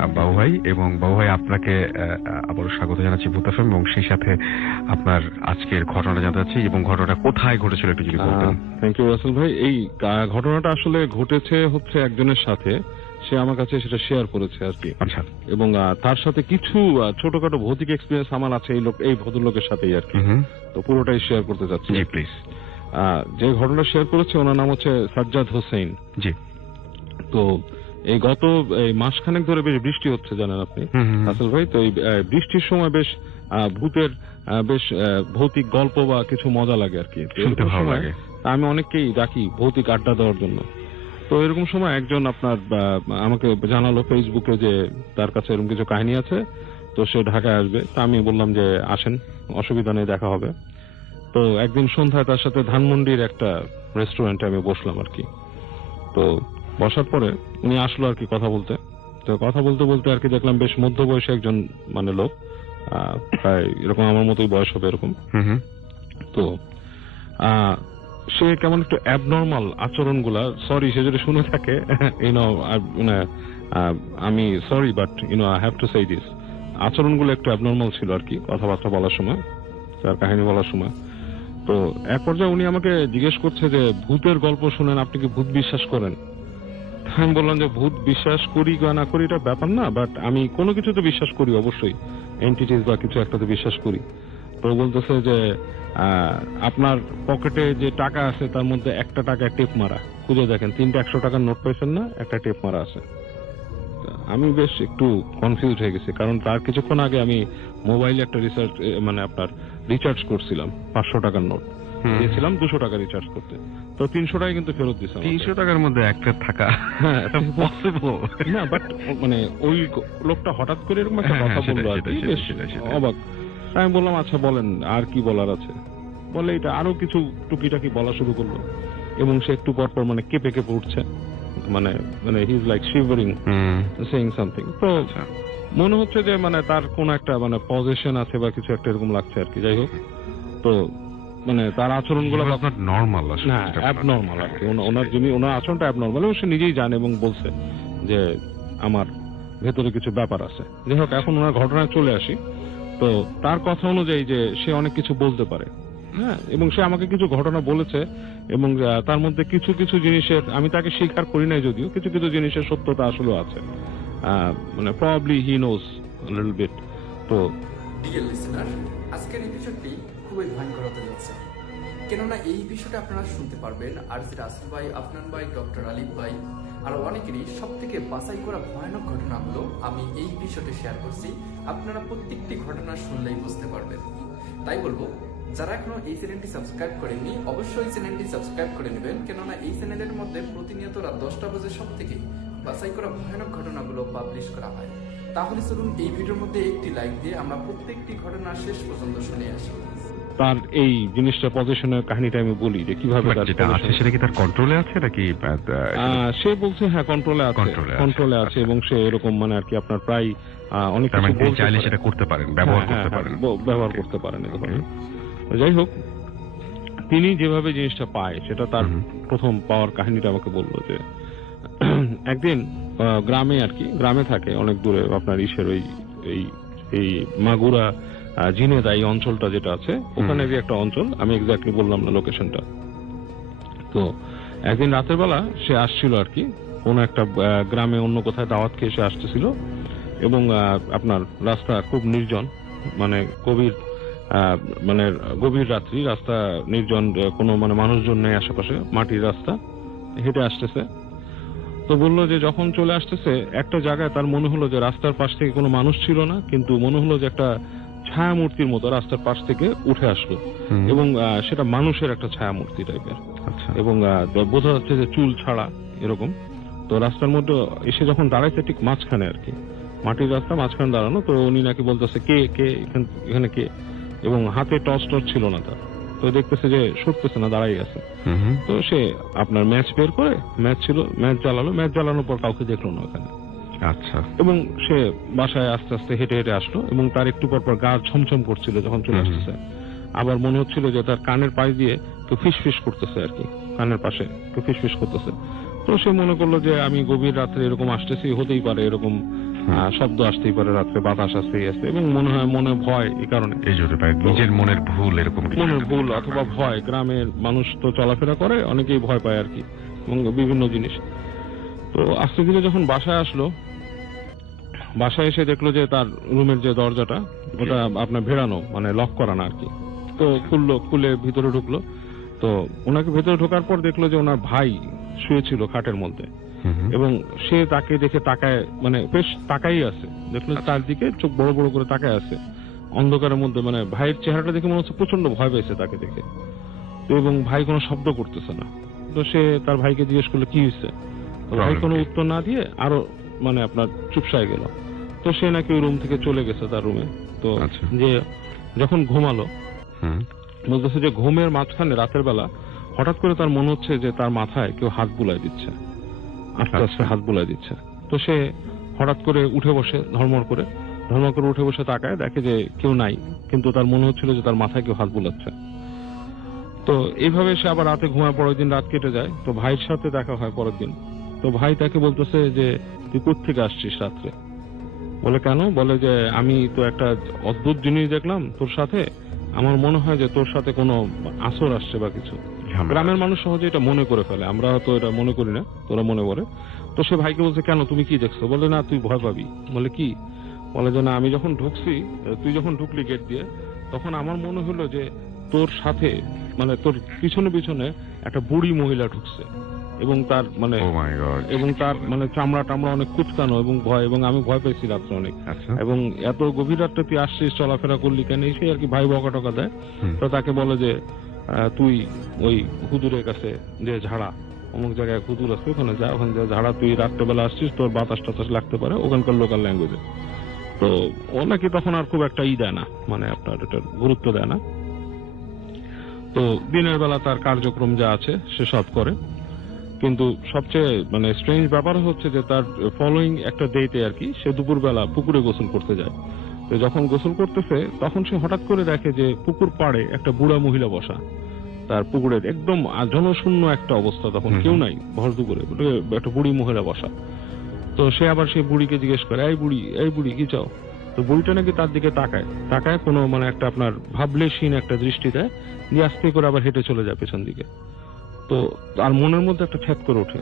বাবু ভাই, এবং বাবু ভাই আপনাকে আবারও স্বাগত জানাচ্ছি ভূত এফএম, এবং সেই সাথে আপনার আজকের ঘটনাটা জানতে চাচ্ছি এবং ঘটনাটা কোথায় ঘটেছিল একটু যদি বলতেন। থ্যাংক ইউ রাসেল ভাই। এই ঘটনাটা আসলে ঘটেছে হচ্ছে একজনের সাথে, সে আমার কাছে সেটা শেয়ার করেছে আর কি। আচ্ছা। এবং তার সাথে কিছু ছোটখাটো ভৌতিক এক্সপিরিয়েন্স আমার আছে এই ভদ্রলোকের সাথেই আর কি। তো পুরোটাই শেয়ার করতে চাচ্ছি। জি প্লিজ। যে ঘটনা শেয়ার করেছে ওনার নাম হচ্ছে সাজ্জাদ হোসেন। জি। তো এই গত মাসখানেক ধরে বেশ বৃষ্টি হচ্ছে জানেন আপনি রাসেল ভাই। তো এই বৃষ্টির সময় বেশ ভূতের বেশ ভৌতিক গল্প বা কিছু মজা লাগে আর কি। আমি অনেককেই ডাকি ভৌতিক আড্ডা দেওয়ার জন্য। তো এরকম সময় একজন আপনার আমাকে জানালো ফেসবুকে যে তার কাছে এরকম কিছু কাহিনী আছে, তো সে ঢাকায় আসবে। তা আমি বললাম যে আসেন, অসুবিধা নেই, দেখা হবে। তো একদিন সন্ধ্যায় তার সাথে ধানমন্ডির একটা রেস্টুরেন্টে আমি বসলাম আর কি। তো বসার পরে উনি আসলো আর কি কথা বলতে। তো কথা বলতে বলতে আর কি দেখলাম বেশ মধ্যবয়সী একজন মানে লোক, প্রায় এরকম আমার মতোই বয়স হবে এরকম। তো সে কেমন একটু অ্যাবনর্মাল আচরণ গুলা, সরি সে যদি শুনে থাকে আমি sorry, but I have to say this, আচরণগুলো একটু অ্যাবনর্মাল ছিল আর কি কথাবার্তা বলার সময়, তার কাহিনী বলার সময়। তো এক পর্যায়ে উনি আমাকে জিজ্ঞেস করছে যে ভূতের গল্প শুনেন, আপনি কি ভূত বিশ্বাস করেন? আমি বললাম যে ভূত বিশ্বাস করি বা না করি এটা ব্যাপার না, বাট আমি কোনো কিছুতে বিশ্বাস করি, অবশ্যই এন্টিটিস বা কিছু একটাতে বিশ্বাস করি। তো বলতেছে যে আপনার পকেটে যে টাকা আছে তার মধ্যে একটা টাকা টেপ মারা, খুঁজে দেখেন 3টা 100 টাকার নোট পাইছেন না, একটা টেপ মারা আছে। আমি বেশ একটু কনফিউজ হয়ে গেছি, কারণ তার কিছুক্ষণ আগে আমি মোবাইলে একটা আপনার রিচার্জ করছিলাম 500 টাকার নোট দিয়েছিলাম 200 টাকা রিচার্জ করতে। তো 300 টাকা কিন্তু ফেরত দিয়েছিলাম। 300 টাকার মধ্যে একটা থাকা না, বাট মানে ওই লোকটা হঠাৎ করে এরকম একটা কথা বললো আর কি, বেশ অবাক। আমি বললাম আচ্ছা বলেন আর কি বলার আছে। বলে এটা আরো কিছু টুকিটাকি বলা শুরু করলো, এবং সে একটু পর পর মানে কেঁপে কেঁপে উঠছে, মানে he is like shivering, saying something. তো মনে হচ্ছে যে মানে তার কোন একটা মানে পজিশন আছে বা কিছু একটা এরকম লাগছে আর কি। যাই হোক, তো মানে তার আচরণগুলো নরমাল না, অ্যাবনর্মাল আর কি। ওনার আচরণটা অ্যাবনর্মাল, এবং সে নিজেই জানে এবং বলছে যে আমার ভেতরে কিছু ব্যাপার আছে। যাই হোক, এখন ওনার ঘটনায় চলে আসি। তো তার কথা অনুযায়ী যে সে অনেক কিছু বলতে পারে, হ্যাঁ, এবং সে আমাকে কিছু ঘটনা বলেছে, এবং তার মধ্যে কিছু কিছু জিনিসের আমি তাকে স্বীকার করি নাই, যদিও কিছু কিছু জিনিসের সত্যতা আসলে আছে, মানে probably he knows a little bit. তো ডিয়ার লিসেনার, আজকের এপিসোডটি খুবই ভয়ঙ্কর হতে যাচ্ছে, কেননা এই বিষয়টা আপনারা শুনতে পারবেন আরজে রাসেল ভাই, আফনান ভাই, ডক্টর আলিফ ভাই আর অনেকেরই সব থেকে বাছাই করা ভয়ানক ঘটনাগুলো আমি এই এপিসোডে শেয়ার করছি। আপনারা প্রত্যেকটি ঘটনা শুনলেই বুঝতে পারবেন। তাই বলবো, যারা এখনো এই চ্যানেলটি সাবস্ক্রাইব করেননি অবশ্যই চ্যানেলটি সাবস্ক্রাইব করে নেবেন, কেননা এই চ্যানেলের মধ্যে প্রতিনিয়ত রাত 10টা বাজে সব থেকে বাছাই করা ভয়ানক ঘটনাগুলো পাবলিশ করা হয়। তাহলে চলুন এই ভিডিওর মধ্যে একটি লাইক দিয়ে আমরা প্রত্যেকটি ঘটনা শেষ পর্যন্ত শুনে আসি। তার এই জিনিসটা পজিশনের কাহিনীটা আমি বলি যে কিভাবে সেটা কি তার কন্ট্রোলে আছে নাকি? সে বলছে হ্যাঁ কন্ট্রোলে আছে, এবং সে এরকম মানে আর কি আপনার প্রায় অনেক কিছু বলতে চাইলে সেটা করতে পারেন, ব্যবহার করতে পারেন। যাই হোক, তিনি যেভাবে জিনিসটা পায় সেটা তার প্রথম পাওয়ার কাহিনীটা আমাকে বললো যে একদিন গ্রামে আর কি, গ্রামে থাকে অনেক দূরে আপনার ইসের এই মাগুরা ঝিনেদা এই অঞ্চলটা যেটা আছে, ওখানে একটা অঞ্চল, আমি এক্স্যাক্টলি বললাম না লোকেশনটা। তো একদিন রাতের বেলা সে আসছিল আর কি, কোন একটা গ্রামে অন্য কোথায় দাওয়াত খেয়ে সে আসতেছিল, এবং আপনার রাস্তা খুব নির্জন, মানে গভীর রাত্রি, রাস্তা নির্জন, কোনো মানে মানুষজন নেই আশেপাশে, মাটির রাস্তা, হেঁটে আসতেছে। তো বললো যে যখন চলে আসতেছে একটা জায়গায় তার মনে হলো যে রাস্তার পাশ থেকে কোনো মানুষ ছিল না, কিন্তু মনে হলো যে একটা ছায়া মূর্তির মতো রাস্তার পাশ থেকে উঠে আসলো, এবং সেটা মানুষের একটা ছায়া মূর্তি টাইপের, এবং বোঝা যাচ্ছে যে চুল ছাড়া এরকম। তো রাস্তার মধ্যে এসে যখন দাঁড়াইছে ঠিক মাঝখানে আর কি, মাটির রাস্তা মাঝখানে দাঁড়ানো, তো উনি নাকি বলতেছে কে কে এখানে কে, এবং হাতে টর্চ ছিল না তার। তো দেখতেছে যে সরতেছে না, দাঁড়াই আছে। তো সে আপনার ম্যাচ বের করে, ম্যাচ জ্বালানোর পর কাউকে দেখলো না ওখানে। আচ্ছা। এবং সে বাসায় আস্তে আস্তে হেঁটে হেঁটে আসলো, এবং তার একটু পর পর গা ছমছম করছিল যখন চলে আসতেছে। আবার মনে হচ্ছিল যে তার কানের পাশ দিয়ে কেউ ফিসফিস করতেছে আর কি, কানের পাশে কেউ ফিসফিস করতেছে। তো সে মনে করলো যে আমি গভীর রাত্রে এরকম আসতেছি, হতেই পারে এরকম শব্দ আসতেই পারে রাত্রে, বাতাস আসতেই আসতে, এবং মনে হয় মনে ভয় এই কারণে, এই জন্য নিজের মনের ভুল এরকম কিছু মনের একটা ভুল হতে অথবা পারে। ভয়। গ্রামের মানুষ তো চলাফেরা করে, অনেকেই ভয় পায় আর কি, এবং বিভিন্ন জিনিস। তো আস্তে ধীরে যখন বাসায় আসলো, বাসায় এসে দেখলো যে তার রুমের যে দরজাটা ওটা আপনার ভেড়ানো, মানে লক করা না আর কি। তো খুলে ভিতরে ঢুকলো। তো ওনাকে ভেতরে ঢোকার পর দেখলো যে ওনার ভাই শুয়েছিল খাটের মধ্যে, এবং সে তাকে দেখে তাকায়, মানে বেশ তাকাই আছে, দেখলো তার দিকে চোখ বড় বড় করে তাকায় আছে অন্ধকারের মধ্যে। মানে ভাইয়ের চেহারাটা দেখে মনে হচ্ছে প্রচন্ড ভয় পেয়েছে তাকে দেখে। তো এবং ভাই কোনো শব্দ করতেছে না। তো সে তার ভাইকে জিজ্ঞেস করলো কি হয়েছে। তো ভাই কোনো উত্তর না দিয়ে আরো মানে আপনার চুপসায় গেল। তো সে নাকি ওই রুম থেকে চলে গেছে তার রুমে। তো যে যখন ঘুমালো, বলতেছে যে ঘুমের মাঝখানে রাতের বেলা হঠাৎ করে তার মনে হচ্ছে যে তার মাথায় কেউ হাত বুলাই দিচ্ছে, আস্তে আস্তে হাত বুলাই দিচ্ছে। তো সে হঠাৎ করে উঠে বসে, ধর্মর করে উঠে বসে তাকায়, দেখে যে কেউ নাই, কিন্তু তার মনে হচ্ছিল যে তার মাথায় কেউ হাত বুলাচ্ছে। তো এইভাবে সে আবার রাতে ঘুমায়, পরের দিন রাত কেটে যায়। তো ভাইয়ের সাথে দেখা হয় পরের দিন। তো ভাই তাকে বলতেছে যে তুই কোত্থেকে আসছিস রাত্রে। বলে কেন? বলে যে আমি তো একটা অদ্ভুত জিনিস দেখলাম তোর সাথে, আমার মনে হয় যে তোর সাথে কোনো আসর আসছে বা কিছু। গ্রামের মানুষ সহজে এটা মনে করে ফেলে, আমরা তো এটা মনে করি না, তোরা মনে করে। তো সে ভাইকে বলছে কেন, তুমি কি দেখছো? বলে না তুই ভয় পাবি। বলে কি? বলে যে না, আমি যখন ঢুকছি, তুই যখন ঢুকলি গেট দিয়ে, তখন আমার মনে হলো যে তোর সাথে, মানে তোর পিছনে পিছনে একটা বুড়ি মহিলা ঢুকছে, এবং তার মানে চামড়া টামড়া অনেক কুচকানো এবং ভয়, এবং আমি ভয় পেয়েছি রাত্রে অনেক। এবং এত গভীর রাত্রে তুই আসছিস, চলাফেরা করলি কেন? সে আর কি ভাই বকা টকা দেয়। তো তাকে বলে যে তুই ওই হুজুরের কাছে যে ঝাড়া, অমুক জায়গায় হুজুর আছে, ওখানে যা, ওখানে যা ঝাড়া, তুই রাত্রেবেলা আসছিস, তোর বাতাস টাতাস লাগতে পারে, ওখানকার লোকাল ল্যাঙ্গুয়েজে। তো ও নাকি তখন আর খুব একটা দেয় না, মানে আপনার এটার গুরুত্ব দেয় না। তো দিনের বেলা তার কার্যক্রম যা আছে সে সব করে। কিন্তু সবচেয়ে মানে স্ট্রেঞ্জ ব্যাপার হচ্ছে যে তার ফলোইং একটা ডেতে আর কি, সে দুপুরবেলা পুকুরে গোসল করতে যায়। তো যখন গোসল করতেছে, তখন সে হঠাৎ করে দেখে যে পুকুর পাড়ে একটা বুড়া মহিলা বসা, তার পুকুরের একদম জনশূন্য একটা অবস্থা, তখন কেউ নাই, ভর দুপুরে একটা বুড়ি মহিলা বসা। তো সে আবার সেই বুড়িকে জিজ্ঞেস করে, এই বুড়ি কি চাও? তো বুড়িটা নাকি তার দিকে তাকায় কোনো মানে একটা আপনার ভাবলেশীন একটা দৃষ্টি দেয়, দিয়ে আস্তে করে আবার হেঁটে চলে যায় পেছন দিকে। তো তার মনের মধ্যে একটা ছ্যাদ করে ওঠে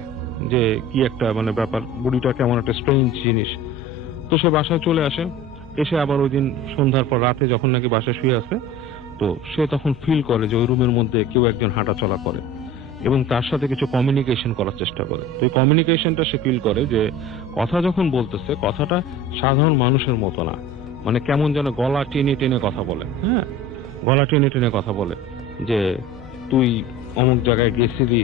যে কি একটা মানে ব্যাপার, বুড়িটা কেমন একটা স্ট্রেঞ্জ জিনিস। তো সে বাসায় চলে আসে, এসে আবার ওই দিন সন্ধ্যার পর রাতে যখন নাকি বাসায় শুয়ে আছে, তো সে তখন ফিল করে যে ওই রুমের মধ্যে কেউ একজন হাঁটা চলা করে এবং তার সাথে কিছু কমিউনিকেশন করার চেষ্টা করে। তো এই কমিউনিকেশনটা সে ফিল করে যে কথা যখন বলতেছে, কথাটা সাধারণ মানুষের মতো না, মানে কেমন যেন গলা টেনে টেনে কথা বলে। হ্যাঁ, গলা টেনে টেনে কথা বলে যে তুই অমুক জায়গায় গেছিলি,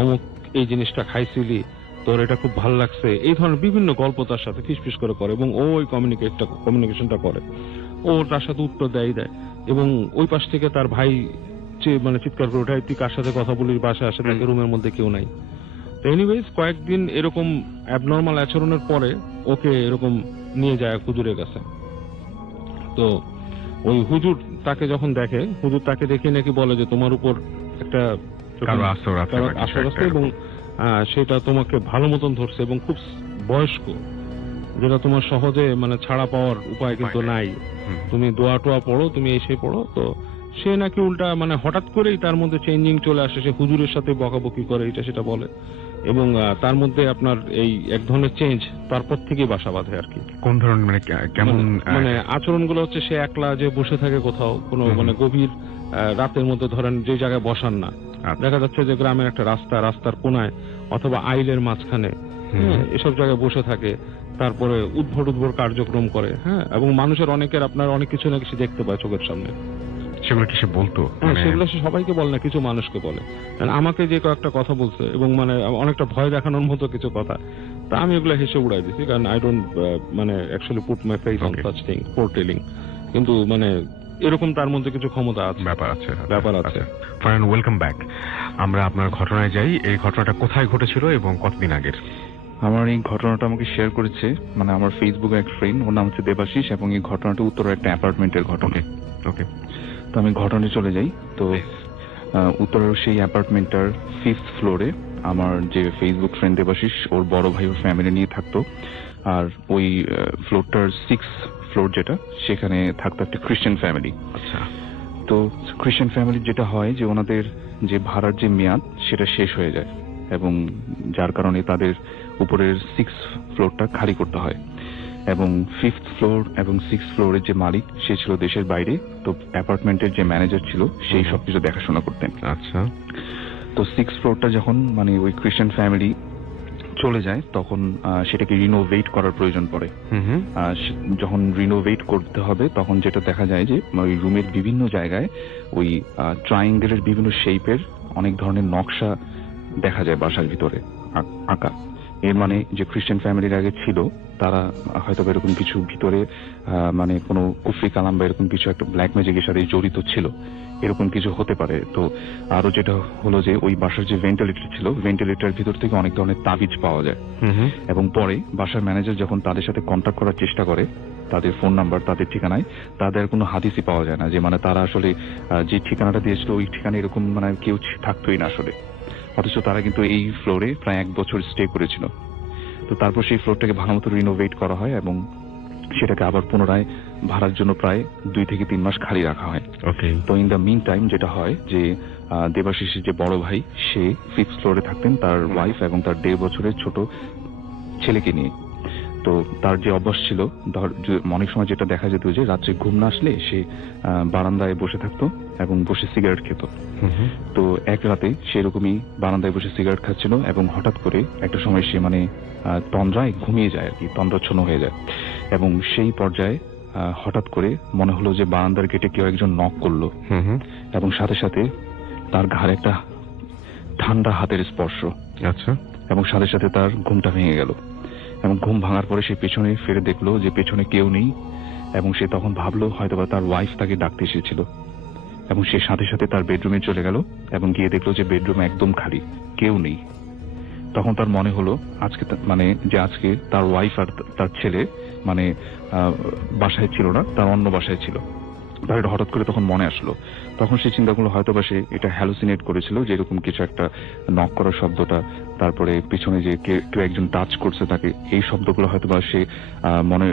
অমুক এই জিনিসটা খাইছিলি, তোর এটা খুব ভালো লাগছে, এই ধরনের বিভিন্ন গল্প তার সাথে ফিসফিস করে এবং ও ওই কমিউনিকেশনটা করে, ও তার সাথে উত্তর দেয় এবং ওই পাশ থেকে তার ভাই মানে চিৎকার করে ওঠায়, তুই কার সাথে কথা বলিস, বাসায় আসে তাকে রুমের মধ্যে কেউ নাই। তো এনিওয়েজ কয়েকদিন এরকম অ্যাবনর্মাল আচরণের পরে ওকে এরকম নিয়ে যায় হুজুরের কাছে। তো ওই হুজুর তাকে যখন দেখে, হুজুর তাকে দেখে নাকি বলে যে তোমার উপর একটা আসর আছে এবং সেটা তোমাকে ভালো মতন ধরছে এবং খুব বয়স্ক, যেটা তোমার সহজে মানে ছাড়া পাওয়ার উপায় কিন্তু নাই, তুমি দোয়া টোয়া পড়ো, তুমি এসে পড়ো। তো সে নাকি উল্টা মানে হঠাৎ করেই তার মধ্যে চেঞ্জিং চলে আসে, সে হুজুরের সাথে বকাবকি করে, এটা সেটা বলে, এবং তার মধ্যে আপনার এই এক ধরনের চেঞ্জ তারপর থেকেই বাসা বাঁধে আর কি। কোন ধরনের মানে কেমন মানে আচরণগুলো হচ্ছে, সে একলা যে বসে থাকে কোথাও কোনো মানে গভীর রাতের মধ্যে, ধরেন যে জায়গায় বসান না, দেখা যাচ্ছে যে গ্রামের একটা রাস্তার কোনায় অথবা আইলের মাঝখানে, এসব জায়গায় বসে থাকে, তারপরে উদ্ভট কার্যক্রম করে। হ্যাঁ, এবং মানুষের অনেকের আপনার অনেক কিছু না কিছু দেখতে পায় চোখের সামনে। সেগুলো কি সে বলতো? সেগুলো সে সবাইকে বলে না, কিছু মানুষকে বলে। আমাকে যে কয়েকটা কথা বলছে এবং মানে অনেকটা ভয় দেখানোর মতো কিছু কথা, তা আমি এগুলো হেসে উড়াই দিছি, কারণ আই ডোন্ট মানে actually put my face on such thing for telling. কিন্তু মানে এরকম তার মধ্যে কিছু ক্ষমতা আছে, ব্যাপার আছে। Fine, welcome back. আমরা আপনার ঘটনায় যাই। এই ঘটনাটা কোথায় ঘটেছিল এবং কতদিন আগের? আমার এই ঘটনাটা আমাকে শেয়ার করেছে মানে আমার ফেসবুকে এক ফ্রেন্ড, ওর নাম হচ্ছে দেবাশিস, এবং এই ঘটনাটা উত্তরের একটা অ্যাপার্টমেন্টের ঘটনা। ওকে, তো আমি ঘটনায় চলে যাই। তো উত্তরের সেই অ্যাপার্টমেন্টটার 5th ফ্লোরে আমার যে ফেসবুক ফ্রেন্ড দেবাশিস, ওর বড় ভাই ওর ফ্যামিলি নিয়ে থাকতো। আর ওই ফ্লোরটার 6th ফ্লোর যেটা, সেখানে থাকতো একটা খ্রিস্টান ফ্যামিলি। আচ্ছা। তো খ্রিস্টান ফ্যামিলির যেটা হয় যে ওনাদের যে ভাড়ার যে মেয়াদ সেটা শেষ হয়ে যায়, এবং যার কারণে তাদের উপরের 6th ফ্লোরটা খালি করতে হয়। এবং 5th ফ্লোর এবং 6th ফ্লোরের যে মালিক সে ছিল দেশের বাইরে, তো অ্যাপার্টমেন্টের যে ম্যানেজার ছিল সেই সবকিছু দেখাশোনা করতেন। আচ্ছা। তো 6th ফ্লোরটা যখন মানে ওই খ্রিস্টান ফ্যামিলি চলে যায় তখন সেটাকে রিনোভেট করার প্রয়োজন পড়ে। যখন রিনোভেট করতে হবে তখন যেটা দেখা যায় যে ওই রুমের বিভিন্ন জায়গায় ওই ট্রায়াঙ্গেলের বিভিন্ন শেপের অনেক ধরনের নকশা দেখা যায় বাসার ভিতরে আঁকা। এর মানে যে খ্রিস্টান ফ্যামিলির আগে ছিল তারা হয়তো এরকম কিছু ভিতরে মানে কোনো কুফরি কালাম বা এরকম কিছু একটা ব্ল্যাক ম্যাজিকের সাথে জড়িত ছিল, এরকম কিছু হতে পারে। তো আরো যেটা হলো যে ওই বাসার যে ভেন্টিলেটর ছিল, ভেন্টিলেটরের ভিতর থেকে অনেক ধরনের তাবিজ পাওয়া যায়। এবং পরে বাসার ম্যানেজার যখন তাদের সাথে কন্ট্যাক্ট করার চেষ্টা করে, তাদের ফোন নাম্বার, তাদের ঠিকানায়, তাদের কোনো হাদিসই পাওয়া যায় না যে মানে তারা আসলে যে ঠিকানাটা দিয়েছিল ওই ঠিকানায় এরকম মানে কেউ থাকতোই না আসলে। অথচ তারা কিন্তু এই ফ্লোরে প্রায় 1 বছর স্টে করেছিল। তো তারপর সেই ফ্লোরটাকে ভালো মতো রিনোভেট করা হয় এবং সেটাকে আবার পুনরায় ভাড়ার জন্য প্রায় 2 থেকে 3 মাস খালি রাখা হয়। তো ইন দ্য মিন টাইম যেটা হয় যে দেবাশিসের যে বড় ভাই সে 5th ফ্লোরে থাকতেন তার ওয়াইফ এবং তার 1.5 বছরের ছোট ছেলেকে নিয়ে। তো তার যে অভ্যাস ছিল, অনেক সময় যেটা দেখা যেত যে রাত্রে ঘুম না আসলে সে বারান্দায় বসে থাকতো এবং বসে সিগারেট খেত। তো এক রাতে সেরকমই বারান্দায় বসে সিগারেট খাচ্ছিল এবং হঠাৎ করে একটা সময় সে মানে তন্দ্রায় ঘুমিয়ে যায় আর কি, তন্দ্রাচ্ছন্ন হয়ে যায়। এবং সেই পর্যায়ে হঠাৎ করে মনে হলো যে বারান্দার গেটে কেউ একজন নক করলো এবং সাথে সাথে তার ঘাড়ে একটা ঠান্ডা হাতের স্পর্শ। আচ্ছা। এবং সাথে সাথে তার ঘুমটা ভেঙে গেল এবং ঘুম ভাঙার পরে সে পেছনে ফিরে দেখলো যে পেছনে কেউ নেই এবং সে তখন ভাবলো হয়তোবা তার ওয়াইফ তাকে ডাকতে এসেছিল। এবং সে সাথে সাথে তার বেডরুমে চলে গেল এবং গিয়ে দেখলো যে বেডরুম একদম খালি, কেউ নেই। তখন তার মনে হলো আজকে মানে যে আজকে তার ওয়াইফ আর তার ছেলে মানে বাসায় ছিল না, তার অন্য বাসায় ছিল। তার এটা হঠাৎ করে তখন মনে আসলো। তখন সে চিন্তা করলো হয়তোবা সে এটা হ্যালুসিনেট করেছিল, যে এরকম কিছু একটা নক করার শব্দটা, তারপরে পিছনে যে কেউ একজন টাচ করছে তাকে, এই শব্দগুলো হয়তোবা সে মনে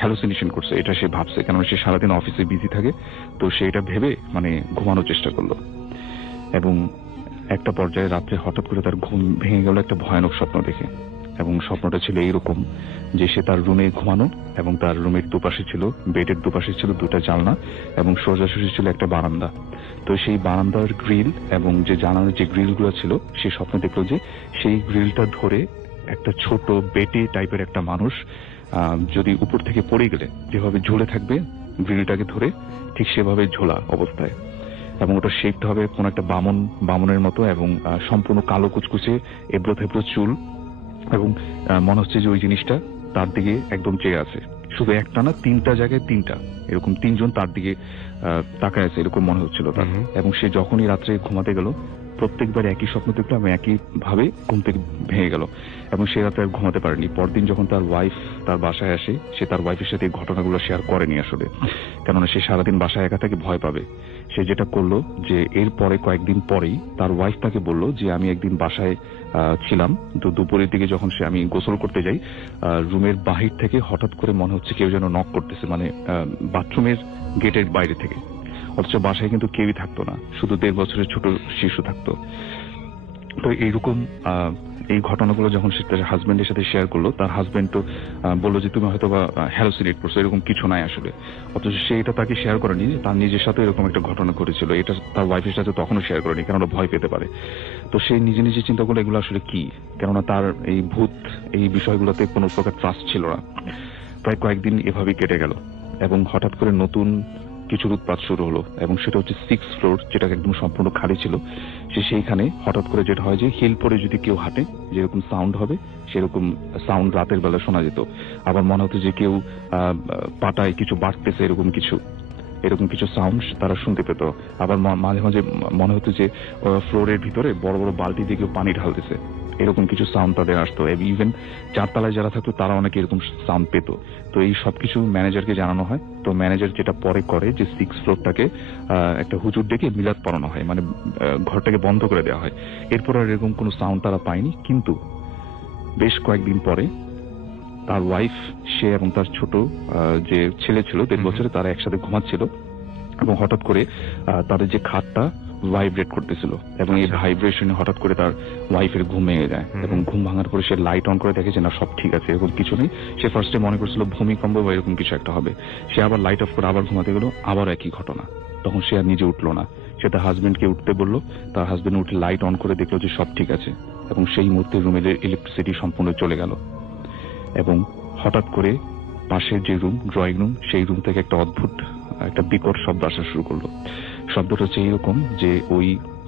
হ্যালুসিনেশন করছে, এটা সে ভাবছে। কেননা সে সারাদিন অফিসে বিজি থাকে, তো সে এটা ভেবে মানে ঘুমানোর চেষ্টা করলো। এবং একটা পর্যায়ে রাত্রে হঠাৎ করে তার ঘুম ভেঙে গেল একটা ভয়ানক স্বপ্ন দেখে। এবং স্বপ্নটা ছিল এইরকম যে সে তার রুমে ঘুমানো এবং তার রুমের দুপাশে ছিল, বেডের দুপাশে ছিল 2টা জানলা এবং সোজাসুজি ছিল একটা বারান্দা। তো সেই বারান্দার গ্রিল এবং যে জানালার যে গ্রিলগুলো ছিল, সে স্বপ্ন দেখলো যে সেই গ্রিলটা ধরে একটা ছোট বেটে টাইপের একটা মানুষ যদি উপর থেকে পড়ে গেলে যেভাবে ঝুলে থাকবে গ্রিলটাকে ধরে, ঠিক সেভাবে ঝোলা অবস্থায়। এবং ওটা শেপটা হবে কোন একটা বামনের মতো এবং সম্পূর্ণ কালো কুচকুচে এবড়ো থেবড়ো চুল এবং মনে হচ্ছে যে ওই জিনিসটা তার দিকে একদম চেয়ে আছে। শুধু একটা না, 3টা জায়গায় 3টা এরকম 3 জন তার দিকে তাকায় আছে, এরকম মনে হচ্ছিল তার। এবং সে যখনই রাত্রে ঘুমাতে গেল প্রত্যেকবার একই স্বপ্ন দেখলো এবং একই ভাবে ঘুম থেকে ভেঙে গেল এবং সে রাতে আর ঘুমাতে পারেনি। পরদিন যখন তার ওয়াইফ তার বাসায় আসে, সে তার ওয়াইফের সাথে এই ঘটনাগুলো শেয়ার করেনি আসলে, কেননা সে সারাদিন বাসায় একা থাকে, ভয় পাবে। সে যেটা করলো যে এর পরে কয়েকদিন পরেই তার ওয়াইফ তাকে বললো যে আমি একদিন বাসায় ছিলাম, তো দুপুরের দিকে যখন আমি গোসল করতে যাই, রুমের বাহির থেকে হঠাৎ করে মনে হচ্ছে কেউ যেন নক করতেছে, মানে বাথরুমের গেটের বাইরে থেকে। অথচ বাসায় কিন্তু কেউই থাকতো না, শুধু 1.5 বছরের ছোট শিশু থাকতো। তো এইরকম এই ঘটনাগুলো যখন সে তার হাজবেন্ডের সাথে শেয়ার করলো, তার হাজবেন্ড তো বললো যে তুমি হয়তো বা হ্যালুসিনেট করছো, এরকম কিছু নাই আসলে। অথচ সে এটা তাকে শেয়ার করেনি, তার নিজের সাথে এরকম একটা ঘটনা ঘটেছিল, এটা তার ওয়াইফের সাথে তখনও শেয়ার করেনি, কেননা ভয় পেতে পারে। তো সে নিজে নিজে চিন্তা করলো এগুলো আসলে কি, কেননা তার এই ভূত এই বিষয়গুলোতে কোনো প্রকার ট্রাস্ট ছিল না। প্রায় কয়েকদিন এভাবেই কেটে গেল এবং হঠাৎ করে নতুন কিছুর উৎপাত শুরু হলো এবং সেটা হচ্ছে 6th ফ্লোর, যেটা একদম সম্পূর্ণ খালি ছিল। সেইখানে হঠাৎ করে যেটা হয় যে হিল পরে যদি কেউ হাঁটে যেরকম সাউন্ড হবে, সেরকম সাউন্ড রাতের বেলা শোনা যেত। আবার মনে হতো যে কেউ পাটায় কিছু বাড়তেছে, এরকম কিছু সাউন্ড তারা শুনতে পেত। আবার মাঝে মাঝে মনে হতো যে ফ্লোরের ভিতরে বড় বড় বালতি দিয়ে কেউ পানি ঢালতেছে, এরকম কিছু সাউন্ড তাদের আসতো। ইভেন 4 তলায় যারা থাকতো তারা অনেকে এরকম সাউন্ড পেত। তো এই সবকিছু ম্যানেজারকে জানানো হয়। তো ম্যানেজার যেটা পরে করে যে 6th ফ্লোরটাকে একটা হুজুর ডেকে মিলাদ পড়ানো হয়, মানে ঘরটাকে বন্ধ করে দেওয়া হয়। এরপর আর এরকম কোনো সাউন্ড তারা পায়নি। কিন্তু বেশ কয়েকদিন পরে তার ওয়াইফ, সে এবং তার ছোট যে ছেলে ছিল 1.5 বছরে, তারা একসাথে ঘুমাচ্ছিল এবং হঠাৎ করে তাদের যে খাটটা ভাইব্রেট করতেছিল এবং এই আচ্ছা। ভাইব্রেশনে হঠাৎ করে তার ওয়াইফের ঘুম ভেঙে যায় এবং ঘুম ভাঙার পরে সে লাইট অন করে দেখে যে না, সব ঠিক আছে, এরকম কিছু নেই। সে ফার্স্টে মনে করছিল ভূমিকম্প বা এরকম কিছু একটা হবে। সে আবার লাইট অফ করে আবার ঘুমাতে গেল, আবার একই ঘটনা। তখন সে আর নিজে উঠলো না, সে তার হাজবেন্ডকে উঠতে বললো। তার হাজবেন্ড উঠে লাইট অন করে দেখলো যে সব ঠিক আছে এবং সেই মুহূর্তে রুমের ইলেকট্রিসিটি সম্পূর্ণ চলে গেল। এবং হঠাৎ করে পাশের যে রুম, ড্রয়িং রুম, সেই রুম থেকে একটা অদ্ভুত একটা বিকট শব্দ আসা শুরু করলো। শব্দটা হচ্ছে এইরকম যে ওই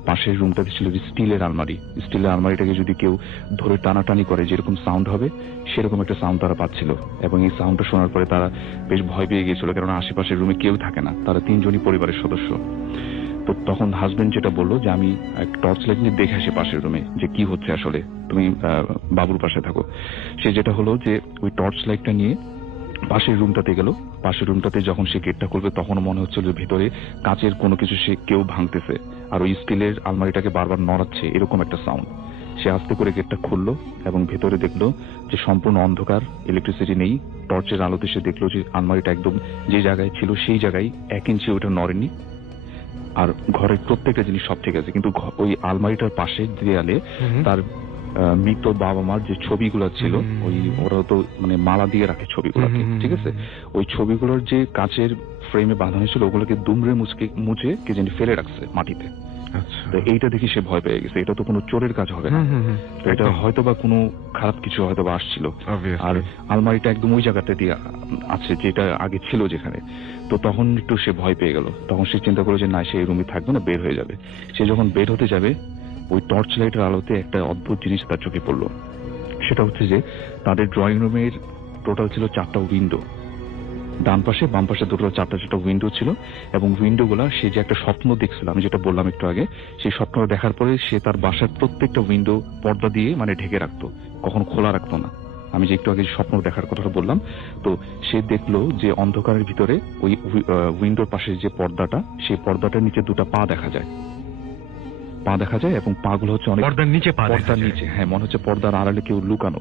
পাশের রুমটাতে ছিল স্টিলের আলমারি। স্টিলের আলমারিটাকে যদি কেউ ধরে টানাটানি করে যেরকম সাউন্ড হবে, সেরকম একটা সাউন্ড তারা পাচ্ছিল। এবং এই সাউন্ডটা শোনার পরে তারা বেশ ভয় পেয়ে গিয়েছিল, কারণ আশেপাশের রুমে কেউ থাকে না, তারা 3 জনই পরিবারের সদস্য। তো তখন হাজবেন্ড যেটা বললো যে আমি একটা টর্চ লাইট নিয়ে দেখে আসি পাশের রুমে যে কি হচ্ছে আসলে, তুমি বাবুর পাশে থাকো। সে যেটা হলো যে ওই টর্চ লাইটটা নিয়ে পাশের রুমটাতে গেল। পাশের রুমটাতে যখন সে গেটটা খুলবে, তখন মনে হচ্ছিল যে ভেতরে কাচের কোনো কিছু সে কেউ ভাঙতেছে আর ওই স্টিলের আলমারিটাকে বারবার নড়াচ্ছে, এরকম একটা সাউন্ড। সে আস্তে করে গেটটা খুললো এবং ভেতরে দেখলো যে সম্পূর্ণ অন্ধকার, ইলেকট্রিসিটি নেই। টর্চের আলোতে সে দেখলো যে আলমারিটা একদম যে জায়গায় ছিল সেই জায়গায় 1 ইঞ্চি ওটা নড়েনি। আর ঘরের প্রত্যেকটা জিনিস সব ঠিক আছে, কিন্তু ওই আলমারিটার পাশে দেয়ালে তার মৃত বাবা মার যে ছবিগুলো ছিল, ওই ওরা তো মানে মালা দিয়ে রাখে ছবিগুলোকে, ঠিক আছে, ওই ছবিগুলোর যে কাচের ফ্রেমে বাঁধানো ছিল ওগুলোকে দুমড়ে মুছে কে জানি ফেলে রাখছে মাটিতে। আচ্ছা। তো এইটা দেখে সে ভয় পেয়ে গেছে, এটা তো কোনো চোরের কাজ হবে না, তো এটা হয়তো বা কোনো খারাপ কিছু হয়তো বা আসছিল। Obviously. আর আলমারিটা একদম ওই জায়গাটা দিয়ে আছে যেটা আগে ছিল যেখানে। তো তখন একটু সে ভয় পেয়ে গেল। তখন সে চিন্তা করলো যে না, সে এই রুমে থাকবে না, বের হয়ে যাবে। সে যখন বের হতে যাবে, ওই টর্চ লাইটের আলোতে একটা অদ্ভুত জিনিস তার চোখে পড়লো। সেটা হচ্ছে যে তাদের ড্রয়িং রুমের টোটাল ছিল 4টা উইন্ডো, ডান পাশে বাম পাশে টোটাল 4টা উইন্ডো ছিল। এবং উইন্ডোগুলা, সে যে একটা স্বপ্ন দেখছিল, আমি যেটা বললাম একটু আগে, সেই স্বপ্নটা দেখার পরে সে তার বাসার প্রত্যেকটা উইন্ডো পর্দা দিয়ে মানে ঢেকে রাখতো, কখনো খোলা রাখতো না। আমি যে একটু আগে স্বপ্ন দেখার কথাটা বললাম, তো সে দেখলো যে অন্ধকারের ভিতরে ওই উইন্ডোর পাশে যে পর্দাটা, সেই পর্দাটার নিচে 2টা পা দেখা যায়, এবং পাগুলো হচ্ছে অনেক পর্দার নিচে পা দেখা পর্দার যায়। নিচে, হ্যাঁ, মনে হচ্ছে পর্দার আড়ালে কেউ লুকানো,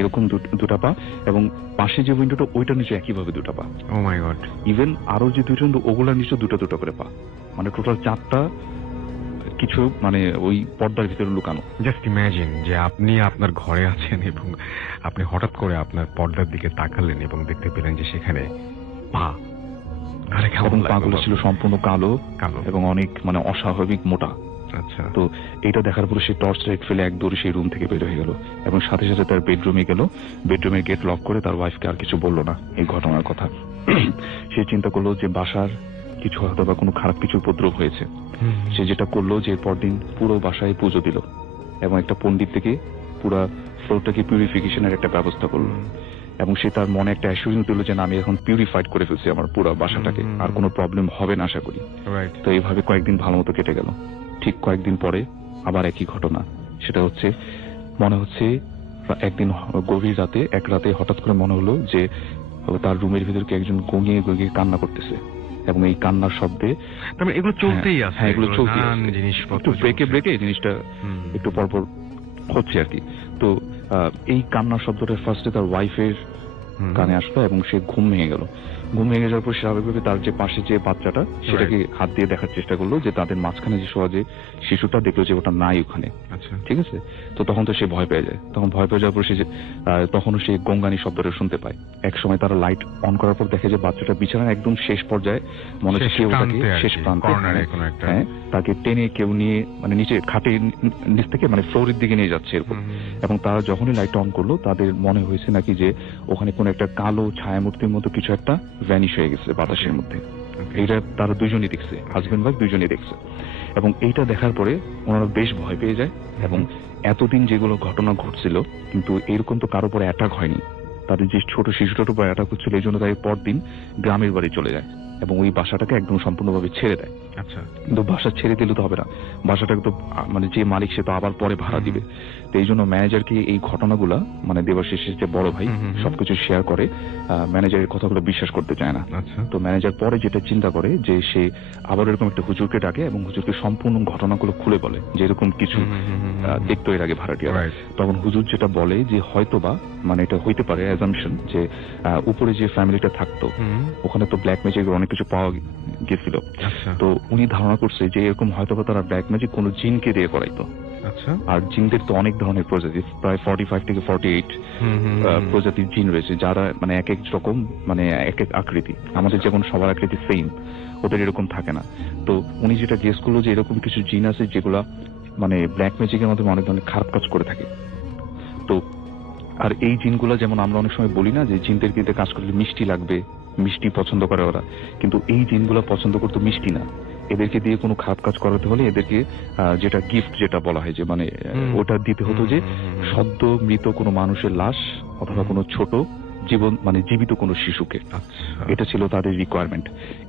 এরকম 2টা পা। এবং পাশে যে উইন্ডোটা, ওইটার নিচে একইভাবে 2টা পা। ও মাই গড। ইভেন আরো যে 2টা উইন্ডো, ওগুলার নিচে 2টা করে পা, মানে টোটাল 4টা কিছু মানে ওই পর্দার ভিতরে লুকানো। জাস্ট ইমাজিন যে আপনি আপনার ঘরে আছেন এবং আপনি হঠাৎ করে আপনার পর্দার দিকে তাকালেন এবং দেখতে পেলেন যে সেখানে পা। তাহলে কেমন এবং লাগলো? পাগুলো ছিল সম্পূর্ণ কালো কালো। এবং অনেক মানে অস্বাভাবিক মোটা। আচ্ছা। তো এটা দেখার পরে সে টর্চ লাইট ফেলে এক দৌড়ে সেই রুম থেকে বের হয়ে গেল এবং সাথে সাথে তার বেডরুমে গেল। বেডরুমের গেট লক করে তার ওয়াইফকে আর কিছু বললো না এই ঘটনার কথা। সে চিন্তা করলো যে বাসার কিছু হয়তো বা কোনো খারাপ কিছু উপদ্রব হয়েছে। সে যেটা করলো যে পরদিন পুরো বাসায় পুজো দিল এবং একটা পণ্ডিত থেকে পুরো ফ্লোরটাকে পিউরিফিকেশনের একটা ব্যবস্থা করলো। এবং সে তার মনে একটা অ্যাসুরেন্স দিল যে না, আমি এখন পিউরিফাইড করে ফেলছি আমার পুরো বাসাটাকে, আর কোনো প্রবলেম হবে না আশা করি। রাইট। তো এইভাবে কয়েকদিন ভালো মতো কেটে গেল। ঠিক কয়েকদিন পরে আবার একই ঘটনা। সেটা হচ্ছে মনে হচ্ছে একদিন গভীর রাতে, এক রাতে হঠাৎ করে মনে হলো যে তার রুমের ভিতর কি একজন গঙিয়ে গঙিয়ে কান্না করতেছে এবং এই কান্নার শব্দে, তার মানে এগুলো চলতেই আছে। হ্যাঁ, এগুলো চলতেই নানান আছে। জিনিসপত্র একটু ব্রেকে চলছে। ব্রেকে এই জিনিসটা একটু পরপর হচ্ছে আর কি। তো এই কান্নার শব্দটা ফার্স্টে তার ওয়াইফের কানে আসলো এবং সে ঘুম ভেঙে গেল। ঘুম ভেঙে যাওয়ার পর স্বাভাবিকভাবে তার যে পাশে যে বাচ্চাটা, সেটাকে হাত দিয়ে দেখার চেষ্টা করলো যে তাদের মাঝখানে যে শোয়া যে শিশুটা, দেখলো যে ওটা নাই ওখানে। আচ্ছা। ঠিক আছে। তো তখন তো সে ভয় পেয়ে যায়। তখন ভয় পেয়ে যাওয়ার পর সে তখনও সে গঙ্গানি শব্দটা শুনতে পায়। এক সময় তারা লাইট অন করার পর দেখে যে বাচ্চাটা বিছানার একদম শেষ পর্যায়ে, মনে হচ্ছে কেউ তাকে শেষ প্রান্তে, হ্যাঁ, তাকে টেনে কেউ নিয়ে মানে নিচে খাটের নিচ থেকে মানে ফ্লোরের দিকে নিয়ে যাচ্ছে এরকম। এবং তারা যখনই লাইট অন করলো, তাদের মনে হয়েছে নাকি যে ওখানে কোন একটা কালো ছায়ামূর্তির মতো কিছু একটা ভ্যানিশ হয়ে গেছে বাতাসের মধ্যে। এইটা তারা দুজনই দেখছে, হাজবেন্ড ওয়াইফ দুজনই দেখছে। এবং এইটা দেখার পরে ওনারা বেশ ভয় পেয়ে যায়। এবং এতদিন যেগুলো ঘটনা ঘটছিল, কিন্তু এরকম তো কারো পরে অ্যাটাক হয়নি, তাদের যে ছোট শিশুটার উপর অ্যাটাক হচ্ছিল, এই জন্য তাই পরদিন গ্রামের বাড়ি চলে যায় এবং ওই বাসাটাকে একদম সম্পূর্ণভাবে ছেড়ে দেয়। আচ্ছা। কিন্তু বাসা ছেড়ে দিলে তো হবে না, বাসাটাকে তো মানে যে মালিক সে তো আবার পরে ভাড়া দিবে। তো এই জন্য ম্যানেজারকে এই ঘটনাগুলা, মানে দেবাশিসের যে বড় ভাই সবকিছু শেয়ার করে, ম্যানেজারের কথাগুলো বিশ্বাস করতে চায় না। আচ্ছা। তো ম্যানেজার পরে যেটা চিন্তা করে যে সে আবার এরকম একটা হুজুরকে ডাকে এবং হুজুরকে সম্পূর্ণ ঘটনাগুলো খুলে বলে যে এরকম কিছু দেখতো এর আগে ভাড়াটিয়া। Right. তখন হুজুর যেটা বলে যে হয়তোবা, মানে এটা হইতে পারে অ্যাজাম্পশন, যে উপরে যে ফ্যামিলিটা থাকতো ওখানে তো ব্ল্যাক ম্যাজিকের অনেক কিছু পাওয়া গেছিল। আচ্ছা। তো উনি ধারণা করছে যে এরকম হয়তোবা তারা ব্ল্যাক ম্যাজিক কোনো জিনকে দিয়ে করাইতো। আচ্ছা। আর জিনদের তো অনেক ধরনের প্রজাতি, প্রায় 45 থেকে 48 প্রজাতির জিন রয়েছে, যারা মানে এক এক রকম, মানে এক এক আকৃতি। আমাদের যেমন সবার আকৃতি সেম, ওদের এরকম থাকে না। তো উনি যেটা গেস করলো যে এরকম কিছু জিন আছে যেগুলা মানে ব্ল্যাক ম্যাজিকের মাধ্যমে অনেক ধরনের খারাপ কাজ করে থাকে। তো আর এই জিনগুলো যেমন আমরা অনেক সময় বলি না যে জিনদের কিন্তু কাজ করলে মিষ্টি লাগবে, মিষ্টি পছন্দ করে ওরা, কিন্তু এই জিনগুলো পছন্দ করতো মিষ্টি না। এদেরকে দিয়ে কোনো খারাপ কাজ করাতে হলে এদেরকে যেটা গিফট যেটা বলা হয় যে মানে ওটা দিতে হতো যে সদ্য মৃত কোনো মানুষের লাশ অথবা কোনো ছোট জীবন মানে জীবিত কোনো শিশুকে। আচ্ছা। এটা ছিল তাদের রিকোয়ারমেন্ট।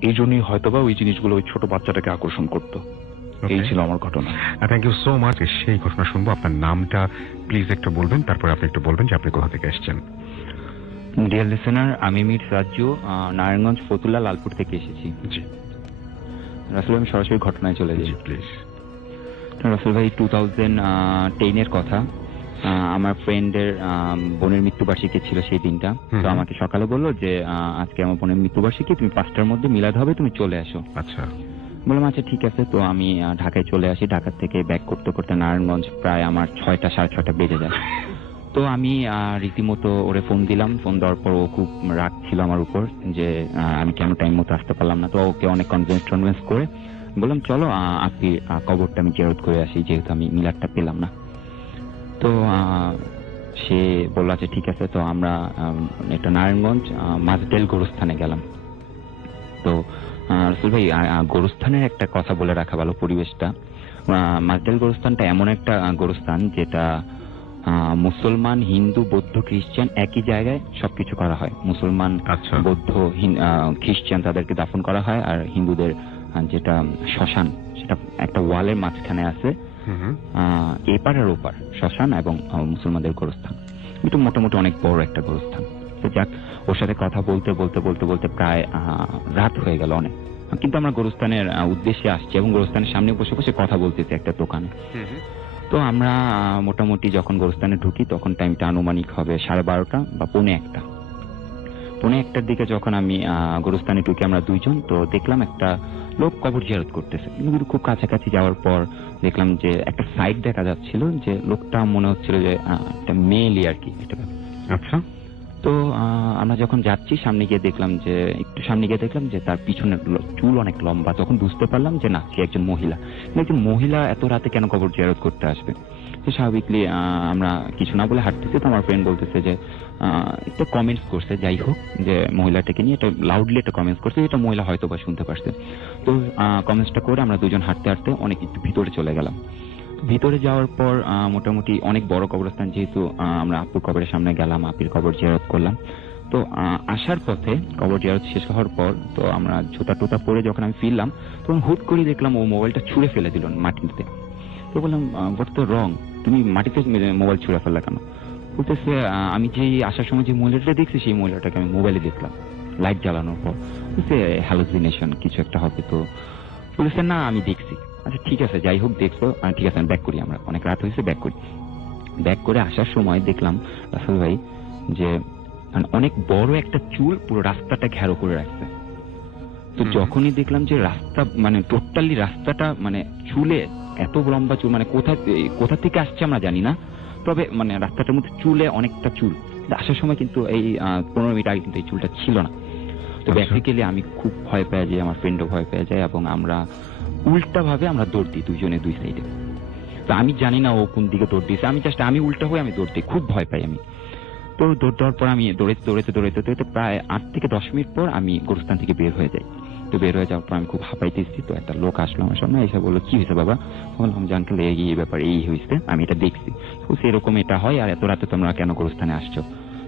এই জন্যই হয়তোবা ওই জিনিসগুলো ওই ছোট বাচ্চাটাকে আকর্ষণ করতো। এই ছিল আমার ঘটনা। Thank you so much. সেই ঘটনা শুনবো। আপনার নামটা প্লিজ একটু বলবেন, তারপরে আপনি একটু বলবেন যে আপনি কোথা থেকে এসেছেন। ডিয়ার লিসেনার, আমি মির সাজ্জু, নারায়ণগঞ্জ ফতুল্লা লালপুর থেকে এসেছি। জি রাসেল, আমি সরাসরি ঘটনায় চলে যাই। জি প্লিজ। রাসেল ভাই, 2010-এর কথা। আমার ফ্রেন্ডের বোনের মৃত্যুবার্ষিকী ছিল সেই দিনটা। তো আমাকে সকালে বললো যে আজকে আমার বোনের মৃত্যুবার্ষিকী, তুমি 5টার মধ্যে মিলাদ হবে, তুমি চলে আসো। আচ্ছা। বললাম আচ্ছা ঠিক আছে। তো আমি ঢাকায় চলে আসি। ঢাকা থেকে ব্যাক করতে করতে নারায়ণগঞ্জ প্রায় আমার 6টা সাড়ে 6টা বেজে যায়। তো আমি রীতিমতো ওরে ফোন দিলাম। ফোন দেওয়ার পর ও খুব রাগ ছিল আমার উপর যে আমি কেন টাইম মতো আসতে পারলাম না। তো ওকে অনেক কনভিন্স করে বললাম চলো আপনি কবরটা আমি জিয়ারত করে আসি, যেহেতু আমি মিলাদটা পেলাম না। তো সে বললো আচ্ছা ঠিক আছে। তো আমরা একটা নারায়ণগঞ্জ মাঝডেল গোরস্থানে গেলাম। তো রাসেল ভাই, গোরস্থানের একটা কথা বলে রাখা ভালো পরিবেশটা। মাঝডেল গোরস্থানটা এমন একটা গোরস্থান যেটা মুসলমান, হিন্দু, বৌদ্ধ, খ্রিস্টান একই জায়গায় সবকিছু করা হয়। মুসলমান, আচ্ছা। বৌদ্ধ, খ্রিস্টান তাদেরকে দাফন করা হয়। আর হিন্দুদের যেটা শ্মশান, সেটা একটা ওয়ালের মাঝখানে আছে। এপার আর ওপার শ্মশান এবং মুসলমানদের গোরস্থান। কিন্তু মোটামুটি অনেক বড় একটা গোরস্থান। তো যাক, ওর সাথে কথা বলতে বলতে বলতে বলতে প্রায় রাত হয়ে গেল অনেক। কিন্তু আমরা গোরস্থানের উদ্দেশ্যে আসছি এবং গোরস্থানের সামনে বসে বসে কথা বলতেছি একটা দোকানে। তো আমরা মোটামুটি যখন গোরস্থানে ঢুকি তখন টাইমটা আনুমানিক হবে 12:30 বা 1:45। 1:45-টার দিকে যখন আমি গোরস্থানে ঢুকি, আমরা দুইজন, তো দেখলাম একটা লোক কবর জিয়ারত করতেছে। কিন্তু খুব কাছাকাছি যাওয়ার পর দেখলাম যে একটা সাইড দেখা যাচ্ছিল, যে লোকটা মনে হচ্ছিল যে একটা মেয়েলি আর কি। আচ্ছা। তো আমরা যখন যাচ্ছি সামনে গিয়ে দেখলাম যে একটু সামনে গিয়ে দেখলাম যে তার পিছনের চুল অনেক লম্বা। তখন বুঝতে পারলাম যে না, সে একজন মহিলা। একজন মহিলা এত রাতে কেন কবর জিয়ারত করতে আসবে? তো স্বাভাবিকলি আমরা কিছু না বলে হাঁটতেছি। তো আমার ফ্রেন্ড বলতেছে যে একটা কমেন্টস করছে, যাই হোক, যে মহিলাটাকে নিয়ে একটা লাউডলি একটা কমেন্টস করছে, যেটা মহিলা হয়তো বা শুনতে পারছে। তো কমেন্টসটা করে আমরা দুজন হাঁটতে হাঁটতে অনেক একটু ভিতরে চলে গেলাম। ভিতরে যাওয়ার পর মোটামুটি অনেক বড় কবরস্থান, যেহেতু আমরা আপুর কবরের সামনে গেলাম, আপির কবর জিয়ারত করলাম। তো আসার পথে কবর জিয়ারত শেষ হওয়ার পর তো আমরা জুতা টুতা পরে যখন আমি ফিরলাম, তখন হুট করে দেখলাম ও মোবাইলটা ছুঁড়ে ফেলে দিল মাটিতে। তো বললাম হোয়াট দ্য রং, তুমি মাটিতে মোবাইল ছুঁড়ে ফেললা কেন? বলতেছে আমি যে আসার সময় যে মহিলাটা দেখছি সেই মহিলাটাকে আমি মোবাইলে দেখলাম লাইট জ্বালানোর পর। বলছে হ্যালুসিনেশন কিছু একটা হবে। তো বলতেছে না আমি দেখছি। আচ্ছা ঠিক আছে, যাই হোক দেখছো, ঠিক আছে আমি ব্যাক করি, আমরা অনেক রাত হয়েছে ব্যাক করি। ব্যাক করে আসার সময় দেখলাম রাসেল ভাই যে অনেক বড় একটা চুল পুরো রাস্তাটা ঘেরো করে রাখছে। তো যখনই দেখলাম যে রাস্তা মানে টোটালি রাস্তাটা মানে চুলে, এত লম্বা চুল, মানে কোথা থেকে আসছে আমরা জানি না, তবে মানে রাস্তাটার মধ্যে চুলে অনেকটা চুল। আসার সময় কিন্তু এই 15 মিনিট আগে কিন্তু এই চুলটা ছিল না। তো বেসিক্যালি আমি খুব ভয় পেয়ে যাই, আমার ফ্রেন্ডও ভয় পেয়ে যায় এবং আমরা উল্টা ভাবে আমরা দৌড় দিই দুইজনে দুই সাইডে। তো আমি জানি না ও কোন দিকে দৌড় দিয়েছে, আমি উল্টা হয়ে আমি দৌড় দিই, খুব ভয় পাই আমি। তো দৌড় দেওয়ার পর আমি দৌড়াইতে প্রায় 8 থেকে 10 মিনিট পর আমি গোরস্থান থেকে বের হয়ে যাই। তো বের হয়ে যাওয়ার পর আমি খুব হাঁপাইতেছি। তো একটা লোক আসলো আমার সামনে, এসে বললো কি হয়েছে বাবা? বললাম জানতো এই ব্যাপার এই হয়েছে, আমি এটা দেখছি। সেরকম এটা হয়, আর এত রাতে তোমরা কেন গোরস্থানে আসছো?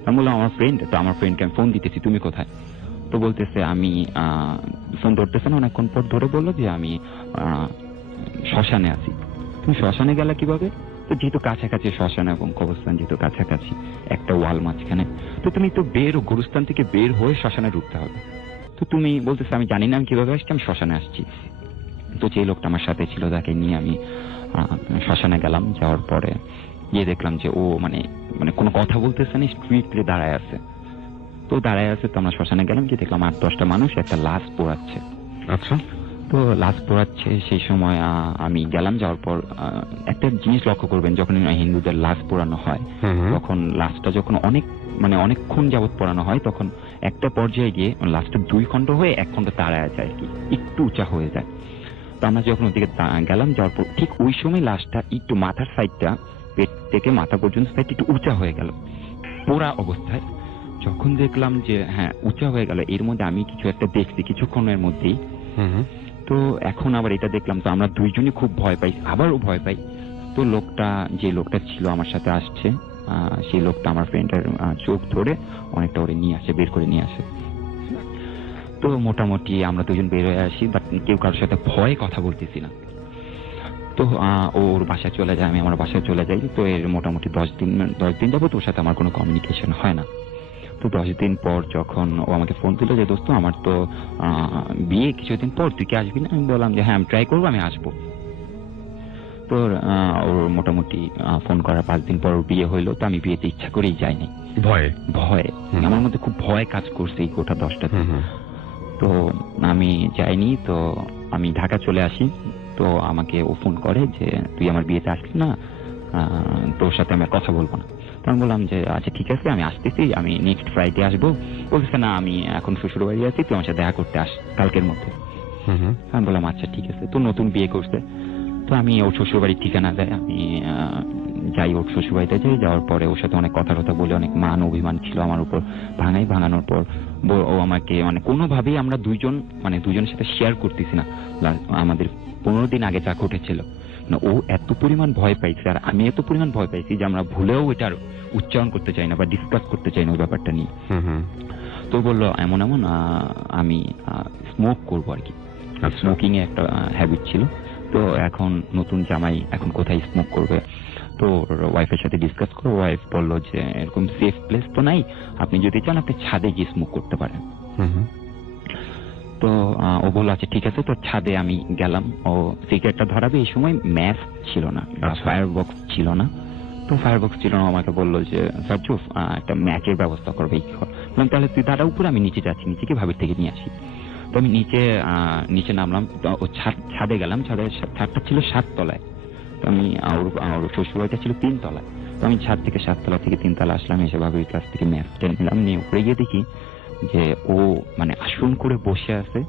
আমি বললাম আমার ফ্রেন্ড। তো আমার ফ্রেন্ডকে আমি ফোন দিতেছি, তুমি কোথায়? তো বলতেছে আমি ফোন ধরতেছে না, অনেকক্ষণ পর ধরে বললো যে আমি শ্মশানে আছি। তুমি শ্মশানে গেলা কিভাবে? তো যেহেতু কাছাকাছি শ্মশান এবং কবরস্থান যেহেতু কাছাকাছি, একটা ওয়াল মাঝখানে, তো তুমি তো গোরস্থান থেকে বের হয়ে শ্মশানে ঢুকতে হবে। তো তুমি বলতেছো আমি জানি না আমি কিভাবে আসছি, আমি শ্মশানে আসছি। তো যে লোকটা আমার সাথে ছিল তাকে নিয়ে আমি শ্মশানে গেলাম। যাওয়ার পরে গিয়ে দেখলাম যে ও মানে মানে কোনো কথা বলতেছে না, স্ট্রিক্টলি দাঁড়ায় আছে। তো দাঁড়ায় আছে, তো আমরা শ্মশানে গেলাম, গিয়ে দেখলাম 8-10টা মানুষ একটা লাশ পোড়াচ্ছে। আচ্ছা। তো লাশ পোড়াচ্ছে, সেই সময় আমি গেলাম। যাওয়ার পর একটা জিনিস লক্ষ্য করবেন, যখন হিন্দুদের লাশ পোড়ানো হয় তখন লাশটা যখন অনেকক্ষণ যাবত পোড়ানো হয়, তখন একটা পর্যায়ে গিয়ে লাশটা 2 খণ্ড হয়ে 1 খণ্ড দাঁড়ায় যায়, কি একটু উঁচা হয়ে যায়। তো আমরা যখন ওদিকে গেলাম, যাওয়ার পর ঠিক ওই সময় লাশটা একটু মাথার সাইডটা, পেট থেকে মাথা পর্যন্ত সাইড একটু উঁচা হয়ে গেল পোড়া অবস্থায়। যখন দেখলাম যে হ্যাঁ উঁচা হয়ে গেল, এর মধ্যে আমি কিছু একটা দেখছি কিছুক্ষণের মধ্যেই। তো এখন আবার এটা দেখলাম, তো আমরা দুইজনই খুব ভয় পাই, আবারও ভয় পাই। তো যে লোকটা ছিল আমার সাথে আসছে, সেই লোকটা আমার ফ্রেন্ডের চোখ ধরে অনেকটা ওরে নিয়ে আসে, বের করে নিয়ে আসে। তো মোটামুটি আমরা দুজন বের হয়ে আসি, বাট কেউ কারোর সাথে ভয়ে কথা বলতেছি না। তো ওর বাসায় চলে যায়, আমি আমার বাসায় চলে যাই। তো এর মোটামুটি 10 দিন যাবত ওর সাথে আমার কোনো কমিউনিকেশন হয় না। তো 10 দিন পর যখন ও আমাকে ফোন দিল যে দোস্ত আমার তো বিয়ে কিছুদিন পর, তুই কি আসবি না? আমি বললাম যে হ্যাঁ আমি ট্রাই করবো, আমি আসবো। তো ওর মোটামুটি ফোন করার 5 দিন পর বিয়ে হইলো। তো আমি বিয়েতে ইচ্ছা করেই যাইনি, ভয়ে আমার মধ্যে খুব ভয় কাজ করছে এই গোটা 10টা দিন। তো আমি যাইনি। তো আমি ঢাকা চলে আসি। তো আমাকে ও ফোন করে যে তুই আমার বিয়েতে আসলি না, তোর সাথে আমি কথা বলবো না। তো আমি বললাম যে আচ্ছা ঠিক আছে, আমি আসতেছি, আমি নেক্সট ফ্রাইডে আসবো। বলতেছে না আমি এখন শ্বশুর বাড়ি আছি, তুই আমার সাথে দেখা করতে আস কালকের মধ্যে। আমি বললাম আচ্ছা ঠিক আছে। তো নতুন বিয়ে করছে, তো আমি ওর শ্বশুর বাড়ির ঠিকানা দেয়, আমি যাই ওর শ্বশুর বাড়িতে যাই। যাওয়ার পরে ওর সাথে অনেক কথা বলে, অনেক মান অভিমান ছিল আমার উপর, ভাঙানোর পর ও আমাকে কোনোভাবেই আমরা দুজনের সাথে শেয়ার করতেছি না আমাদের 15 দিন আগে যা ঘটেছিল। ও এত পরিমাণ ভয় পাইছে আর আমি এত পরিমাণ ভয় পাইছি যে আমরা ভুলেও এটার উচ্চারণ করতে চাই না বা ডিসকাস করতে চাই না ওই ব্যাপারটা নিয়ে। তো বললো এমন আমি স্মোক করবো আর কি, স্মোকিং এ একটা হ্যাবিট ছিল। তো এখন নতুন জামাই এখন কোথায় স্মোক করবে? তো ওয়াইফের সাথে ডিসকাস করে ওয়াইফ বললো যে এরকম সেফ প্লেস তো নাই, আপনি যদি চান আপনি ছাদে গিয়ে স্মোক করতে পারেন। তো ও বললো আচ্ছা ঠিক আছে। তো ছাদে আমি গেলাম। ও সিগারেটটা ধরাবে, এই সময় ম্যাচ ছিল না, ফায়ার বক্স ছিল না। তো ফায়ার বক্স ছিল না, আমাকে বললো যে সার্জুফ একটা ম্যাচের ব্যবস্থা করবে। তাহলে তুই দাঁড়া উপরে, আমি নিচে যাচ্ছি, নিচে গিয়ে ভাবির থেকে নিয়ে আসি। তো আমি নিচে নামলাম। ও ছাদে গেলাম। ছাদটা ছিল 7 তলায়। তো আমি ওর শ্বশুরবাড়িটা ছিল 3 তলায়। তো আমি ছাদ থেকে 7 তলা থেকে 3 তলা আসলাম, এসে ভাবির কাছ থেকে ম্যাপটা নিলাম, নিয়ে উপরে গিয়ে দেখি যে ও আসন করে বসে আছে,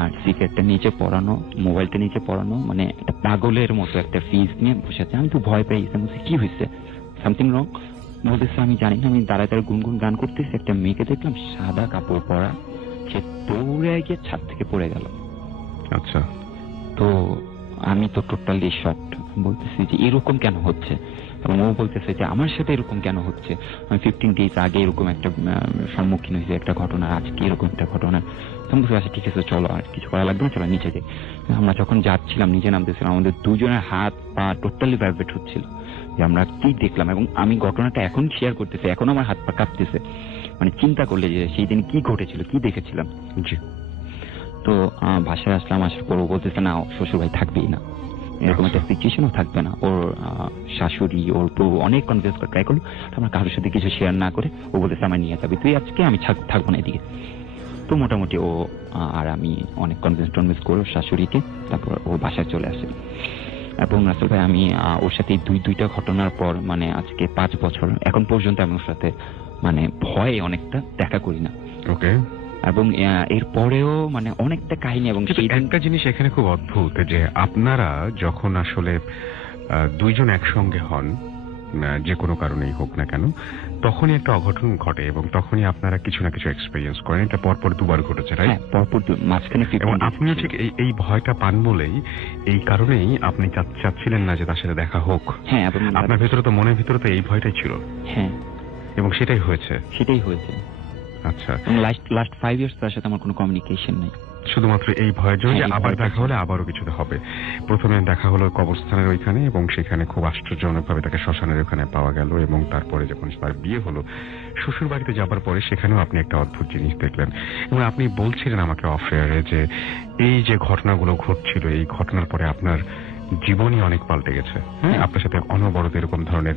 আর সিগারেটটা নিচে পড়ানো, মোবাইলটা নিচে পড়ানো, একটা পাগলের মতো একটা ফিজ নিয়ে বসে আছে। আমি তো ভয় পেয়ে গেছি, কি হয়েছে, সামথিং রং। বলতেছে আমি জানি না, আমি দাঁড়ায় গুনগুন গান করতেছি, একটা মেয়েকে দেখলাম সাদা কাপড় পরা, সে দৌড়ে গিয়ে ছাদ থেকে পড়ে গেল। আচ্ছা। তো আমি তো টোটালি শকড, বলতেছি যে এরকম কেন হচ্ছে, এবং ও বলতেছে যে আমার সাথে এরকম কেন হচ্ছে, আমি 15 ডেজ আগে এরকম একটা সম্মুখীন হয়েছে একটা ঘটনা, আজকে এরকম একটা ঘটনা। আচ্ছা ঠিক আছে চলো, আর কিছু করা লাগবে না, চলো নিচে যাই। আমরা যখন যাচ্ছিলাম, নিচে নামতেছিলাম, আমাদের দুজনের হাত পা টোটালি ভাইব্রেট হচ্ছিল যে আমরা কি দেখলাম। এবং আমি ঘটনাটা এখন শেয়ার করতেছি, এখন আমার হাত পা কাঁপতেছে, চিন্তা করলে যে সেই দিন কি ঘটেছিল, কি দেখেছিলাম। জি। তো বাসায় আসলাম, আসার পর ও বলতেছে না শ্বশুর ভাই থাকবেই না, এরকম একটা সিচুয়েশনও থাকবে না। ওর শাশুড়ি, ওর বউ অনেক কনভিন্স করে ট্রাই করলো, আমার কারোর সাথে কিছু শেয়ার না করে ও বলতেছে আমার নিয়ে যাবি তুই আজকে, আমি থাকবো না এদিকে। তো মোটামুটি ও আর আমি অনেক কনভিন্স করে শাশুড়িকে, তারপর ও বাসায় চলে আসে। এবং রাসেল ভাই আমি ওর সাথে দুইটা ঘটনার পর আজকে 5 বছর এখন পর্যন্ত আমি ওর সাথে ভয়ে অনেকটা দেখা করি না। ওকে। এবং এর পরেও অনেকটা কাহিনী। এবং একটা জিনিস এখানে খুব অদ্ভুত যে আপনারা যখন আসলে দুইজন একসঙ্গে হন, যে কোনো কারণেই হোক না কেন, তখনই একটা অঘটন ঘটে এবং তখনই আপনারা কিছু না কিছু এক্সপেরিয়েন্স করেন। এটা পরপর 2 বার ঘটেছে, রাইট? পরপর মাঝখানে। এবং আপনিও ঠিক এই ভয়টা পান বলেই, এই কারণেই আপনি চাচ্ছিলেন না যে তার সাথে দেখা হোক। হ্যাঁ, এবং আপনার ভেতরে তো, মনের ভিতরে তো এই ভয়টাই ছিল। হ্যাঁ, এবং সেটাই হয়েছে। আচ্ছা। লাস্ট 5 ইয়ার্স তার সাথে আমার কোনো কমিউনিকেশন নেই। শুধুমাত্র এই ভয়ের জন্য যে হ্যাঁ, এই আবার ভয়টার দেখা হলে আবারও কিছু হবে। প্রথমে দেখা হলো কবরস্থানের ওইখানে এবং সেখানে খুব আশ্চর্যজনকভাবে তাকে শ্মশানের ওখানে পাওয়া গেল, এবং তারপরে যখন তার বিয়ে হলো শ্বশুর বাড়িতে যাবার পরে সেখানেও আপনি একটা অদ্ভুত জিনিস দেখলেন। এবং আপনি বলছিলেন আমাকে অফ এয়ারে যে এই যে ঘটনাগুলো ঘটছিল, এই ঘটনার পরে আপনার জীবনই অনেক পাল্টে গেছে। হ্যাঁ, আপনার সাথে অনবরত এরকম ধরনের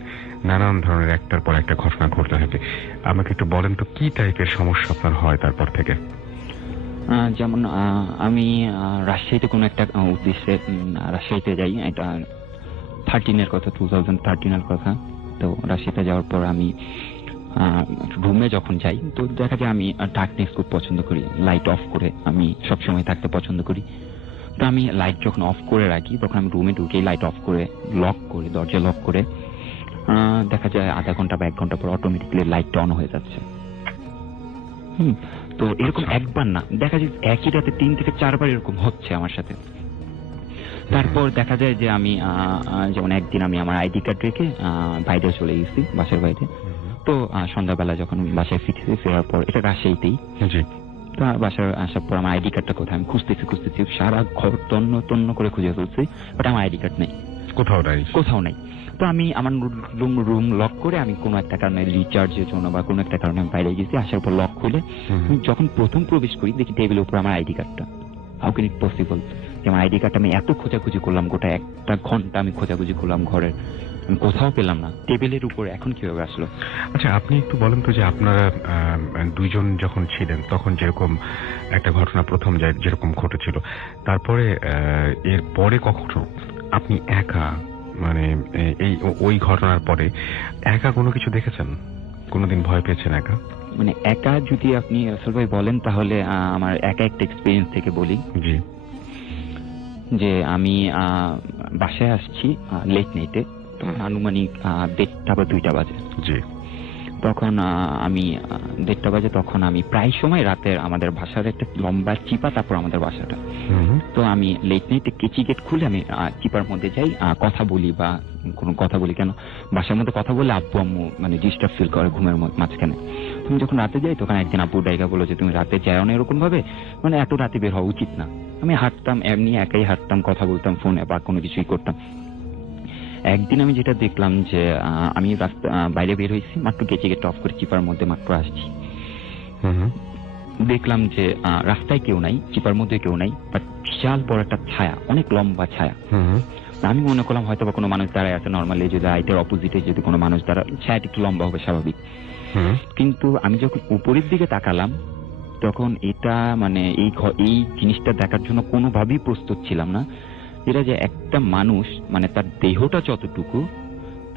নানান ধরনের একটার পর একটা ঘটনা ঘটতে থাকে। আমাকে একটু বলেন তো কি টাইপের সমস্যা আপনার হয় তারপর থেকে? যেমন আমি রাজশাহীতে কোনো একটা উদ্দেশ্যে রাজশাহীতে যাই, এটা 2013 এর কথা। তো রাজশাহীতে যাওয়ার পর আমি রুমে যখন যাই, তো দেখা যায় আমি ডার্কনেস খুব পছন্দ করি, লাইট অফ করে আমি সবসময় থাকতে পছন্দ করি। তো আমি লাইট যখন অফ করে রাখি তখন আমি রুমে ঢুকে লাইট অফ করে লক করে, দরজা লক করে, দেখা যায় আধা ঘন্টা বা 1 ঘন্টা পর অটোমেটিক্যালি লাইটটা অন হয়ে যাচ্ছে। তো এরকম একবার না, দেখা যায় একই রাতে 3 থেকে 4 বার এরকম হচ্ছে আমার সাথে। তারপর দেখা যায় যে আমি যেমন একদিন আমি আমার আইডি কার্ড রেখে বাইরে চলে গেছি, বাসার বাইরে। তো সন্ধ্যাবেলা যখন বাসায় ফিরছি, ফেরার পর এটা রাজশাহীতেই, জি, তো বাসায় আসার পর আমার আইডি কার্ডটা কোথায় আমি খুঁজতেছি সারা ঘর তন্ন তন্ন করে খুঁজে ফেলছি, বাট আমার আইডি কার্ড নেই, কোথাও নেই। তো আমি আমার রুম লক করে আমি কোনো একটা কারণে রিচার্জের জন্য বা কোনো একটা কারণে আমি বাইরে গেছি, আসার পর লক খুলে আমি যখন প্রথম প্রবেশ করি দেখি টেবিলের উপর আমার আইডি কার্ডটা। হাউ ক্যান ইট পসিবল যে আমার আইডি কার্ডটা আমি এত খোঁজাখুঁজি করলাম, গোটা 1 ঘন্টা আমি খোঁজাখুঁজি করলাম ঘরের, আমি কোথাও পেলাম না, টেবিলের উপর এখন কিভাবে আসলো? আচ্ছা, আপনি একটু বলেন তো যে আপনারা দুইজন যখন ছিলেন তখন যেরকম একটা ঘটনা প্রথম যেরকম ঘটেছিল, তারপরে এর পরে কখনো আপনি একা, মানে এই ওই ঘটনার পরে একা কোনো কিছু দেখেছেন? কোনোদিন ভয় পেয়েছেন একা? মানে একা যদি আপনি আসল ভাই বলেন তাহলে আমার একা একটা এক্সপিরিয়েন্স থেকে বলি জি, যে আমি বাসায় আসছি লেট নাইটে, তখন আনুমানিক 1:30 বা 2টা বাজে। জি, তখন আমি 1:30 বাজে, তখন আমি প্রায় সময় রাতের আমাদের বাসার একটা লম্বা চিপা, তারপর আমাদের বাসাটা। তো আমি লেট নাইটে কেচি গেট খুলে আমি চিপার মধ্যে যাই, কথা বলি বা কোনো কথা বলি, কেন বাসার মধ্যে কথা বলে আব্বু আম্মু মানে ডিস্টার্ব ফিল করে ঘুমের মাঝখানে। তুমি যখন রাতে যাই তখন একদিন আব্বু ডাইকা বলো যে তুমি রাতে যাও না এরকম ভাবে, মানে এত রাতে বের হওয়া উচিত না। আমি হাঁটতাম, এমনি একাই হাঁটতাম, কথা বলতাম ফোনে বা কোনো কিছুই করতাম। একদিন আমি যেটা দেখলাম যে আমি রাস্তা বাইরে বের হয়েছি, মাত্র কেচি গেট অফ করে চিপার মধ্যে মাত্র আসছি, দেখলাম যে রাস্তায় কেউ নাই, চিপার মধ্যে কেউ নাই, বাট বিশাল বড় একটা ছায়া, অনেক লম্বা ছায়া। আমি মনে করলাম হয়তো বা কোনো মানুষ দাঁড়ায় আছে, নর্মালি যদি লাইটের অপোজিটে যদি কোনো মানুষ দাঁড়ায় ছায়াটা একটু লম্বা হবে স্বাভাবিক। কিন্তু আমি যখন উপরের দিকে তাকালাম তখন এটা মানে এই জিনিসটা দেখার জন্য কোনোভাবেই প্রস্তুত ছিলাম না। যেটা যে একটা মানুষ মানে তার দেহটা যতটুকু,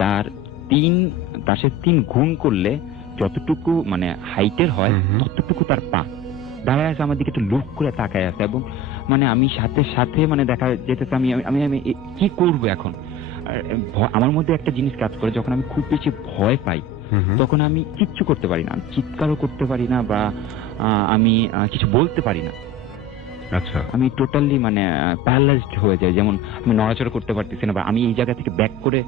তার 3 গুণ করলে যতটুকু মানে হাইটের হয় ততটুকু তার পা, দাঁড়ায় আছে আমার দিকে একটু লুক করে তাকায় আছে। এবং মানে আমি সাথে সাথে মানে দেখা যেতেছে আমি আমি আমি কি করবো এখন। আমার মধ্যে একটা জিনিস কাজ করে, যখন আমি খুব বেশি ভয় পাই তখন আমি কিচ্ছু করতে পারি না, চিৎকারও করতে পারি না বা আমি কিছু বলতে পারি না। আচ্ছা, আমি টোটালি মানে প্যারালাইজড হয়ে যাই, যেমন আমি নড়াচড়া করতে পারতেছি না বা আমি এই জায়গা থেকে ব্যাক করে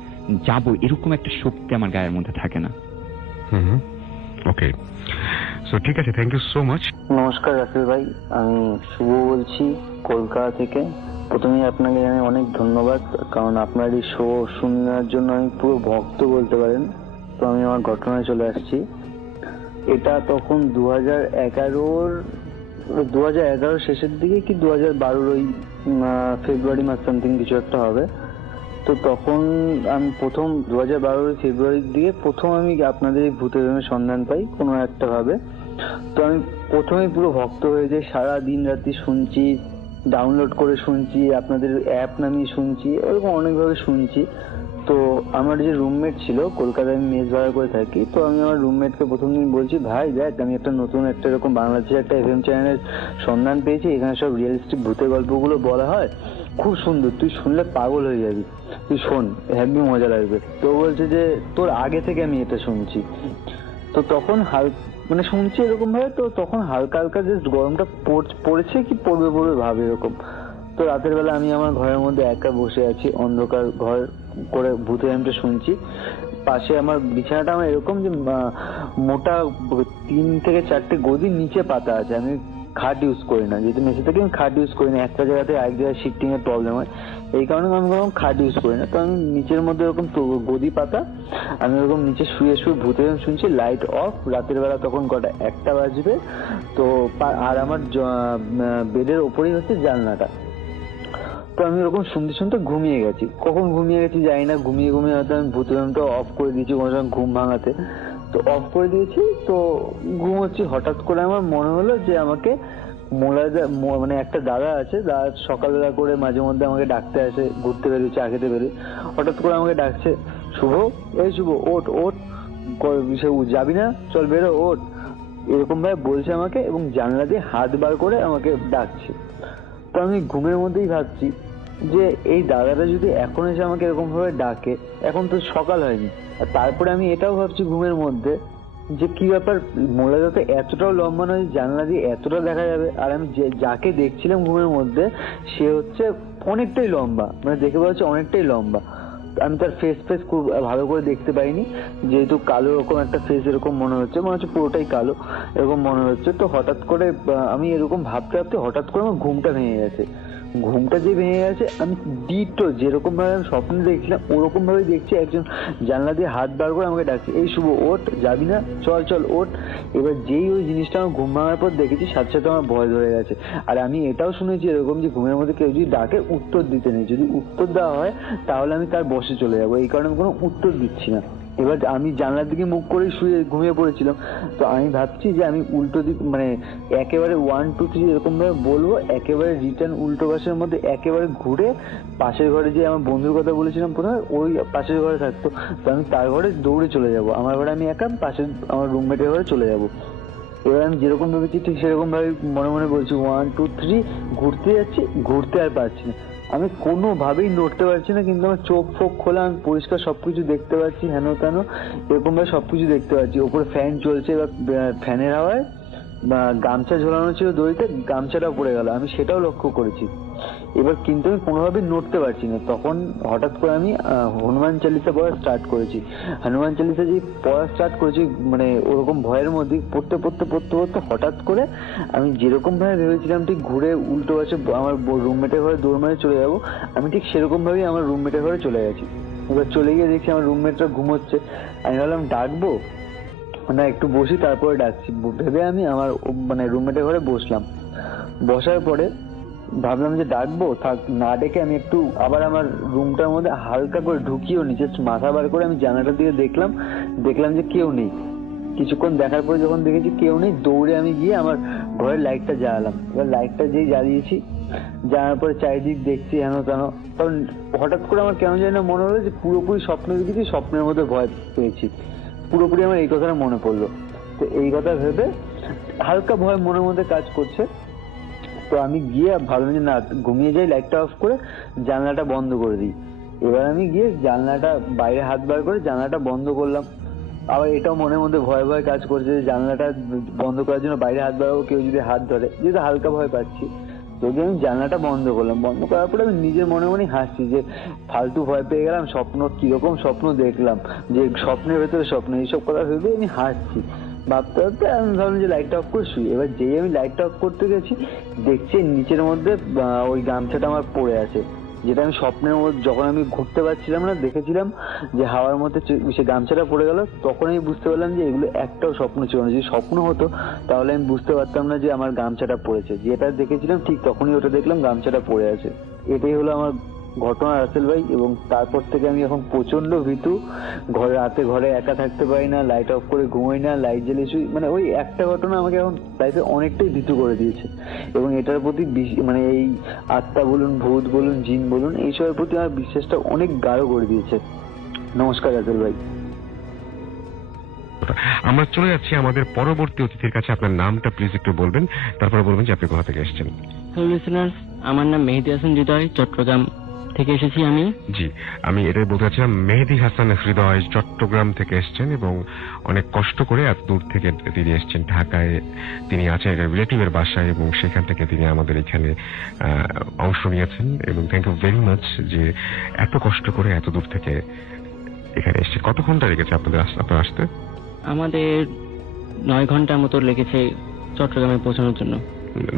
যাব, এরকম একটা শক্তি আমার গায়ের মধ্যে থাকে না। ওকে, সো ঠিক আছে, থ্যাংক ইউ সো মাচ। নমস্কার রাসেল ভাই, আমি শুভ বলছি কলকাতা থেকে। প্রথমেই আপনাকে জানাই অনেক ধন্যবাদ, কারণ আপনার এই শো শোনার জন্য আমি পুরো ভক্ত বলতে পারেন। তো আমি আমার ঘটনায় চলে আসছি। এটা তখন 2011 শেষের দিকে কি 2012 ওই ফেব্রুয়ারি মাস সামথিং কিছু একটা হবে। তো তখন আমি প্রথম 2012 ফেব্রুয়ারির দিকে প্রথম আমি আপনাদের এই ভূতের সন্ধান পাই কোনো একটা ভাবে। তো আমি প্রথমেই পুরো ভক্ত হয়ে যাই, সারা দিন রাত্রি শুনছি, ডাউনলোড করে শুনছি, আপনাদের অ্যাপ নামিয়ে শুনছি, ওরকম অনেকভাবে শুনছি। তো আমার যে রুমমেট ছিল, কলকাতায় আমি মেস ভাড়া করে থাকি, তো আমি আমার রুমমেটকে প্রথম দিন বলছি, ভাই দেখ আমি একটা নতুন একটা এরকম বাংলাদেশের একটা FM চ্যানেলের সন্ধান পেয়েছি, এখানে সব রিয়েলিস্টিক ভূতের গল্পগুলো বলা হয়, খুব সুন্দর, তুই শুনলে পাগল হয়ে যাবি, তুই শোন, হেব্বি মজা লাগবে। তো বলছে যে তোর আগে থেকে আমি এটা শুনছি। তো তখন মানে শুনছি এরকম ভাবে, তো তখন হালকা হালকা জাস্ট গরমটা পড়েছে কি পড়বে ভাবে এরকম। তো রাতের বেলা আমি আমার ঘরের মধ্যে একা বসে আছি, অন্ধকার ঘর করে ভূতের গল্পটা শুনছি। পাশে আমার বিছানাটা আমার এরকম যে মোটা 3 থেকে 4টে গদি নিচে পাতা আছে, আমি খাট ইউজ করি না, যেহেতু মেসে থেকে আমি খাট ইউজ করি না, একটা জায়গাতে আরেক জায়গায় শিফটিং এর প্রবলেম হয়, এই কারণে আমি কোনো খাট ইউজ করি না। তো আমি নিচের মধ্যে এরকম গদি পাতা, আমি এরকম নিচে শুয়ে শুয়ে ভূতের গান শুনছি, লাইট অফ, রাতের বেলা তখন কটা 1টা বাজবে। তো আর আমার বেডের ওপরেই হচ্ছে জানলাটা। তো আমি ওরকম শুনতে শুনতে ঘুমিয়ে গেছি, কখন ঘুমিয়ে গেছি জানি না, ঘুমিয়ে ঘুমিয়ে হয়তো আমি ভূতের গানটা অফ করে দিয়েছি কোনো সময় ঘুম ভাঙাতে। তো অফ করে দিয়েছি, তো ঘুমোচ্ছি, হঠাৎ করে আমার মনে হলো যে আমাকে মানে একটা দাদা আছে, দাদা সকালবেলা করে মাঝে মধ্যে আমাকে ডাকতে আসে, ঘুরতে বেরোয়, চা খেতে বেরোয়, হঠাৎ করে আমাকে ডাকছে, শুভ, এই শুভ ওঠ ওঠ, সে যাবি না, চল বেরো ওঠ, এরকম ভাবে বলছে আমাকে, এবং জানলা দিয়ে হাত বার করে আমাকে ডাকছে। তো আমি ঘুমের মধ্যেই ভাবছি যে এই দাদাটা যদি এখন এসে আমাকে এরকম ভাবে ডাকে, এখন তো সকাল হয়নি, আর তারপরে আমি এটাও ভাবছি ঘুমের মধ্যে যে কি ব্যাপার, মোলা যাতে এতটাও লম্বা নয়, জানলা দিয়ে এতটা দেখা যাবে, আর আমি যাকে দেখছিলাম ঘুমের মধ্যে সে হচ্ছে অনেকটাই লম্বা, মানে দেখে পাচ্ছি অনেকটাই লম্বা। আমি তার ফেস খুব ভালো করে দেখতে পাইনি, যেহেতু কালো এরকম একটা ফেস এরকম মনে হচ্ছে পুরোটাই কালো এরকম মনে হচ্ছে। তো হঠাৎ করে আমি এরকম ভাবতে ভাবতে হঠাৎ করে আমার ঘুমটা ভেঙে গেছে। ঘুমটা যে ভেঙে গেছে, আমি ডিটো যেরকম ভাবে আমি স্বপ্নে দেখছিলাম ওরকম ভাবে দেখছি একজন জানলা দিয়ে হাত বার করে আমাকে ডাকছে, এই শুভ ওঠ, যাবি না, চল চল ওঠ। এবার যেই ওই জিনিসটা আমার ঘুম ভাঙার পর দেখেছি, সাথে সাথে আমার ভয় ধরে গেছে। আর আমি এটাও শুনেছি এরকম যে ঘুমের মধ্যে কেউ যদি ডাকে উত্তর দিতে নেই, যদি উত্তর দেওয়া হয় তাহলে আমি তার বসে চলে যাবো, এই কারণে আমি কোনো উত্তর দিচ্ছি না। এবার আমি জানলার দিকে মুখ করে শুয়ে ঘুমিয়ে পড়েছিলাম। তো আমি ভাবছি যে আমি উল্টো দিক মানে একেবারে 1 2 3 এরকম ভাবে বলবো, একেবারে রিটার্ন উল্টো পাশের মধ্যে একেবারে ঘুরে পাশের ঘরে যে আমার বন্ধুর কথা বলেছিলাম প্রথমে, ওই পাশের ঘরে থাকতো, তো আমি তার ঘরে দৌড়ে চলে যাব, আমার ঘরে আমি একা, পাশের আমার রুমমেটের ঘরে চলে যাব। এবার আমি যেরকম ভেবেছি ঠিক সেরকম ভাবে মনে মনে বলছি 1 2 3, ঘুরতে যাচ্ছি, ঘুরতে আর পারছি না, আমি কোনোভাবেই নড়তে পারছি না, কিন্তু আমার চোখ ফোক খোলা, আমি পরিষ্কার সবকিছু দেখতে পাচ্ছি, হেন তেন এরকম ভাবে সবকিছু দেখতে পাচ্ছি। ওপরে ফ্যান চলছে, এবার ফ্যানের হাওয়ায় গামছা ঝোলানো ছিল দড়িতে, গামছাটা পড়ে গেল, আমি সেটাও লক্ষ্য করেছি। এবার কিন্তু আমি কোনোভাবেই নড়তে পারছি না। তখন হঠাৎ করে আমি হনুমান চালিসা পড়া স্টার্ট করেছি। হনুমান চালিসা যে পড়া স্টার্ট করেছি, মানে ওরকম ভয়ের মধ্যে পড়তে পড়তে পড়তে পড়তে হঠাৎ করে আমি যেরকম ভাবে ভেবেছিলাম ঠিক ঘুরে উল্টো পাশে আমার রুমমেটের ঘরে দৌড় মারে চলে যাবো, আমি ঠিক সেরকম ভাবেই আমার রুমমেটের ঘরে চলে গেছি। এবার চলে গিয়ে দেখছি আমার রুমমেটরা ঘুমোচ্ছে, আমি ভাবলাম ডাকবো না, একটু বসি তারপরে ডাকছি ভেবে আমি আমার মানে রুমমেটের ঘরে বসলাম। বসার পরে ভাবলাম যে ডাকবো, থাক না ডেকে আমি একটু আবার আমার রুমটার মধ্যে হালকা করে ঢুকিয়েও নিচে মাথা বার করে আমি জানালার দিকে দেখলাম যে কেউ নেই। কিছুক্ষণ দেখার পরে যখন দেখেছি কেউ নেই, দৌড়ে আমি গিয়ে আমার ঘরের লাইটটা জ্বালালাম। এবার লাইটটা যেই জ্বালিয়েছি, জানার পরে চারিদিক দেখছি হেন তেন, তখন হঠাৎ করে আমার কেন জানি না মনে হলো যে পুরোপুরি স্বপ্ন দেখেছি, স্বপ্নের মধ্যে ভয় পেয়েছি, পুরোপুরি আমার এই কথাটা মনে পড়লো। তো এই কথা ভেবে হালকা ভয় মনের মধ্যে কাজ করছে, তো আমি গিয়ে ভাবলাম যে না ঘুমিয়ে যাই, লাইটটা অফ করে জানলাটা বন্ধ করে দিই। এবার আমি গিয়ে জানলাটা বাইরে হাত বার করে জানলাটা বন্ধ করলাম। আবার এটাও মনের মধ্যে ভয় ভয় কাজ করছে যে জানলাটা বন্ধ করার জন্য বাইরে হাত বাড়াবো, কেউ যদি হাত ধরে, যেহেতু হালকা ভয় পাচ্ছি। যদি আমি জানলাটা বন্ধ করলাম, বন্ধ করার পরে আমি নিজের মনে মনে হাসছি যে ফালতু ভয় পেয়ে গেলাম, স্বপ্ন কিরকম স্বপ্ন দেখলাম, যে স্বপ্নের ভেতরে স্বপ্ন, এইসব কথা ভেবে আমি হাসছি। ভাবতে ভাবতে আমি ভাবলাম যে লাইটটা অফ করে শুই। এবার যেই আমি লাইটটা অফ করতে গেছি, দেখছি নিচের মধ্যে ওই গামছাটা আমার পড়ে আছে, যেটা আমি স্বপ্নের মধ্যে যখন আমি ঘুরতে পারছিলাম না দেখেছিলাম যে হাওয়ার মধ্যে সে গামছাটা পড়ে গেল, তখন আমি বুঝতে পারলাম যে এগুলো একটাও স্বপ্ন ছিল না। যদি স্বপ্ন হতো তাহলে আমি বুঝতে পারতাম না যে আমার গামছাটা পড়েছে, যেটা দেখেছিলাম ঠিক তখনই ওটা দেখলাম গামছাটা পড়ে আছে। এটাই হলো আমার ঘটনা রাসেল ভাই। এবং তারপর থেকে আমি এখন প্রচন্ড ভীতু, রাতে ঘরে একা থাকতে পারি না, লাইট অফ করে ঘুমোই না, লাইট জ্বালিয়ে শুই। মানে ওই একটা ঘটনা আমাকে এখন লাইফে অনেকটাই ভীতু করে দিয়েছে, এবং এটার প্রতি মানে এই আত্মা বলুন, ভূত বলুন, জিন বলুন, এইসবের প্রতি আমার বিশ্বাসটা অনেক গাঢ় করে দিয়েছে। নমস্কার রাসেল ভাই। আমরা চলে যাচ্ছি আমাদের পরবর্তী অতিথির কাছে। আপনার নামটা প্লিজ একটু বলবেন, তারপরে বলবেন যে আপনি কোথা থেকে এসেছেন। হ্যালো লিসেনার্স, আমার নাম মেহেদি হাসান হৃদয়, চট্টগ্রাম থেকে এসেছি আমি। জি, আমি এটাই বলতে চাচ্ছিলাম, মেহেদি হাসান হৃদয় চট্টগ্রাম থেকে এসেছেন এবং অনেক কষ্ট করে এত দূর থেকে তিনি এসেছেন ঢাকায়। তিনি আছেন রিলেটিভের বাসায় এবং সেখান থেকে তিনি আমাদের এখানে অংশ নিয়েছেন, এবং থ্যাংক ইউ ভেরি মাচ যে এত কষ্ট করে এত দূর থেকে এখানে এসছে। কত ঘন্টা লেগেছে আপনার আসতে? আমাদের 9 ঘন্টার মতো লেগেছে চট্টগ্রামে পৌঁছানোর জন্য।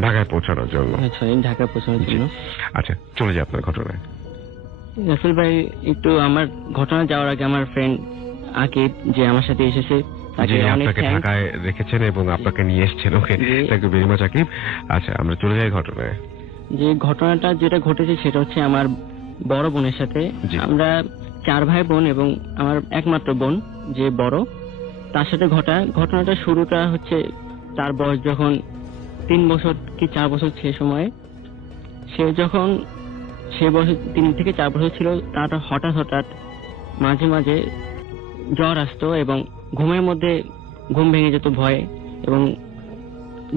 ঢাকায় পৌঁছানোর জন্য। সরি, ঢাকা পৌঁছানোর জন্য। আচ্ছা, চলে যায় আপনার ঘটনায়। রাসেল ভাই, একটু আমার ঘটনা যাওয়ার আগে আমার ফ্রেন্ড আকিব যে আমার সাথে এসেছে তাকে যে অনেক আপনাকে thanks। ঢাকায় রেখেছেন এবং আপনাকে নিয়ে এসেছেন, ওকে, জি। Thank you very much Aqib. আচ্ছা, আমরা চলে যাই ঘটনায়। যে ঘটনাটা যেটা ঘটেছে সেটা হচ্ছে আমার বড় বোনের সাথে। জি। আমরা 4 ভাই বোন এবং আমার একমাত্র বোন যে বড়, তার সাথে ঘটনাটা শুরুটা হচ্ছে তার বয়স যখন 3 বছর কি 4 বছর সে সময়ে, সে বয়স 3 থেকে 4 বছর ছিল, তার হঠাৎ মাঝে মাঝে জ্বর আসতো এবং ঘুমের মধ্যে ঘুম ভেঙে যেত ভয়ে, এবং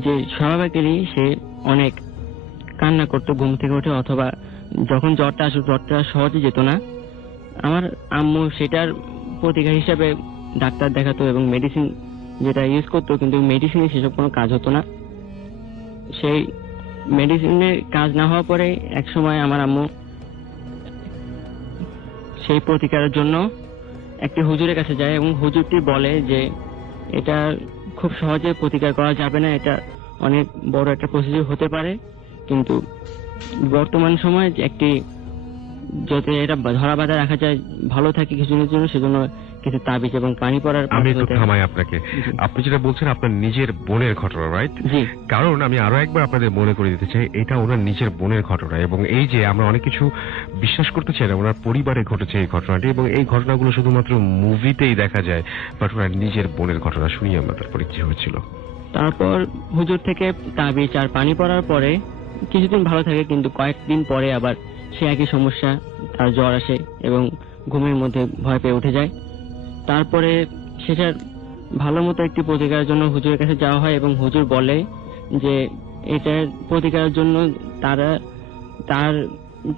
যে স্বাভাবিকই সে অনেক কান্না করতো ঘুম থেকে উঠে, অথবা যখন জ্বরটা সহজে যেত না। আমার আম্মু সেটার প্রতিকার হিসাবে ডাক্তার দেখাতো এবং মেডিসিন যেটা ইউজ করতো, কিন্তু মেডিসিনে সেসব কোনো কাজ হতো না। সেই মেডিসিনের কাজ না হওয়ার পরে এক সময় আমার আম্মু সেই প্রতিকারের জন্য একটি হুজুরের কাছে যায় এবং হুজুরটি বলে যে এটা খুব সহজে প্রতিকার করা যাবে না, এটা অনেক বড় একটা প্রসিডিউর হতে পারে, কিন্তু বর্তমান সময়ে একটি যাতে এটা ধরা বাঁধা রাখা যায়, ভালো থাকে কিছুদিনের জন্য, সেজন্য কিছু তাবিজ এবং পানি পড়ার আমি একটু পদ্ধতি- থামাই আপনাকে। জি। আপনি যেটা বলছেন আপনার নিজের বোনের ঘটনা, রাইট? জি কারণ আমি আরো একবার আপনাদের মনে করে দিতে চাই, এটা ওনার নিজের বোনের ঘটনা, এবং এই যে আমরা অনেক কিছু বিশ্বাস করতে চাই না, ওনার পরিবারে ঘটেছে এই ঘটনাটি, এবং এই ঘটনাগুলো শুধুমাত্র মুভিতেই দেখা যায়, বাট ওনার নিজের বোনের ঘটনা শুনিয়ে আমরা তারপরে কি হয়েছিল। তারপর হুজুর থেকে তাবিজ আর পানি পড়ার পরে কিছুদিন ভালো থাকে, কিন্তু কয়েকদিন পরে আবার সে একই সমস্যা, তার জ্বর আসে এবং ঘুমের মধ্যে ভয় পেয়ে উঠে যায়। তারপরে সেটার ভালো মতো একটি প্রতিকারের জন্য হুজুরের কাছে যাওয়া হয় এবং হুজুর বলে যে এটার প্রতিকারের জন্য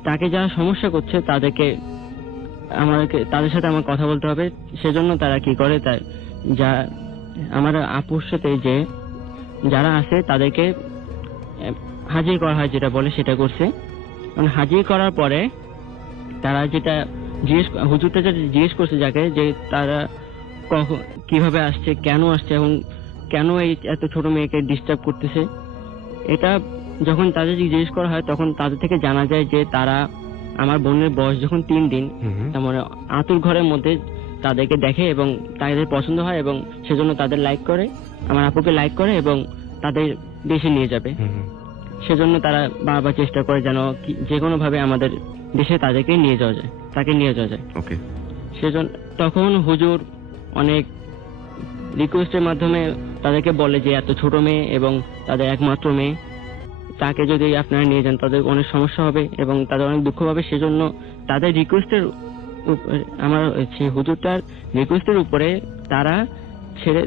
তাকে যারা সমস্যা করছে তাদের সাথে আমার কথা বলতে হবে। সেজন্য তারা কি করে, আমার আপুর সাথে যে যারা আছে তাদেরকে হাজির করা হয়, যেটা বলে সেটা করছে। হাজির করার পরে তারা যেটা হুজুরটা যেটা জিজ্ঞেস করছে যাকে, যে তারা কিভাবে আসছে, কেন আসছে এবং কেন এই এত ছোট মেয়েকে ডিস্টার্ব করতেছে, এটা যখন তাদের জিজ্ঞেস করা হয় তখন তাদের থেকে জানা যায় যে তারা আমার বোনের বয়স যখন 3 দিন, তার মানে আতুর ঘরের মধ্যে তাদেরকে দেখে এবং তাদের পছন্দ হয় এবং সেজন্য তাদের লাইক করে, আমার আপুকে লাইক করে এবং তাদের দেশে নিয়ে যাবে। সেজন্য তারা বারবার চেষ্টা করে যেন যে কোনো ভাবে আমাদের দেশে তাকে নিয়ে যাওয়া যায়। ওকে। সেজন্য তখন হুজুর অনেক রিকোয়েস্টের মাধ্যমে তাদেরকে বলে যে এত ছোট মেয়ে এবং তাদের একমাত্র মেয়ে, তাকে যদি আপনারা নিয়ে যান তাদের অনেক সমস্যা হবে এবং তাদের অনেক দুঃখ পাবে। সেজন্য তাদের রিকোয়েস্টের আমার সেই হুজুরটার রিকোয়েস্টের উপরে তারা ছেড়ে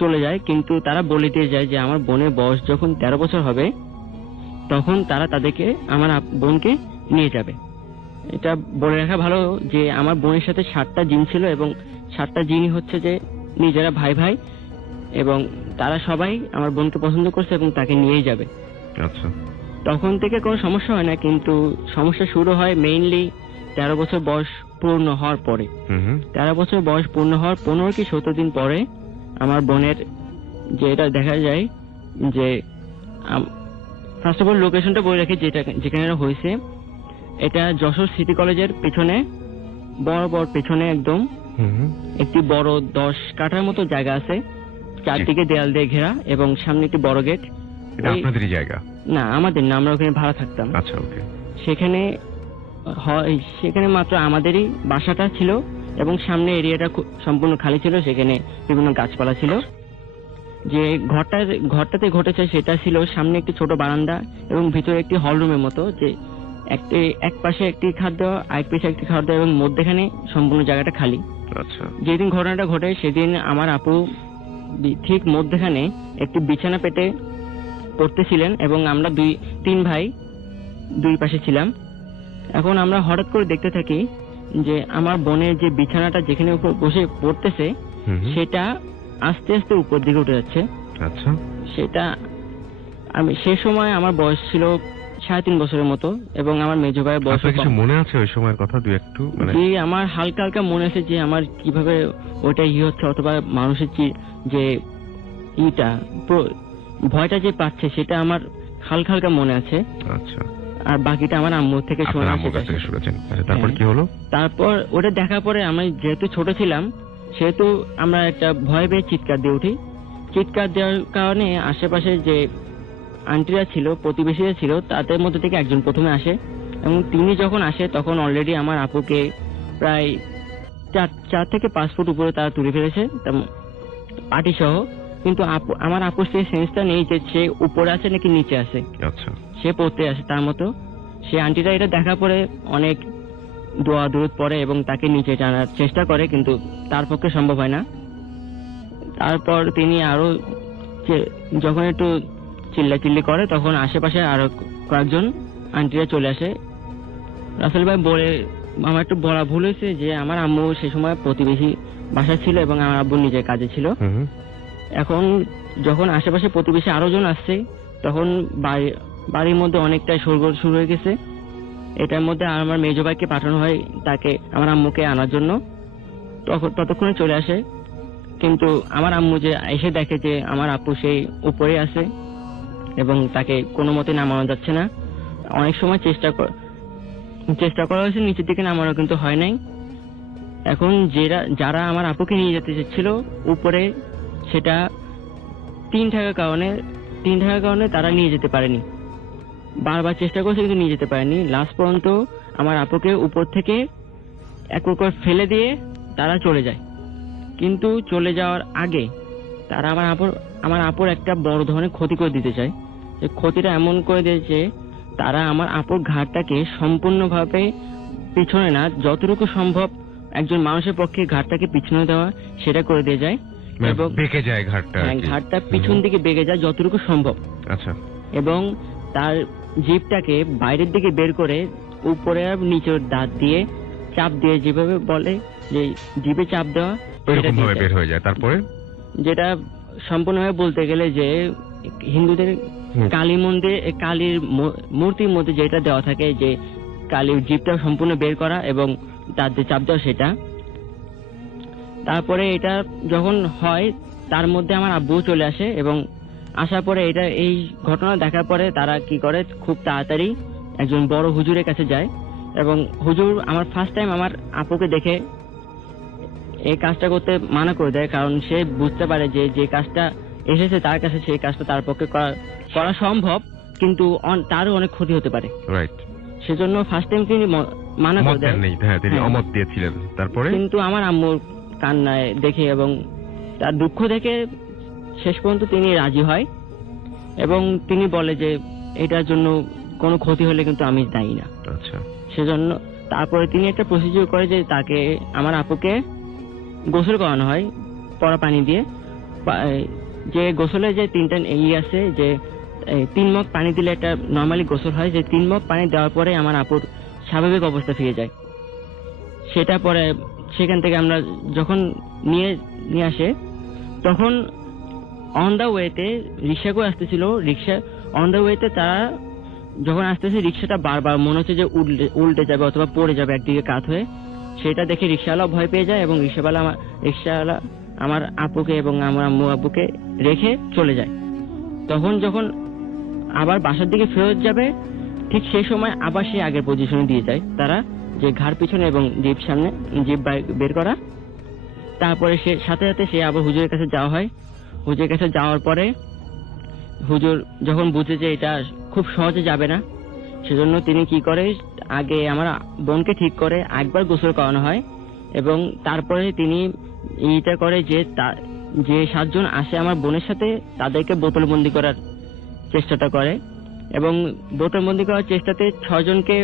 চলে যায়, কিন্তু তারা বলে দিয়ে যায় যে আমার বোনের বয়স যখন 13 বছর হবে তখন তারা তাদেরকে আমার বোনকে নিয়ে যাবে। এটা বলে রাখা ভালো যে আমার বোনের সাথে 7টা জিন ছিল এবং 7টা জিনই হচ্ছে যে নিজেরা ভাই ভাই, এবং তারা সবাই আমার বোনকে পছন্দ করছে এবং তাকে নিয়েই যাবে। আচ্ছা। তখন থেকে কোনো সমস্যা হয় না, কিন্তু সমস্যা শুরু হয় মেইনলি 13 বছর বয়স পূর্ণ হওয়ার পরে। 13 বছর বয়স পূর্ণ হওয়ার 15 কি 17 দিন পরে আমার বোনের যে এটা দেখা যায় যে ফার্স্ট অফ অল লোকেশনটা বলে রাখি যেখানে এটা হয়েছে। এটা যশোর সিটি কলেজের পেছনে, বড় পেছনে একদম একটি বড় 10 কাঠার মতো জায়গা আছে, চারদিকে দেয়াল দিয়ে ঘেরা এবং সামনে একটি বড় গেট। এটা আপনাদেরই জায়গা? না, আমাদের না, আমরা ওখানে ভাড়া থাকতাম। আচ্ছা, ওকে। সেখানে মাত্র আমাদেরই বাসাটা ছিল এবং সামনে এরিয়াটা সম্পূর্ণ খালি ছিল, সেখানে বিভিন্ন গাছপালা ছিল। যে ঘরটাতে ঘটেছে সেটা ছিল সামনে একটি ছোট বারান্দা এবং ভিতরে একটি হল রুমের মতো, যে এক পাশে একটি খাদ্য, আরেক পাশে একটি খাদ্য এবং মধ্যখানে সম্পূর্ণ জায়গাটা খালি। আচ্ছা। যেদিন ঘটনাটা ঘটে সেদিন আমার আপু ঠিক মধ্যখানে একটি বিছানা পেতে পড়তেছিলেন এবং আমরা 2-3 ভাই 2 পাশে ছিলাম। এখন আমরা হঠাৎ করে দেখতে থাকি যে আমার বোনের যে বিছানাটা যেখানে উপর বসে পড়তেছে সেটা আস্তে আস্তে উপর দিকে উঠে যাচ্ছে। আচ্ছা। সেটা সে সময় আমার বয়স ছিল 3.5 বছরের মতো এবং আমার মেজো ভাইয়ের বয়স কিছু মনে আছে ওই সময়ের কথা একটু? জি, আমার হালকা হালকা মনে আছে যে আমার কিভাবে ওইটা হচ্ছে, অথবা মানুষের যে ভয়টা যে পাচ্ছে সেটা আমার হালকা হালকা মনে আছে, আচ্ছা, আর বাকিটা আমার আম্মুর থেকে আপনার শোনা। আম্মুর কাছ থেকে শুনেছেন। আচ্ছা, তারপর হ্যাঁ। কি হলো? তারপর ওটা দেখার পরে আমি যেহেতু ছোট ছিলাম সেহেতু আমরা একটা ভয় পেয়ে চিৎকার দিয়ে উঠি। চিৎকার দেওয়ার কারণে আশেপাশে যে আন্টিরা ছিল, প্রতিবেশীরা ছিল, তাদের মধ্যে থেকে একজন প্রথমে আসে এবং তিনি যখন আসে তখন অলরেডি আমার আপুকে প্রায় 4 থেকে 5 ফুট উপরে তারা তুলে ফেলেছে পাটি সহ। কিন্তু আমার আপুর সেই সেন্সটা নেই যে সে উপরে আছে নাকি নিচে আছে, আচ্ছা, সে পড়তে আসে তার মতো। সে আন্টিরা এটা দেখার পরে অনেক দোয়া দূরত পড়ে এবং তাকে নিচে টানার চেষ্টা করে, কিন্তু তার পক্ষে সম্ভব হয় না। তারপর তিনি আরো যখন একটু চিল্লাচিল্লি করে তখন আশেপাশে আরো কয়েকজন আন্টিরা চলে আসে। রাসেল ভাই বলে আমার একটু বলা ভুল হয়েছে যে আমার আম্মু সে সময় প্রতিবেশী বাসা ছিল এবং আমার আব্বু নিজের কাজে ছিল। এখন যখন আশেপাশে প্রতিবেশী আরো জন আসছে তখন বাড়ির মধ্যে অনেকটা শোরগোল শুরু হয়ে গেছে। এটার মধ্যে আমার মেজো ভাইকে পাঠানো হয় তাকে আমার আম্মুকে আনার জন্য। ততক্ষণে চলে আসে, কিন্তু আমার আম্মু যে এসে দেখে যে আমার আপু সেই উপরে আছে এবং তাকে কোনো মতে নামানো যাচ্ছে না। অনেক সময় চেষ্টা করা হয়েছে নিচের দিকে নামানো, কিন্তু হয় নাই। এখন যারা আমার আপুকে নিয়ে যেতে চাচ্ছিল উপরে, সেটা তিন থাকার কারণে তারা নিয়ে যেতে পারেনি। বারবার চেষ্টা করছে কিন্তু নিয়ে যেতে পারেনি। লাস্ট পর্যন্ত আমার আপুকে উপর থেকে এক করে ফেলে দিয়ে তারা চলে যায়। কিন্তু চলে যাওয়ার আগে তারা আমার আপুর একটা বড় ধরনের ক্ষতি করে দিতে চায়। যে ক্ষতিটা এমন করে দিয়েছে, তারা আমার আপুর ঘাড়টাকে সম্পূর্ণভাবে পিছনে না, যতটুকু সম্ভব একজন মানুষের পক্ষে ঘাড়টাকে পিছনে দেওয়া সেটা করে দিয়ে যায় এবং বেঁকে যায় ঘাটটা। ঘাড়টা পিছন দিকে বেঁকে যায় যতটুকু সম্ভব। আচ্ছা, এবং তার জিভটাকে বাইরের দিকে বের করে উপরে আর নিচের দাঁত দিয়ে চাপ দিয়ে, যেভাবে বলে যে জিভে চাপ দেওয়া, এরকম ভাবে বের হয়ে যায়। তারপরে যেটা সম্পূর্ণভাবে বলতে গেলে যে হিন্দুদের কালী মন্দির, কালীর মূর্তির মধ্যে যেটা দেওয়া থাকে যে কালীর জিভটা সম্পূর্ণ বের করা এবং দাঁত দিয়ে চাপ দেওয়া, সেটা। তারপরে এটা যখন হয় তার মধ্যে আমার আব্বু চলে আসে এবং আসার পরে এই ঘটনা দেখার পরে তারা কি করে, খুব তাড়াতাড়ি একজন বড় হুজুরের কাছে যায় এবং হুজুর আমার ফার্স্ট টাইম আমার আপুকে দেখে এই কাজটা করতে মানা করে দেয়, কারণ সে বুঝতে পারে যে কাজটা এসেছে তার কাছে, সেই কাজটা তার পক্ষে করা সম্ভব, কিন্তু তারও অনেক ক্ষতি হতে পারে। রাইট, সেজন্য ফার্স্ট টাইম তিনি মানা করে দেয়। তিনি অমত দিয়েছিলেন। তারপরে কিন্তু আমার আম্মুর কান্নায় দেখে এবং তার দুঃখ দেখে শেষ পর্যন্ত তিনি রাজি হয় এবং তিনি বলে যে এটার জন্য কোনো ক্ষতি হলে কিন্তু আমি দায়ী না। আচ্ছা, সেজন্য তারপরে তিনি একটা প্রসিডিউর করে যে তাকে, আমার আপুকে গোসল করানো হয় পরা পানি দিয়ে। যে গোসলে যে 3টা আছে, যে 3 মগ পানি দিলে একটা নর্মালি গোসল হয়, যে 3 মগ পানি দেওয়ার পরে আমার আপুর স্বাভাবিক অবস্থা ফিরে যায়। সেটা পরে সেখান থেকে আমরা যখন নিয়ে আসে তখন অন দা ওয়েতে রিক্সা করে আসতেছিল। অন দা ওয়েতে তারা যখন আসতেছে রিক্সাটা বারবার মনে হচ্ছে যে উল্টে যাবে অথবা পড়ে যাবে একদিকে কাত হয়ে। সেটা দেখে রিক্সাওয়ালা ভয় পেয়ে যায় এবং রিক্সাওয়ালা আমার আপুকে এবং আমার আম্মু আব্বুকে রেখে চলে যায়। তখন যখন আবার বাসার দিকে ফেরত যাবে ঠিক সেই সময় আবার সে আগের পজিশনে দিয়ে যায় তারা, যে ঘাড় পিছনে এবং জিভ সামনে, জিভ বের করা। তারপরে সাথে সাথে সে আবার হুজুরের কাছে যাওয়া হয়। হুজুরের কাছে যাওয়ার পরে হুজুর যখন বুঝে যে এটা খুব সহজে যাবে না, সেজন্য তিনি কি করে, আগে আমার বোনকে ঠিক করে একবার গোসল করানো হয় এবং তারপরে তিনি এইটা করে যে 7 জন আসে আমার বোনের সাথে তাদেরকে বোতলবন্দি করার চেষ্টাটা করে এবং বোতলবন্দি করার চেষ্টাতে 6 জনকে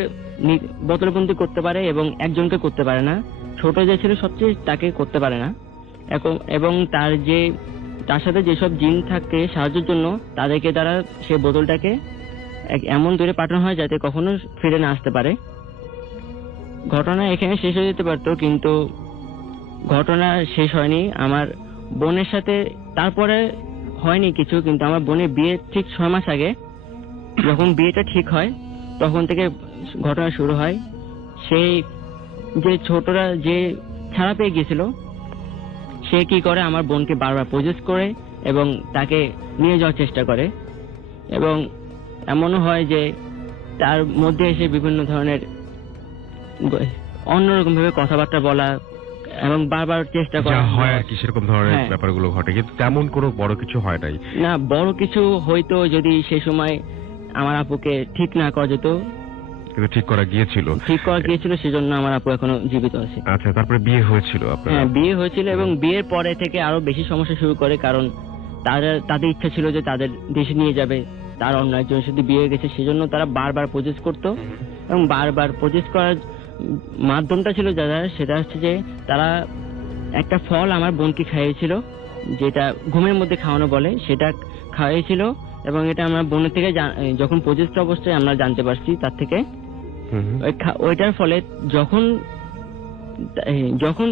বোতলবন্দি করতে পারে এবং একজনকে করতে পারে না। ছোট যে ছিল সবচেয়ে তাকে করতে পারে না। এবং তার সাথে যেসব জিন থাকে সাহায্যের জন্য তাদেরকে তারা সে বোতলটাকে এমন দূরে পাঠানো হয় যাতে কখনো ফিরে না আসতে পারে। ঘটনা এখানে শেষ হয়ে যেতে পারতো, কিন্তু ঘটনা শেষ হয়নি। আমার বোনের সাথে তারপরে হয়নি কিছু, কিন্তু আমার বোনের বিয়ে ঠিক 6 মাস আগে যখন বিয়েটা ঠিক হয় তখন থেকে ঘটনা শুরু হয়। সেই যে ছোটরা যে ছাড়া পেয়ে গিয়েছিল সে কি করে আমার বোনকে বারবার প্রজেস করে এবং তাকে নিয়ে যাওয়ার চেষ্টা করে, এবং এমনও হয় যে তার মধ্যে এসে বিভিন্ন ধরনের অন্যরকম ভাবে কথাবার্তা বলা এবং বারবার চেষ্টা যা করা হয় আর কি সেরকম ধরনের হ্যাঁ। ব্যাপারগুলো ঘটে, কিন্তু তেমন কোনো বড় কিছু হয় নাই। না, বড় কিছু হয়তো যদি সে সময় আমার আপুকে ঠিক না করা যেত, কিন্তু ঠিক করা গিয়েছিল। ঠিক করা গিয়েছিল, সেজন্য আমার আপু এখনো জীবিত আছে। আচ্ছা, তারপরে বিয়ে হয়েছিল আপনার? হ্যাঁ, বিয়ে হয়েছিল এবং বিয়ের পরে থেকে আরো বেশি সমস্যা শুরু করে, কারণ তাদের ইচ্ছা ছিল যে তাদের দেশে নিয়ে যাবে, তার অন্য একজনের সাথে বিয়ে হয়ে গেছে, সেজন্য তারা বারবার প্রজেস করতো এবং বারবার প্রজেস করার মাধ্যমটা ছিল যারা, সেটা হচ্ছে যে তারা একটা ফল আমার বোনকে খাইয়েছিল, যেটা ঘুমের মধ্যে খাওয়ানো বলে, সেটা খাইয়েছিল এবং এটা আমার বোনের থেকে যখন প্রজেস্ট অবস্থায় আমরা জানতে পারছি তার থেকে। ওইটার ফলে যখন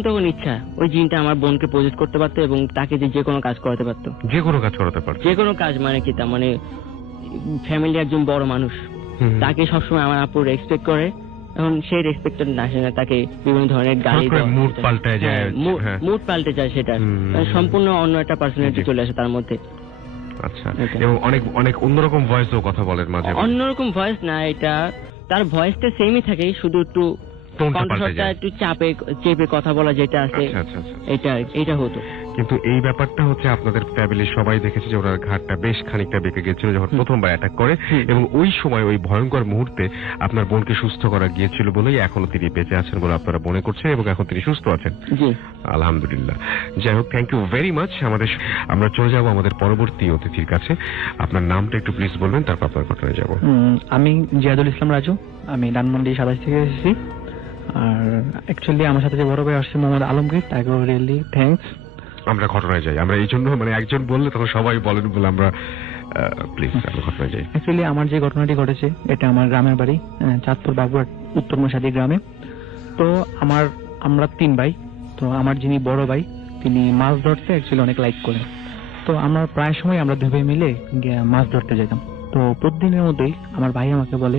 তখন ইচ্ছা ওই জিনটা আমার বোনকে প্রজেস্ট করতে পারতো এবং তাকে যে কোনো কাজ করাতে পারতো। যে কোনো কাজ করাতে পারতো? যে কোনো কাজ মানে কি, তার মানে ফ্যামিলি একজন বড় মানুষ, তাকে সবসময় আমার আপু রেসপেক্ট করে, এখন সেই রেসপেক্ট না আসে না, তাকে বিভিন্ন ধরনের গালি মুড পাল্টায় যায়, মুড পাল্টে যায়, সেটা সম্পূর্ণ অন্য একটা পার্সোনালিটি চলে আসে তার মধ্যে। আচ্ছা, এবং অনেক অনেক অন্যরকম ভয়েসও কথা বলেন মাঝে? অন্যরকম ভয়েস না, এটা তার ভয়েসটা সেমই থাকে, শুধু একটু কণ্ঠস্বরটা একটু চেপে কথা বলা যেটা আছে, এটা হতো। কিন্তু এই ব্যাপারটা হচ্ছে আপনাদের ফ্যামিলির সবাই দেখেছে যে ওনার ঘাটটা বেশ খানিকটা বেঁকে গেছিল যখন প্রথমবার অ্যাটাক করে, এবং ওই সময় ওই ভয়ঙ্কর মুহূর্তে আপনার বোনকে সুস্থ করা গিয়েছিল বলেই এখনো তিনি বেঁচে আছেন বলে আপনারা মনে করছেন এবং এখন তিনি সুস্থ আছেন। জি, আলহামদুলিল্লাহ। যাই হোক, থ্যাংক ইউ ভেরি মাচ। আমরা চলে যাব আমাদের পরবর্তী অতিথির কাছে। আপনার নামটা একটু প্লিজ বলবেন, তারপর আপনার ঘটনায় যাব। আমি জিয়াদুল ইসলাম রাজু, আমি ধানমন্ডি 27 থেকে এসেছি। আর অ্যাকচুয়ালি আমার সাথে যে বড় ভাই আসছে মোহাম্মদ আলমগীর, তাকে রিয়েলি থ্যাঙ্কস। আমরা ঘটনায় যাই। আমরা এই জন্য মানে একজন বললে তখন সবাই বলেন বলে আমরা প্লিজ আমরা ঘটনায় যাই। অ্যাকচুয়ালি আমার যে ঘটনাটি ঘটেছে এটা আমার গ্রামের বাড়ি, চাঁদপুর বাবুরহাট উত্তর মশাদি গ্রামে। তো আমরা 3 ভাই। তো আমার যিনি বড় ভাই তিনি মাছ ধরতে অ্যাকচুয়ালি অনেক লাইক করেন। তো আমরা প্রায় সময় আমরা 2 ভাই মিলে মাছ ধরতে যেতাম। তো প্রতিদিনের মধ্যেই আমার ভাই আমাকে বলে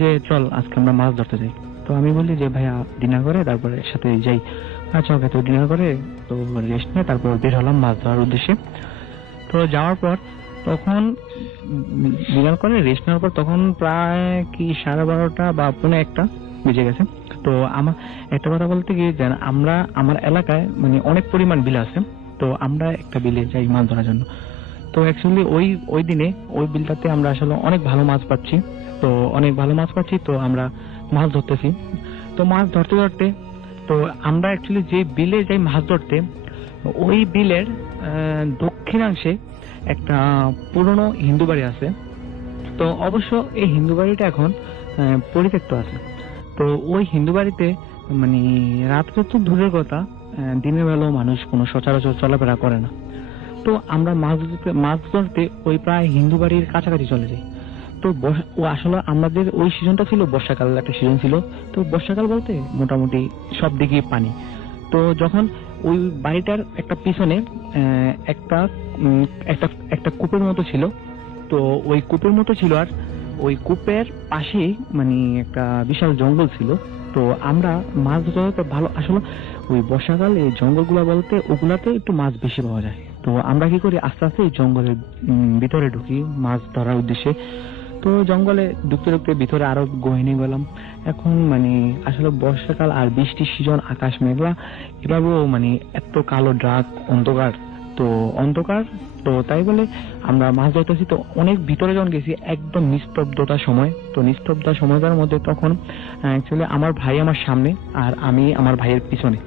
যে চল আজকে আমরা মাছ ধরতে যাই। তো আমি বলি যে ভাইয়া ডিনার করে তারপরে সাথে যাই। আচ্ছা ওকে, তো ডিনার করে তো রেস্ট নিয়ে তারপর বের হলাম মাছ ধরার উদ্দেশ্যে। তো যাওয়ার পর তখন ডিনার করে রেস্ট নেওয়ার পর তখন প্রায় কি 12:30 বা 1:45 বেজে গেছে। তো আমার একটা কথা বলতে গিয়ে যেন আমার এলাকায় মানে অনেক পরিমাণ বিল আছে। তো আমরা একটা বিলে যাই মাছ ধরার জন্য। তো অ্যাকচুয়ালি ওই দিনে ওই বিলটাতে আমরা আসলে অনেক ভালো মাছ পাচ্ছি। তো আমরা মাছ ধরতেছি। তো মাছ ধরতে ধরতে তো আমরা অ্যাকচুয়ালি যে বিলে যাই মাছ ধরতে, ওই বিলের দক্ষিণাংশে একটা পুরনো হিন্দু বাড়ি আছে। তো অবশ্য এই হিন্দু বাড়িটা এখন পরিত্যক্ত আছে। তো ওই হিন্দু বাড়িতে মানে রাত্রে তো দূরের কথা, দিনের বেলাও মানুষ কোনো সচরাচর চলাফেরা করে না। তো আমরা মাছ ধরতে ওই প্রায় হিন্দু বাড়ির কাছাকাছি চলে যাই। তো আসলে আমাদের ওই সিজনটা ছিল বর্ষাকাল, একটা সিজন ছিল। তো বর্ষাকাল বলতে মোটামুটি সব দিকে পানি। তো যখন ওই বাড়িটার একটা পিছনে একটা কূপের মতো ছিল। তো ওই কূপের মতো ছিল, আর ওই কূপের পাশেই মানে একটা বিশাল জঙ্গল ছিল। তো আমরা মাছ ধরতে ভালো, আসলে ওই বর্ষাকাল এই জঙ্গলগুলা বলতে ওগুলাতে একটু মাছ বেশি পাওয়া যায়। তো আমরা কি করি আস্তে আস্তে এই জঙ্গলের ভিতরে ঢুকি মাছ ধরার উদ্দেশ্যে। তো জঙ্গলে ঢুকতে ঢুকতে ভিতরে আরো গহীনে গেলাম। এখন মানে আসলে বর্ষাকাল আর বৃষ্টির সিজন, আকাশ মেঘলা, এভাবেও মানে এত কালো ড্রাক অন্ধকার। তো তাই বলে আমরা মাছ ধরতেছি। তো অনেক ভিতরে যখন গেছি একদম নিস্তব্ধতার সময়। তো নিস্তব্ধতার সময়টার মধ্যে তখন অ্যাকচুয়ালি আমার ভাই আমার সামনে আর আমি আমার ভাইয়ের পিছনে।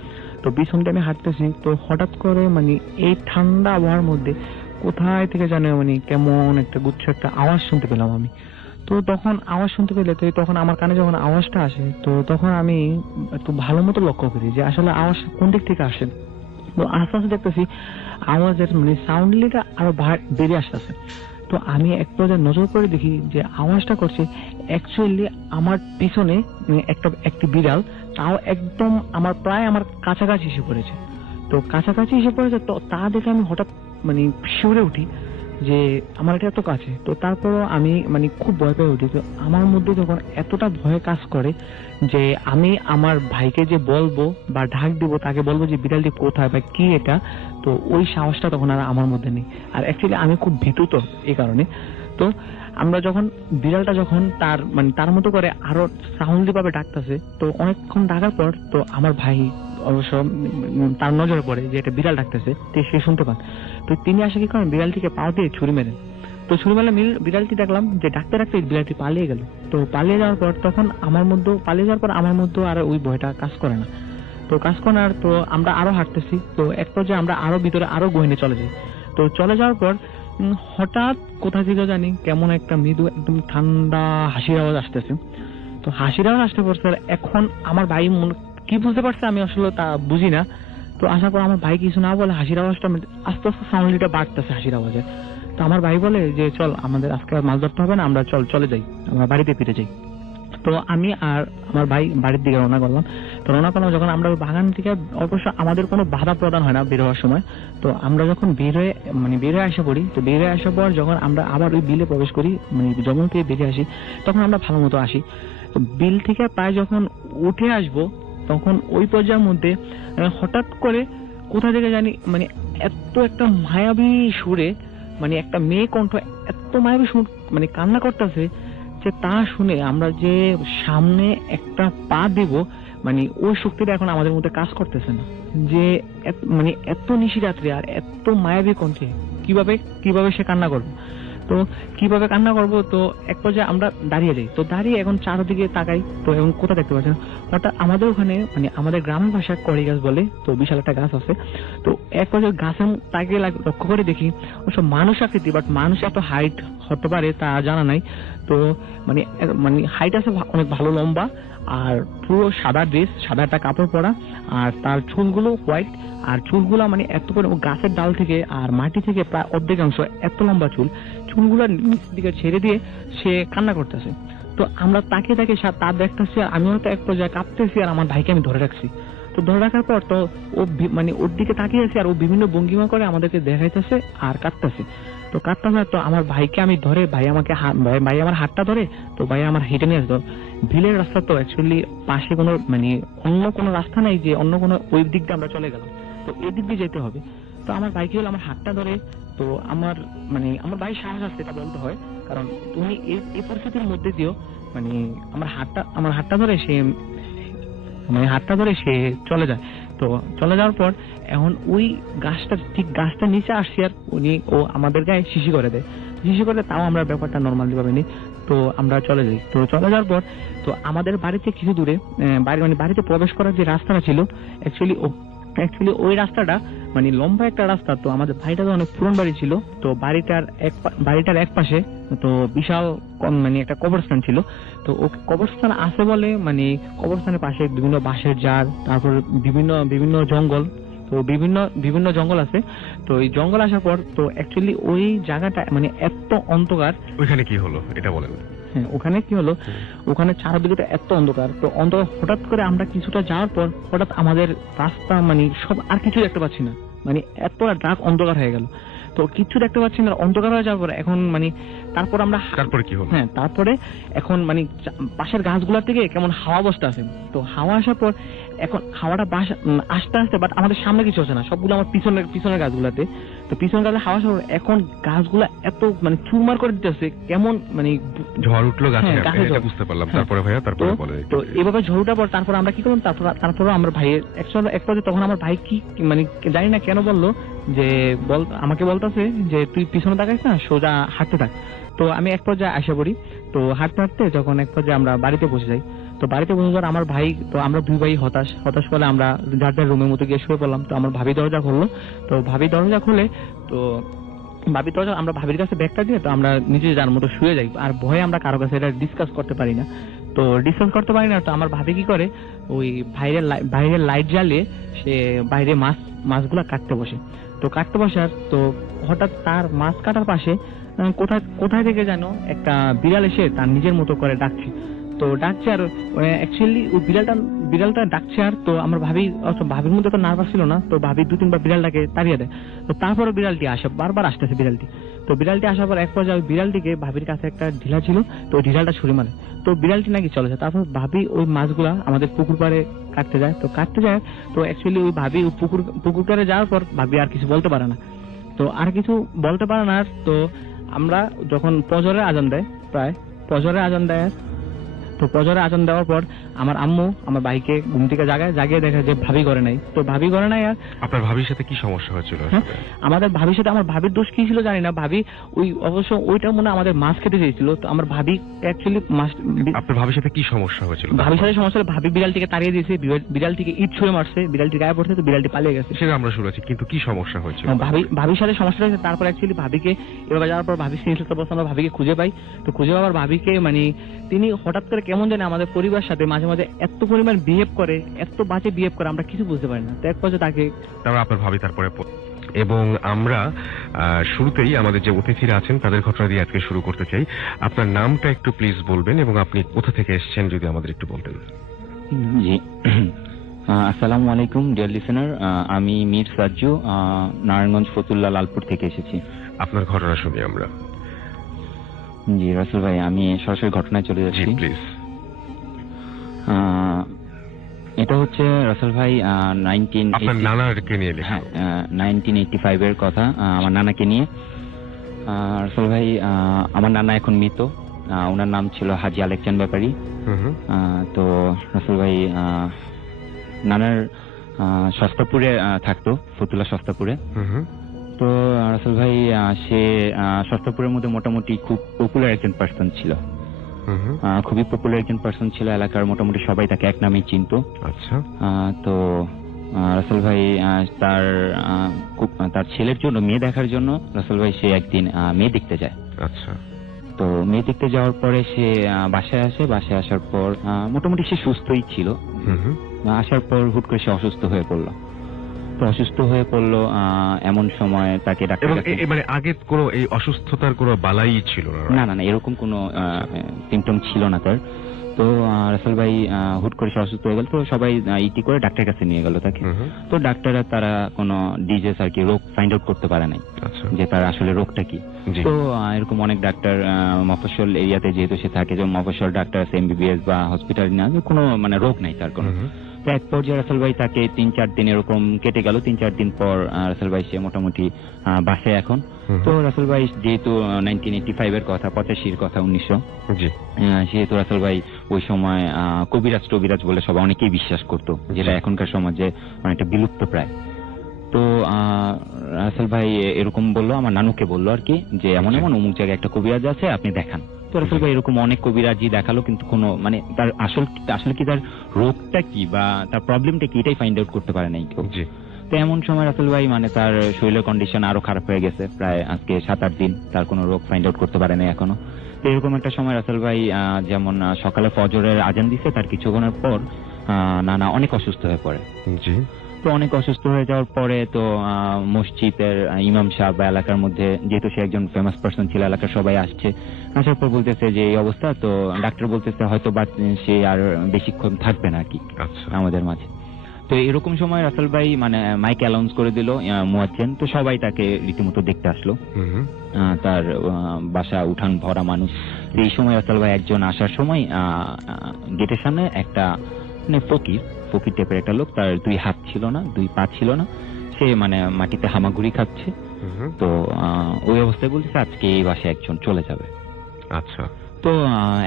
তো পিছনটা আমি হাঁটতেছি। তো হঠাৎ করে মানে এই ঠান্ডা আবহাওয়ার মধ্যে কোথায় থেকে জানে মানে কেমন একটা গুচ্ছ একটা আওয়াজ শুনতে পেলাম আমি। তো তখন আওয়াজ শুনতে পেলে তো তখন আমার কানে যখন আওয়াজটা আসে, তো তখন আমি একটু ভালো মতো লক্ষ্য করি যে আসলে আওয়াজ কোন দিক থেকে আসে। তো আস্তে আস্তে দেখতেছি আওয়াজের মানে সাউন্ডলিটা আরো বেরিয়ে আসতেছে। তো আমি এক পর্যায়ে নজর করে দেখি যে আওয়াজটা করছে অ্যাকচুয়ালি আমার পিছনে একটি বিড়াল, তাও একদম আমার কাছাকাছি এসে পড়েছে। তো কাছাকাছি এসে পড়েছে, তো তা দেখে আমি হঠাৎ মানে শিউরে উঠি যে আমার এটা এত কাছে, তো তারপরও আমি মানে খুব ভয় পেয়ে উঠি। তো আমার মধ্যে যখন এতটা ভয় কাজ করে যে আমি আমার ভাইকে যে বলবো বা ঢাক দিব, তাকে বলবো যে বিড়ালটি কোথায় বা কি এটা, তো ওই সাহসটা তখন আর আমার মধ্যে নেই। আর অ্যাকচুয়ালি আমি খুব ভীতুত এই কারণে। তো আমরা যখন বিড়ালটা যখন তার মতো করে আরো সাউন্ডলি ভাবে ডাকতেছে, তো অনেকক্ষণ ডাকার পর তো আমার ভাই অবশ্য তার নজরে পড়ে যে এটা বিড়াল ডাকতেছে, তো সে শুনতে পান। তো তিনি আসে কি করেন, বিড়ালটিকে পা দিয়ে ছুরি মেরেন। তো ছুরি মারলে বিড়ালটি দেখলাম যে ডাকতে ডাকতে বিড়ালটি পালিয়ে গেল। তো পালিয়ে যাওয়ার পর তখন আমার মধ্যে আর ওই ভয়টা কাজ করে না। তো কাজ করে না, তো আমরা আরো হাঁটতেছি। তো এক পর্যায়ে আমরা আরো ভিতরে আরো গহীনে চলে যাই। তো চলে যাওয়ার পর হঠাৎ কোথা থেকে জানি কেমন একটা মৃদু একদম ঠান্ডা হাসির আওয়াজ আসতেছে। তো হাসির আওয়াজ আসতে পড়ছে। এখন আমার ভাই কি বুঝতে পারছে আমি আসলে তা বুঝি না। তো আসার পর আমার ভাই কিছু না বলে হাসির আওয়াজটা আস্তে আস্তে সাউন্ডটা বাড়তেছে হাসির আওয়াজে। তো আমার ভাই বলে যে চল আমাদের আজকে মাছ ধরতে হবে না, আমরা চলে যাই, আমরা বাড়িতে ফিরে যাই। তো আমি আর আমার ভাই বাড়ির দিকে রওনা করলাম। তো রওনা করলাম যখন আমরা বাগান থেকে, অবশ্য আমাদের কোনো বাধা প্রদান হয় না বের হওয়ার সময়। তো আমরা যখন বের হয়ে আসা পড়ি, তো বের হয়ে আসার পর যখন আমরা আবার ওই বিলে প্রবেশ করি, মানে জঙ্গল থেকে বেরিয়ে আসি, তখন আমরা ভালো মতো আসি। তো বিল থেকে প্রায় যখন উঠে আসবো, তখন ওই পর্যায়ের মধ্যে হঠাৎ করে কোথা থেকে জানি মানে এত একটা মায়াবী সুরে, মানে একটা মেয়ে কণ্ঠ এত মায়াবী সুর মানে কান্না করতেছে যে তা শুনে আমরা যে সামনে একটা পা দেব, মানে ওই শক্তিটা এখন আমাদের মধ্যে কাজ করতেছে না। যে মানে এত নিশিরাত্রি আর এত মায়াবী কণ্ঠে কিভাবে সে কান্না করবো। তো কিভাবে কান্না করবো, তো এক পর্যায়ে আমরা দাঁড়িয়ে যাই। তো দাঁড়িয়ে এখন চারদিকে তাকাই, তো এখন কোথা দেখতে পাচ্ছি না। হঠাৎ আমাদের ওখানে মানে আমাদের গ্রামের ভাষায় কড়ি গাছ বলে, তো বিশাল একটা গাছ আছে। তো এক পর্যায়ে গাছের তাকে লক্ষ্য করে দেখি অবশ্য মানুষ আকৃতি, বাট মানুষ এত হাইট হতে পারে তা জানা নাই। তো মানে হাইট আছে অনেক ভালো লম্বা, আর পুরো সাদা ড্রেস, সাদা একটা কাপড় পরা, আর তার চুলগুলো হোয়াইট। আর চুলগুলা মানে এত করে গাছের ডাল থেকে আর মাটি থেকে প্রায় অর্ধেকাংশ এত লম্বা চুলগুলা নিচ দিকে ছেড়ে দিয়ে সে কান্না করতেছে। তো আমরা তাকে তার দেখতেছি, আর আমি হয়তো এক পর্যায়ে কাঁপতেছি, আর আমার ভাইকে আমি ধরে রাখছি। তো ধরে রাখার পর তো ও মানে ওর দিকে তাকিয়েছে, আর ও বিভিন্ন ভঙ্গিমা করে আমাদেরকে দেখাইতেছে আর কাঁদতেছে। তো কাঁদতেছে, তো আমার ভাইকে আমি ধরে, ভাই আমার হাতটা ধরে, তো ভাই আমার হেঁটে নিয়ে আসতো। ভিলের রাস্তা তো অ্যাকচুয়ালি পাশে কোনো মানে অন্য কোনো রাস্তা নাই যে অন্য কোনো ওই দিক দিয়ে আমরা চলে গেলাম, তো এই দিক দিয়ে যেতে হবে। তো আমার ভাইকে হলো আমার হাতটা ধরে, তো আমার ভাই সাহস আছে এটা বলতে হয়, কারণ তুমি এই পরিস্থিতির মধ্যে দিয়েও মানে আমার হাতটা ধরে সে চলে যায়। তো চলে যাওয়ার পর এখন ওই গাছটা নিচে আসছি, আর ও আমাদের গায়ে শিশি করে দেয়। তাও আমরা ব্যাপারটা নর্মালি ভাবে নিই। তো আমরা চলে যাই। তো চলে যাওয়ার পর তো আমাদের বাড়িতে কিছু দূরে বাড়িতে প্রবেশ করার যে রাস্তাটা ছিল, অ্যাকচুয়ালি ওই রাস্তাটা মানে লম্বা একটা রাস্তা। তো আমাদের ভাইটা তো অনেক পুরনো বাড়ি ছিল, তো বাড়িটার এক পাশে তো বিশাল মানে একটা কবরস্থান ছিল। তো ও কবরস্থান আছে বলে মানে কবরস্থানের পাশে বিভিন্ন বাঁশের ঝাড়, তারপর বিভিন্ন জঙ্গল, তো বিভিন্ন জঙ্গল আছে। তো এই জঙ্গল আসার পর তো অ্যাকচুয়ালি ওই জায়গাটা মানে এত অন্ধকার। ওইখানে কি হলো এটা বলেন। হ্যাঁ, ওখানে কি হলো, ওখানে চারদিকে এত অন্ধকার। তো অন্ধকার হঠাৎ করে আমরা কিছুটা যাওয়ার পর হঠাৎ আমাদের রাস্তা মানে সব আর কিছু দেখতে পাচ্ছি না, মানে এত ডার্ক অন্ধকার হয়ে গেল। তো কিছু দেখতে পাচ্ছি না, অন্ধকার হয়ে যাওয়ার পর এখন মানে তারপরে কি হলো, হ্যাঁ তারপরে এখন মানে পাশের গাছগুলোর থেকে কেমন হাওয়া বসতে আছে। তো হাওয়া আসার পর এখন হাওয়াটা আস্তে আস্তে, বাট আমাদের সামনে কিছু হচ্ছে না, সবগুলো আমার পিছনের গাছগুলাতে। তো পিছনের গাছে হাওয়া আসার পর এখন গাছগুলা এত মানে চুরমার করে দিতেছে, কেমন মানে ঝড় উঠলো গাছে, এটা বুঝতে পারলাম। তারপরে ভাইয়া তারপরে বলে। তো এভাবে ঝড় উঠার পর তারপর আমরা কি করলাম, তারপরে আমার ভাইয়ের এক পর্যায়ে তখন আমার ভাই কি মানে জানি না কেন বললো যে আমাকে বলতেছে যে তুই পিছনে তাকাইস না, সোজা হাঁটতে থাক। তো আমি এক পর্যায়ে আসা পড়ি। তো হাঁটতে যখন এক পর্যায়ে আমরা বাড়িতে বসে যাই, তো বাড়িতে বসে যাওয়ার আমার ভাই, তো আমরা দুই ভাই হতাশ করে আমরা যার যার রুমের মতো গিয়ে শুয়ে পড়লাম। তো আমার ভাবি দরজা খুললো। তো ভাবি দরজা খুলে তো আমরা ভাবির কাছে ব্যাগটা দিয়ে তো আমরা নিজে যার মতো শুয়ে যাই, আর ভয়ে আমরা কারো কাছে এটা ডিসকাস করতে পারি না। তো আমার ভাবি কি করে, ওই বাইরের লাইট জ্বালিয়ে সে বাইরে মাছগুলা কাটতে বসে। তো কাটতে বসার তো হঠাৎ তার মাছ কাটার পাশে কোথায় থেকে যেন একটা বিড়াল এসে তার নিজের মতো করে ডাকছে। তো ডাকছে, আর অ্যাকচুয়ালি ওই বিড়ালটা ডাকছে। আর তো আমার ভাবির মধ্যে তো নার্ভাস ছিল না, তো ভাবি 2-3 বার বিড়ালটাকে তাড়িয়ে দেয়। তো তারপরে বিড়ালটি আসে, বারবার আসতেছে বিড়ালটি। তো বিড়ালটি আসার পর এক পর্যায়ে ওই বিড়ালটিকে ভাবির কাছে একটা ঢিলা ছিল, তো ওই ঢিলাটা ছুরি মারে, তো বিড়ালটি নাকি চলে যায়। তারপর ভাবি ওই মাছগুলা আমাদের পুকুর পাড়ে কাটতে যায়, তো কাটতে যায় তো অ্যাকচুয়ালি ওই ভাবি ওই পুকুর পাড়ে যাওয়ার পর ভাবি আর কিছু বলতে পারে না, তো আর কিছু বলতে পারে না। তো আমরা যখন ফজরের আজান দেয়, প্রায় ফজরের আজান দেয়, তো ফজরের আজান দেওয়ার পর আমার আম্মু আমার ভাইকে ঘুম থেকে জাগিয়ে দেখে যে ভাবি ঘরে নাই, তো ভাবি ঘরে নাই। আর আপনার ভাবির সাথে কি সমস্যা হয়েছিল হ্যাঁ, আসলে? আমাদের ভাবির সাথে আমার ভাবির দোষ কি ছিল জানি না, ভাবি ওই অবশ্য ওইটা মনে হয় আমাদের মাছ খেতে চেয়েছিল, তো আমার ভাবি অ্যাকচুয়ালি মাছ, আপনার ভাবির সাথে কি সমস্যা হয়েছিল? ভাবির সাথে সমস্যা হলো ভাবি বিড়ালটিকে তাড়িয়ে দিয়েছে, বিড়ালটিকে ইট ছুঁড়ে মারছে, বিড়ালটি গায়ে পড়ছে, তো বিড়ালটি পালিয়ে গেছে। সেটা আমরা শুনেছি, কিন্তু কি সমস্যা হয়েছিল? ভাবির সাথে সমস্যা হয়েছে। তারপর অ্যাকচুয়ালি ভাবিকে এবার যাওয়ার পর ভাবি সিরিয়াস অবস্থা, আমরা ভাবিকে খুঁজে পাই, তো খুঁজে পাওয়ার ভাবিকে মানে তিনি হঠাৎ করে কেমন জানে আমাদের পরিবার সাথে মাঝে মাঝে এত পরিমাণ বিহেভ করে, এত বাজে বিহেভ করে, আমরা কিছু বুঝতে পারি না। তো এক পর্যায়ে তাকে তারপর আপনার ভাবি তারপরে এবং আমরা শুরুতেই আমাদের যে অতিথিরা আছেন তাদের ঘটনা দিয়ে আজকে শুরু করতে চাই। আপনার নামটা একটু প্লিজ বলবেন এবং আপনি কোথা থেকে এসেছেন যদি আমাদের একটু বলতেন। জি, আসসালামু আলাইকুম ডিয়ার লিসেনার, আমি মীর সাজ্জু, নারায়ণগঞ্জ ফতুল্লা লালপুর থেকে এসেছি। আপনার ঘটনা শুনি আমরা। জি রাসেল ভাই, আমি সরাসরি ঘটনায় চলে যাচ্ছি। প্লিজ। এটা হচ্ছে রাসেল ভাই আপনার নানাকে নিয়ে লেখা। 1985 এর কথা, আমার নানাকে নিয়ে। রাসেল ভাই, আমার নানা এখন মৃত, ওনার নাম ছিল হাজি আলেকচান ব্যাপারী। তো রাসেল ভাই নানার সস্তাপুরে থাকতো, ফতুল্লা সস্তাপুরে। তো রাসেল ভাই সে সস্তাপুরের মধ্যে মোটামুটি খুব পপুলার একজন পার্সন ছিল, খুবই পপুলার একজন পার্সন ছিল, এলাকার মোটামুটি সবাই তাকে এক নামেই চিনতো। আচ্ছা। তো রাসেল ভাই তার ছেলের জন্য মেয়ে দেখার জন্য রাসেল ভাই সে একদিন মেয়ে দেখতে যায়। আচ্ছা। তো মেয়ে দেখতে যাওয়ার পরে সে বাসায় আসে, বাসায় আসার পর মোটামুটি সে সুস্থই ছিল। আসার পর হুট করে সে অসুস্থ হয়ে পড়লো। তো অসুস্থ হয়ে পড়লো, এমন সময় তাকে ডাক্তার, মানে আগে কোনো এই অসুস্থতার কোনো বালাই ছিল না? না, এরকম কোনো সিমটম ছিল না তার। তো রাসেল ভাই হুট করে সে অসুস্থ হয়ে গেল, তো সবাই ইটি করে ডাক্তারের কাছে নিয়ে গেল তাকে। তো ডাক্তাররা তারা কোনো ডিজিজ আর কি রোগ ফাইন্ড আউট করতে পারে নাই যে তার আসলে রোগটা কি। তো এরকম অনেক ডাক্তার মফস্বল এরিয়াতে যেহেতু সে থাকে, যে মফস্বল ডাক্তার আছে, এমবিবিএস বা হসপিটাল না, কোনো মানে রোগ নাই তার কোনো। তো এক পর্যায়ে রাসেল ভাই তাকে 3-4 দিন এরকম কেটে গেল। 3-4 দিন পর রাসেল ভাই সে মোটামুটি বাসায় এখন। তো রাসেল ভাই যেহেতু 1985 এর কথা, 85-র কথা, 1900, সেহেতু রাসেল ভাই ওই সময় কবিরাজ বলে সবাই অনেকেই বিশ্বাস করতো, যেটা এখনকার সমাজে অনেকটা বিলুপ্ত প্রায়। তো রাসেল ভাই এরকম বললো, আমার নানুকে বললো আর কি, যে এমন এমন অমুক জায়গায় একটা কবিরাজ আছে, আপনি দেখান। তো রাসেল ভাই এরকম অনেক কবিরাজি দেখালো, কিন্তু কোনো মানে তার আসলে কি তার রোগটা কি বা তার প্রবলেমটা কি এটাই ফাইন্ড আউট করতে পারে নাই কেউ। তো এমন সময় রাসেল ভাই মানে তার শরীরের কন্ডিশন আরো খারাপ হয়ে গেছে, প্রায় আজকে 7-8 দিন তার কোনো রোগ ফাইন্ড আউট করতে পারে নাই এখনো। তো এরকম একটা সময় রাসেল ভাই যেমন সকালে ফজরের আজান দিছে, তার কিছুক্ষণের পর নানা অনেক অসুস্থ হয়ে পড়ে। তো অনেক অসুস্থ হয়ে যাওয়ার পরে তো মসজিদের ইমাম সাহেব বা এলাকার মধ্যে, যেহেতু সে একজন ফেমাস পার্সন ছিল, এলাকার সবাই আসার পর বলতেছে যে এই অবস্থা। তো ডাক্তার বলতেছে হয়তো বা সে আর বেশিক্ষণ থাকবে না আর কি আমাদের মাঝে। তো এরকম সময় রাসেল ভাই মানে মাইক অ্যানাউন্স করে দিল মুয়াজ্জিন, তো সবাই তাকে রীতিমতো দেখতে আসলো। তার বাসা উঠান ভরা মানুষ। এই সময় রাসেল ভাই একজন আসার সময় গেটের সামনে একটা মানে ফকির টাইপের একটা লোক, তার 2 হাত ছিল না, 2 পা ছিল না, সে মানে মাটিতে হামাগুড়ি খাচ্ছে। তো ওই অবস্থায় বলছে আজকে এই বাসায় একজন চলে যাবে। আচ্ছা। তো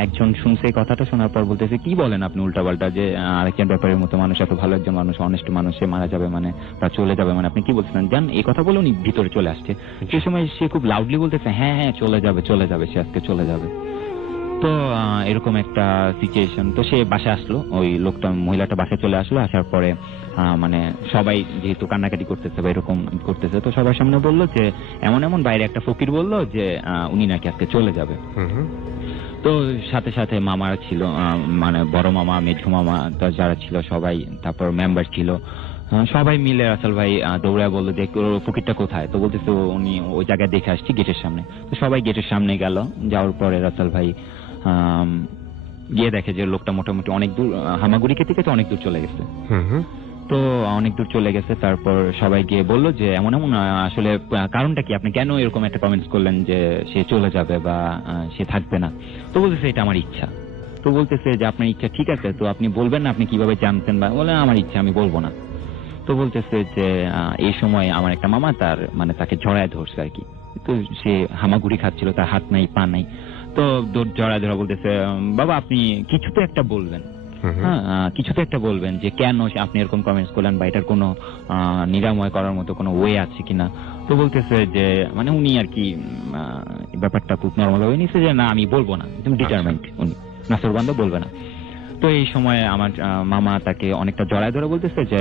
একজন শুনছে কথাটা, শোনার পর বলতেছে কি বলেন আপনি উল্টাপাল্টা, যে আরেকজন ব্যাপারের মতো মানুষ, এত ভালো একজন মানুষ, অনেস্ট মানুষ, সে মারা যাবে মানে তা চলে যাবে মানে আপনি কি বলছেন জান? এই কথা বলে উনি ভিতরে চলে আসছে। সেই সময় সে খুব লাউডলি বলতেছে হ্যাঁ চলে যাবে, সে আজকে চলে যাবে। তো এরকম একটা সিচুয়েশন। তো সে বাসায় আসলো, ওই মহিলাটা বাসায় চলে আসলো। আসার পরে মানে সবাই যেহেতু কান্নাকাটি করতেছে বা এরকম করতেছে, তো সবার সামনে বললো যে এমন বাইরে একটা ফকির বললো যে উনি নাকি আজকে চলে যাবে। তো সাথে সাথে মামারা ছিল, মানে বড় মামা, মেঝো মামা, যারা ছিল সবাই, তারপর মেম্বার ছিল, সবাই মিলে রাসেল ভাই দৌড়ায় বললো যে ফকিরটা কোথায়। তো বলতেছে উনি ওই জায়গায় দেখে আসছি গেটের সামনে। তো সবাই গেটের সামনে গেল। যাওয়ার পরে রাসেল ভাই গিয়ে দেখে যে লোকটা মোটামুটি অনেক দূর, হামাগুড়ি খেতে খেতে অনেক দূর চলে গেছে। তো অনেক দূর চলে গেছে, তারপর সবাই গিয়ে বললো যে এমন এমন আসলে কারণটা কি, আপনি কেন এরকম একটা কমেন্টস করলেন যে সে চলে যাবে বা সে থাকবে না? তো বলতেছে এটা আমার ইচ্ছা। তো বলতেছে যে আপনার ইচ্ছা, ঠিক আছে, তো আপনি বলবেন না আপনি কিভাবে জানতেন? বা বলে আমার ইচ্ছা, আমি বলবো না। তো বলতেছে যে এই সময় আমার একটা মামা তার মানে তাকে জড়ায় ধরছে আর কি। তো সে হামাগুড়ি খাচ্ছিল, তার হাত নাই পা নাই। তো জড়ায় ধরা বলতেছে বাবা আপনি কিছু তো একটা বলবেন, হ্যাঁ কিছু তো একটা বলবেন যে কেন আপনি এরকম কমেন্টস করলেন বা এটার কোনো নিরাময় করার মতো কোনো ওয়ে আছে কিনা। তো বলতেছে যে মানে উনি আর কি ব্যাপারটা খুব নর্মাল হয়ে নিছে যে না আমি বলবো না, একদম ডিটারমেন্ট উনি নাসরবান্ধব বলবে না। তো এই সময় আমার মামা তাকে অনেকটা জড়ায় ধরে বলতেছে যে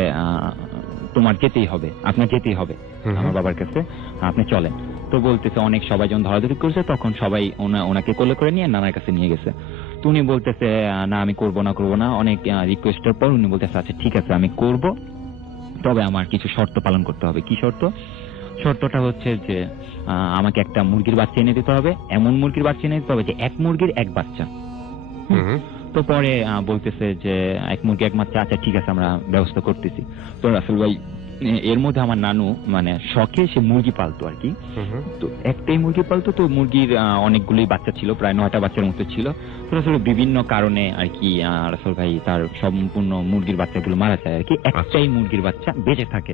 তোমার যেতেই হবে, আপনার যেতেই হবে আমার বাবার কাছে, আপনি চলেন। তো বলতেছে অনেক সবাই যখন ধরাধরি করছে তখন সবাই ওনাকে কোলে করে নিয়ে নানার কাছে নিয়ে গেছে। তো উনি বলতেছে না আমি করবো না, অনেক রিকোয়েস্টের পর উনি বলতেছে আচ্ছা ঠিক আছে আমি করব, তবে আমার কিছু শর্ত পালন করতে হবে। কি শর্ত? শর্তটা হচ্ছে যে আমাকে একটা মুরগির বাচ্চা এনে দিতে হবে, এমন মুরগির বাচ্চা এনে দিতে হবে যে এক মুরগির এক বাচ্চা। তো পরে বলতেছে যে এক মুরগি এক বাচ্চা, আচ্ছা ঠিক আছে আমরা ব্যবস্থা করতেছি। তো রাসেল ভাই এর মধ্যে আমার নানু মানে শখে সে মুরগি পালতো আর কি। তো একটাই মুরগি পালতো, তো মুরগির অনেকগুলোই বাচ্চা ছিল, প্রায় 9টা বাচ্চার মতো ছিল। তো আসলে বিভিন্ন কারণে আর কি রাসেল ভাই তার সম্পূর্ণ মুরগির বাচ্চাগুলো মারা যায় আর কি, একটাই মুরগির বাচ্চা বেঁচে থাকে।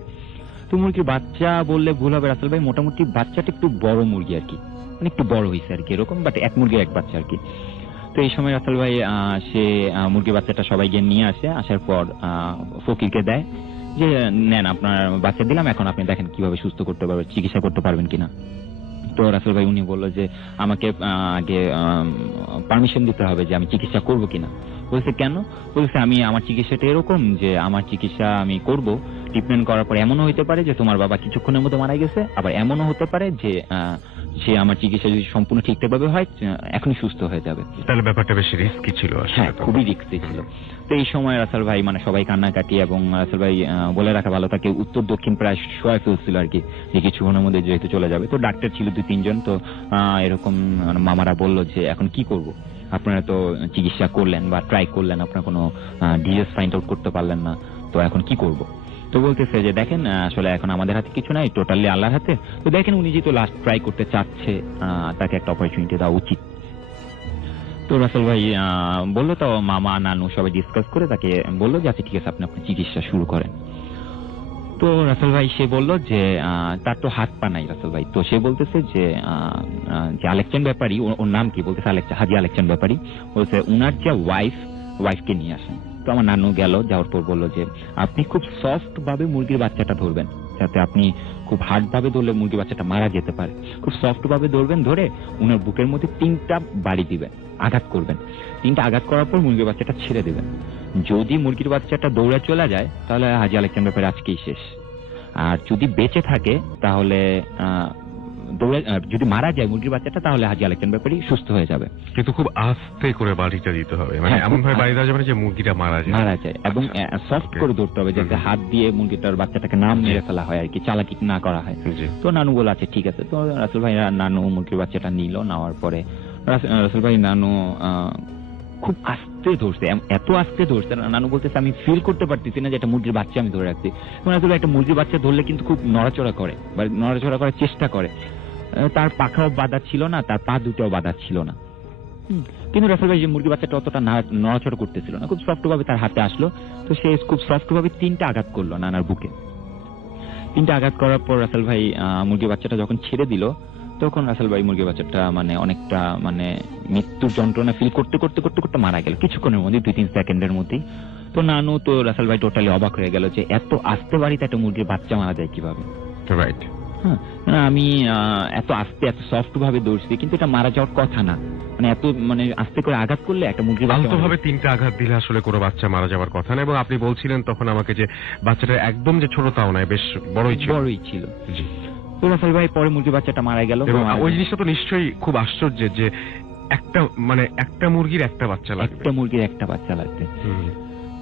তো মুরগির বাচ্চা বললে ভুল হবে রাসেল ভাই, মোটামুটি বাচ্চাটা একটু বড় মুরগি আর কি, মানে একটু বড় হয়েছে আর কি এরকম, বাট এক মুরগির এক বাচ্চা আর কি। তো এই সময় রাসেল ভাই সে মুরগির বাচ্চাটা সবাইকে নিয়ে আসে, আসার পর ফকিরকে দেয় যে নেন আপনার বাচ্চা দিলাম, এখন আপনি দেখেন কিভাবে সুস্থ করতে পারবেন, চিকিৎসা করতে পারবেন কিনা। তো রাসেল ভাই উনি বললো যে আমাকে আগে পারমিশন দিতে হবে যে আমি চিকিৎসা করবো কিনা। বলছে কেন? বলছে আমি আমার চিকিৎসাটা এরকম যে আমার চিকিৎসা আমি করব, ট্রিটমেন্ট করার পর এমনও হতে পারে যে তোমার বাবা কিছুক্ষণের মধ্যে মারা গেছে, আবার এমনও হতে পারে যে সে আমার চিকিৎসা যদি সম্পূর্ণ ঠিকঠাকভাবে হয় এখনই সুস্থ হয়ে যাবে। তাহলে ব্যাপারটা বেশি রিস্কি ছিল। হ্যাঁ খুবই রিস্কি ছিল। তো এই সময় রাসেল ভাই মানে সবাই কান্নাকাটি, এবং রাসেল ভাই বলে রাখা ভালো তাকে উত্তর দক্ষিণ প্রায় শোয়া ফেলছিল আর কি, যে কিছুক্ষণের মধ্যে যেহেতু চলে যাবে। তো ডাক্তার ছিল 2-3 জন। তো এরকম মামারা বললো যে এখন কি করব, আপনারা তো চিকিৎসা করলেন বা ট্রাই করলেন, আপনারা কোনো ডিজিজ ফাইন্ড আউট করতে পারলেন না, তো এখন কি করব? তো বলতেছে যে দেখেন আসলে এখন আমাদের হাতে কিছু নাই, টোটালি আল্লাহর হাতে। তো দেখেন উনি যেহেতু লাস্ট ট্রাই করতে চাচ্ছে তাকে একটা অপরচুনিটি দেওয়া উচিত। তো রাসেল ভাই বললো, তো মামা নানু সবাই ডিসকাস করে তাকে বললো যে আচ্ছা ঠিক আছে আপনি আপনার চিকিৎসা শুরু করেন। তো রাসেল ভাই সে বললো যে তার তো হাত পা নাই রাসেল ভাই। তো সে বলতেছে যে আলেকচান ব্যাপারী, ওর নাম কি? বলতেছে হাজি আলেকচান ব্যাপারী। বলছে উনার যে ওয়াইফকে নিয়ে আসেন। তো আমার নানু গেল, যাওয়ার পর বললো যে আপনি খুব সফট ভাবে মুরগির বাচ্চাটা ধরবেন, যাতে আপনি খুব হার্ড ভাবে ধরলে মুরগির বাচ্চাটা মারা যেতে পারে। খুব সফট ভাবে ধরবেন, ধরে উনার বুকের মধ্যে 3টা বাড়ি দিবেন, আঘাত করবেন। 3টা আঘাত করার পর মুরগির বাচ্চাটা ছেড়ে দিবেন। যদি মুরগির বাচ্চাটা দৌড়ে চলে যায় তাহলে হাজি আলেকচান ব্যাপারে আজকেই শেষ। আর যদি বেঁচে থাকে তাহলে যদি মারা যায় মুরগির বাচ্চাটা তাহলে হাজি আলেকচান ব্যাপারী সুস্থ হয়ে যাবে। কিন্তু খুব আস্তে করে বাড়িটা দিতে হবে, মানে এমন ভাবে বাড়ি দেওয়া যাবে না যে মুরগিটা মারা যায়, এবং সফট করে ধরতে হবে, যাতে হাত দিয়ে মুরগিটার বাচ্চাটাকে নাম মেরে ফেলা হয় আর কি, চালাকি না করা হয়। তো নানু বলে আছে ঠিক আছে। তো রাসেল ভাই নানু মুরগির বাচ্চাটা নিল, নেওয়ার পরে রাসেল ভাই নানু খুব আস্তে ধরছে, এত আস্তে ধরছে নানু বলতেছে আমি ফিল করতে পারতেছি না যে একটা মুরগির বাচ্চা আমি ধরে রাখছি। আসলে একটা মুরগির বাচ্চা ধরলে কিন্তু খুব নড়াচড়া করে বা নড়াচড়া করার চেষ্টা করে। তার পাখাও বাঁধা ছিল না, তার পা দুটাও বাঁধা ছিল না, কিন্তু রাসেল ভাই যে মুরগির বাচ্চাটা অতটা নড়াচড়া করতেছিল না, খুব সফট ভাবে তার হাতে আসলো। তো সে খুব সফট ভাবে 3টা আঘাত করলো নানার বুকে। 3টা আঘাত করার পর রাসেল ভাই মুরগির বাচ্চাটা যখন ছেড়ে দিল, তখন রাসেল ভাই মুরগির বাচ্চাটা মানে অনেকটা মানে মৃত্যুর যন্ত্রণা ফিল করতে করতে করতে করতে মারা গেল কিছুক্ষণের মধ্যে, 2-3 সেকেন্ডের মধ্যেই। তো নানু তো রাসেল ভাই টোটালি অবাক হয়ে গেল যে এত আস্তে বাড়িতে একটা মুরগির বাচ্চা মারা যায় কিভাবে। রাইট। হ্যাঁ আমি এত আস্তে এত সফট ভাবে দৌড়ছি, কিন্তু এটা মারা যাওয়ার কথা না, মানে এত মানে আস্তে করে আঘাত করলে একটা মুরগির আলতো ভাবে 3টা আঘাত দিলে আসলে কোনো বাচ্চা মারা যাওয়ার কথা না। এবং আপনি বলছিলেন তখন আমাকে যে বাচ্চাটা একদম যে ছোট তাও নয়, বেশ বড়ই ছিল। জি। তো রাসেল ভাই পরে মুরগির বাচ্চাটা মারা গেল। এবং ওই জিনিসটা তো নিশ্চয়ই খুব আশ্চর্যের যে একটা মুরগির একটা বাচ্চা লাগবে, একটা মুরগির একটা বাচ্চা লাগবে।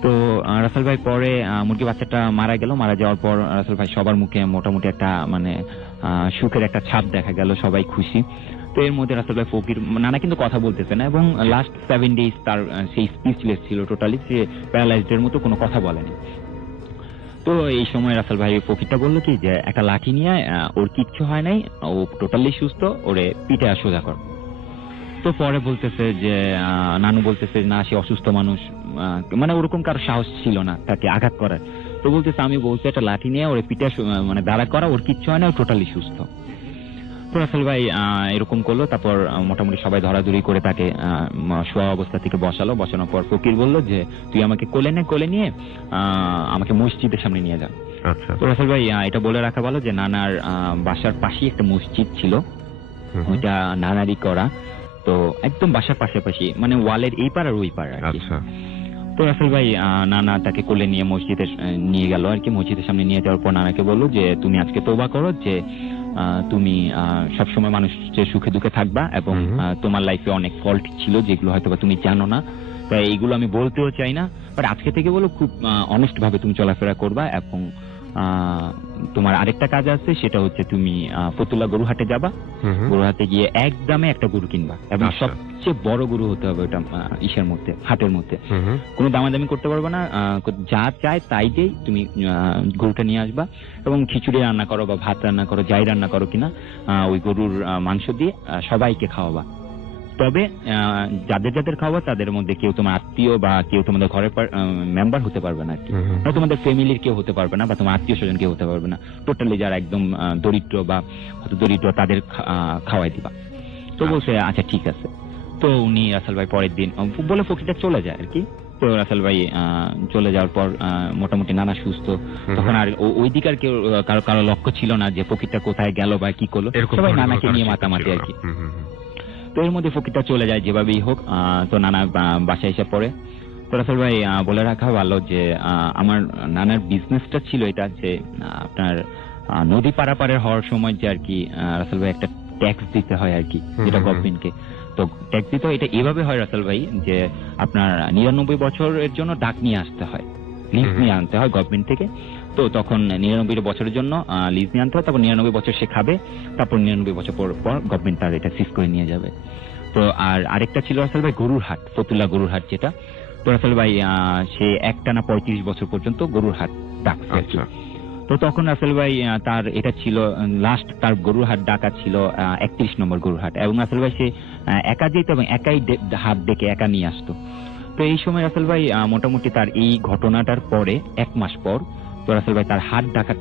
তো রাসেল ভাই পরে মুরগির বাচ্চাটা মারা গেল। মারা যাওয়ার পর রাসেল ভাই সবার মুখে মোটামুটি একটা মানে সুখের একটা ছাপ দেখা গেল, সবাই খুশি। তো এর মধ্যে রাসেল ভাই ফকির নানা কিন্তু কথা বলতেছে না, এবং লাস্ট 7 ডেজ তার সেই স্পিচলেস ছিল, টোটালি সে প্যারালাইজড এর মতো কোনো কথা বলেনি। তো তো এই সময় রাসেল ভাই ফকিরটা বললো কি যে একটা লাঠি নিয়ে ওর কিচ্ছু হয় নাই, ও টোটালি সুস্থ, ওরে পিঠে আর সোজা কর। তো পরে বলতেছে যে নানু বলতেছে না সে অসুস্থ মানুষ, মানে ওরকম কারো সাহস ছিল না তাকে আঘাত করার। তো বলতেছে আমি বলছি একটা লাঠি নিয়ে ওরে পিঠে মানে দাঁড়া করা, ওর কিচ্ছু হয় না, ও টোটালি সুস্থ। তো রাসেল ভাই এরকম করলো। তারপর মোটামুটি সবাই ধরাধরি করে তাকে শোয়া অবস্থা থেকে বসানোর পর ফকির বললো যে তুই আমাকে কোলে নিয়ে আমাকে মসজিদের সামনে নিয়ে যা। আচ্ছা। তো রাসেল ভাই এটা বলে রাখা ভালো যে নানার বাসার পাশেই একটা মসজিদ ছিল, ওইটা নানারই করা, তো একদম বাসার পাশাপাশি, মানে ওয়ালের এই পার আর ওই পার আর কি। আচ্ছা। তো রাসেল ভাই নানা তাকে কোলে নিয়ে মসজিদে নিয়ে গেল আর কি। মসজিদের সামনে নিয়ে যাওয়ার পর নানাকে বললো যে তুমি আজকে তওবা করো যে তুমি সবসময় মানুষের সুখে দুঃখে থাকবা, এবং তোমার লাইফে অনেক ফল্ট ছিল যেগুলো হয়তো তুমি জানো না, তাই এইগুলো আমি বলতেও চাই না, বাট আজকে থেকে বলো খুব অনেস্ট ভাবে তুমি চলাফেরা করবা। এবং তোমার আরেকটা কাজ আছে, সেটা হচ্ছে তুমি ফতুল্লা গরুহাটে যাবা, গরুহাটে গিয়ে একদমে একটা গরু কিনবা, এবং সবচেয়ে বড় গরু হতে হবে ওটা ইসের মধ্যে, হাটের মধ্যে। কোনো দামাদামি করতে পারবে না, যা চায় তাই দিয়ে তুমি গরুটা নিয়ে আসবা, এবং খিচুড়ি রান্না করো বা ভাত রান্না করো, যাই রান্না করো কিনা ওই গরুর মাংস দিয়ে সবাইকে খাওয়াবা। তবে যাদের যাদের খাওয়া তাদের মধ্যে কেউ তোমার আত্মীয় বা কেউ তোমাদের ঘরের মেম্বার হতে পারবে না, তোমাদের ফ্যামিলির কেউ হতে পারবে না, বা তোমার আত্মীয় স্বজন কেউ হতে পারবে না, টোটালি যারা একদম দরিদ্র বা দরিদ্র তাদের খাওয়াই দিবা। তো বলছে আচ্ছা ঠিক আছে। তো উনি রাসেল ভাই পরের দিন বলে ফকিরটা চলে যায় আর কি। তো রাসেল ভাই চলে যাওয়ার পর মোটামুটি নানা সুস্থ, তখন আর ওই দিকে আর কেউ কারো লক্ষ্য ছিল না যে ফকিরটা কোথায় গেল বা কি করলো, সবাই নানাকে নিয়ে মাতামাতি আর কি। তো এর মধ্যে ফকিরটা চলে যায় যেভাবেই হোক। তো নানা বাসায় এসে পড়ে। তো রাসেল ভাই বলে রাখা ভালো যে আমার নানার বিজনেসটা ছিল এটা যে আপনার নদী পারাপারের হওয়ার সময় যে আর কি রাসেল ভাই একটা ট্যাক্স দিতে হয় আর কি, যেটা গভর্নমেন্টকে। তো ট্যাক্স দিতে হয়, এটা এভাবে হয় রাসেল ভাই যে আপনার 99 বছরের জন্য ডাক নিয়ে আসতে হয়, লিজ নিয়ে আনতে হয় গভর্নমেন্ট থেকে। তো তখন 99 বছরের জন্য লিজ নিয়ে আনতে হয়, তারপর 99 বছর সে খাবে, তারপর 99 বছর পর গভর্নমেন্ট তার এটা সিজ করে নিয়ে যাবে। তো আর আরেকটা ছিল রাসেল ভাই গরুর হাট, ফতুল্লা গরুর হাট যেটা। তো রাসেল ভাই সে একটানা 35 বছর পর্যন্ত গরুর হাট ডাকছে। তো তখন রাসেল ভাই তার এটা ছিল লাস্ট, তার গরুর হাট ডাকা ছিল 31 নম্বর গরুর হাট, এবং রাসেল ভাই সে একা যেত এবং একাই হাট ডেকে একা নিয়ে আসতো। তো এই সময় রাসেল ভাই মোটামুটি তার এই ঘটনাটার পরে 1 মাস পর তো রাসেল ভাই তার হাট ডাকার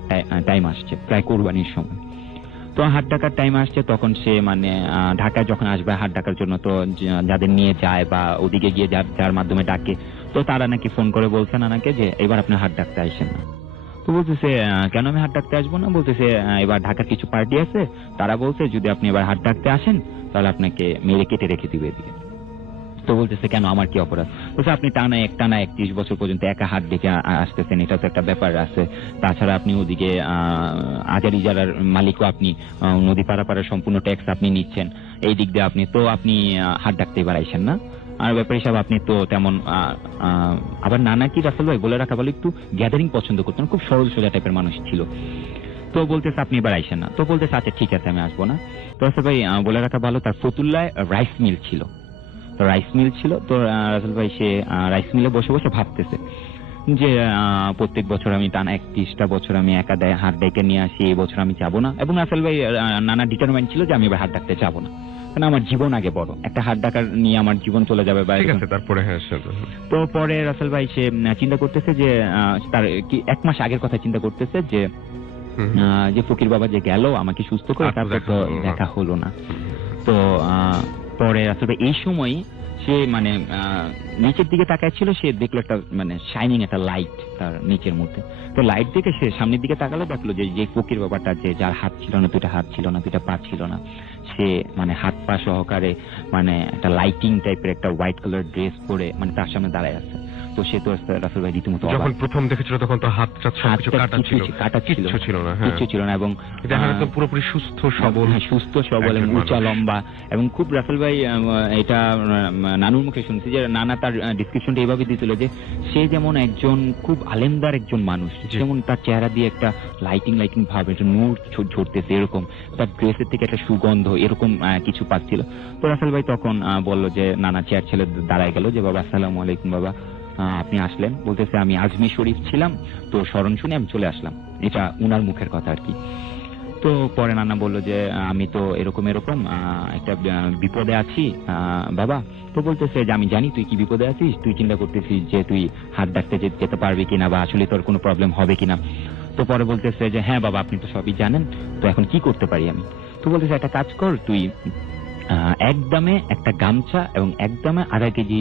টাইম আসছে, প্রায় কোরবানির সময়। তো হাট ডাকার টাইম আসছে, তখন সে মানে ঢাকায় যখন আসবে হাট ডাকার জন্য, তো যাদের নিয়ে যায় বা ওদিকে গিয়ে যার মাধ্যমে ডাকে, তো তারা নাকি ফোন করে বলছে নানাকে যে এবার আপনি হাট ডাকতে আসেন না। তো বলতেছে কেন আমি হাট ডাকতে আসবো না? বলতেছে এবার ঢাকার কিছু পার্টি আছে, তারা বলছে যদি আপনি এবার হাট ডাকতে আসেন তাহলে আপনাকে মেরে কেটে রেখে দিবে এদিকে। তো বলতেছে কেন, আমার কি অপরাধ? বলছে আপনি টানা 31 বছর পর্যন্ত একা হাট ডেকে আসতেছেন, এটা তো একটা ব্যাপার আছে। তাছাড়া আপনি ওদিকে আজার ইজারার মালিকও, আপনি নদী পারাপারের সম্পূর্ণ ট্যাক্স আপনি নিচ্ছেন, এই দিক দিয়ে আপনি হাট ডাকতে এবার আইসেন না। আর ব্যাপার হিসাব আপনি তো তেমন আবার নানা কি রাসেল ভাই বলে রাখা ভালো, একটু গ্যাদারিং পছন্দ করতেন, খুব সরল সোজা টাইপের মানুষ ছিল। তো বলতেছে আপনি এবার আইসেন না। তো বলতেছে আচ্ছা ঠিক আছে আমি আসবো না। তো রাসেল ভাই বলে রাখা ভালো, তার ফতুল্লায় রাইস মিল ছিল। তো রাইস মিল ছিল, তো রাসেল ভাই সে রাইস মিলে বসে বসে ভাবতেছে যে প্রত্যেক বছর আমি টানা 31টা বছর আমি একা হাট ডেকে নিয়ে আসি, এই বছর আমি যাবো না। এবং রাসেল ভাই নানা ডিটারমাইন্ড ছিল যে আমি এবার হাট ডাকতে যাবো না, কারণ আমার জীবন আগে বড়, একটা হাট ডাকার নিয়ে আমার জীবন চলে যাবে বাইরে। তারপরে তো পরে রাসেল ভাই সে চিন্তা করতেছে যে তার কি 1 মাস আগের কথা চিন্তা করতেছে যে ফকির বাবা যে গেল আমাকে সুস্থ করে, তারপর তো দেখা হলো না। তো পরে রাসেল ভাই এই সময় সে মানে নিচের দিকে তাকায় ছিল, সে দেখলো একটা মানে শাইনিং একটা লাইট তার নিচের মধ্যে। তো লাইট দেখে সে সামনের দিকে তাকালো, দেখলো যে ফকির বাবাটা যে যার হাত ছিল না, 2টা হাত ছিল না, 2টা পা ছিল না, সে মানে হাত পা সহকারে মানে একটা লাইটিং টাইপের একটা হোয়াইট কালার ড্রেস পরে মানে তার সামনে দাঁড়ায় আছে। তো সে তো রাসেল ভাই রীতিমতো যখন প্রথম দেখেছিল তখন তো হাত কিছু ছিল না, এবং পুরোপুরি সুস্থ সবল এবং উঁচা লম্বা, এবং খুব রাসেল ভাই এটা নানুর মুখে শুনছি যে নানা তার ডিসক্রিপশনটা এইভাবে দিয়েছিল যে সে যেমন একজন খুব আলেমদার একজন মানুষ, যেমন তার চেহারা দিয়ে একটা লাইটিং ভাব, একটা নূর ঝরতেছে এরকম, তার ড্রেসের থেকে একটা সুগন্ধ এরকম কিছু পাচ্ছিল। তো রাসেল ভাই তখন বললো যে নানা চেয়ার ছেলে দাঁড়ায় গেল যে বাবা আসসালামু আলাইকুম বাবা। আপনি আসলেন? বলতেছে আমি আজমির শরীফ ছিলাম, তো স্মরণ শুনে আমি চলে আসলাম। এটা উনার মুখের কথা আর কি। তো পরে নানা বললো যে আমি তো এরকম এরকম একটা বিপদে আছি বাবা। তো বলতেছে যে আমি জানি তুই কি বিপদে আছিস, তুই চিন্তা করতেছিস যে তুই হাত ডাকতে যেতে পারবি কিনা বা আসলে তোর কোনো প্রবলেম হবে কিনা। তো পরে বলতেছে যে হ্যাঁ বাবা, আপনি তো সবই জানেন, তো এখন কি করতে পারি আমি? তো বলতেছে একটা কাজ কর, তুই একদমে একটা গামছা এবং একদমে 2.5 কেজি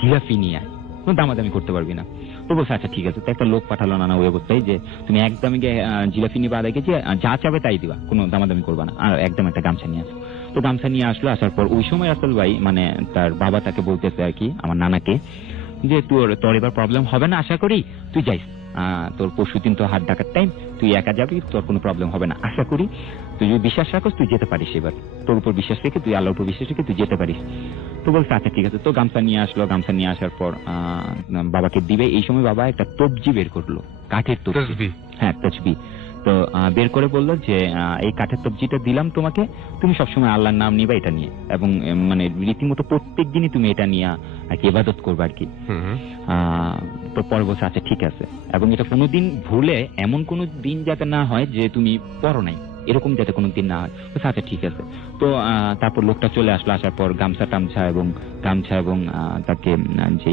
জিলাপি নিয়ে আয়, কোনো দামাদামি করতে পারবি না। তো বলছে আচ্ছা ঠিক আছে। তো একটা লোক পাঠালো নানা ওই অবস্থায় যে তুমি একদমে গিয়ে জিলাপি নিবা 2.5 কেজি, যা চাবে তাই দিবা, কোনো দামাদামি করবা না, আর একদম একটা গামছা নিয়ে আসো। তো গামছা নিয়ে আসলো। আসার পর ওই সময় রাসেল ভাই মানে তার বাবা তাকে বলতেছে আর কি, আমার নানাকে, যে তোর এবার প্রবলেম হবে না আশা করি, তুই যাইস, তোর পরশুদিন তো হাত ডাকার টাইম, তুই একা যাবি, তোর কোনো প্রবলেম হবে না আশা করি, তুই যদি বিশ্বাস রাখোস তুই যেতে পারিস, এবার তোর উপর বিশ্বাস রেখে, তুই আল্লাহর উপর বিশ্বাস রেখে তুই যেতে পারিস। তো বলছে আচ্ছা ঠিক আছে। তো গামছা নিয়ে আসলো। গামছা নিয়ে আসার পর বাবাকে দিবে। এই সময় বাবা একটা তবজি বের করলো, কাঠের তবজি। হ্যাঁ, তসবি। তো বের করে বললো যে এই কাঠের তবজিটা দিলাম তোমাকে, তুমি সবসময় আল্লাহর নাম নিবা এটা নিয়ে, এবং মানে রীতিমতো প্রত্যেক দিনই তুমি এটা নিয়ে আর কি ইবাদত করবে আর কি। তো পরে বলছে আচ্ছা ঠিক আছে, এবং এটা কোনোদিন ভুলে এমন কোনো দিন যাতে না হয় যে তুমি পড়ো নাই, এরকম যাতে কোনো দিন না হয়। আচ্ছা ঠিক আছে। তো তারপর লোকটা চলে আসলো। আসার পর গামছা এবং তাকে যে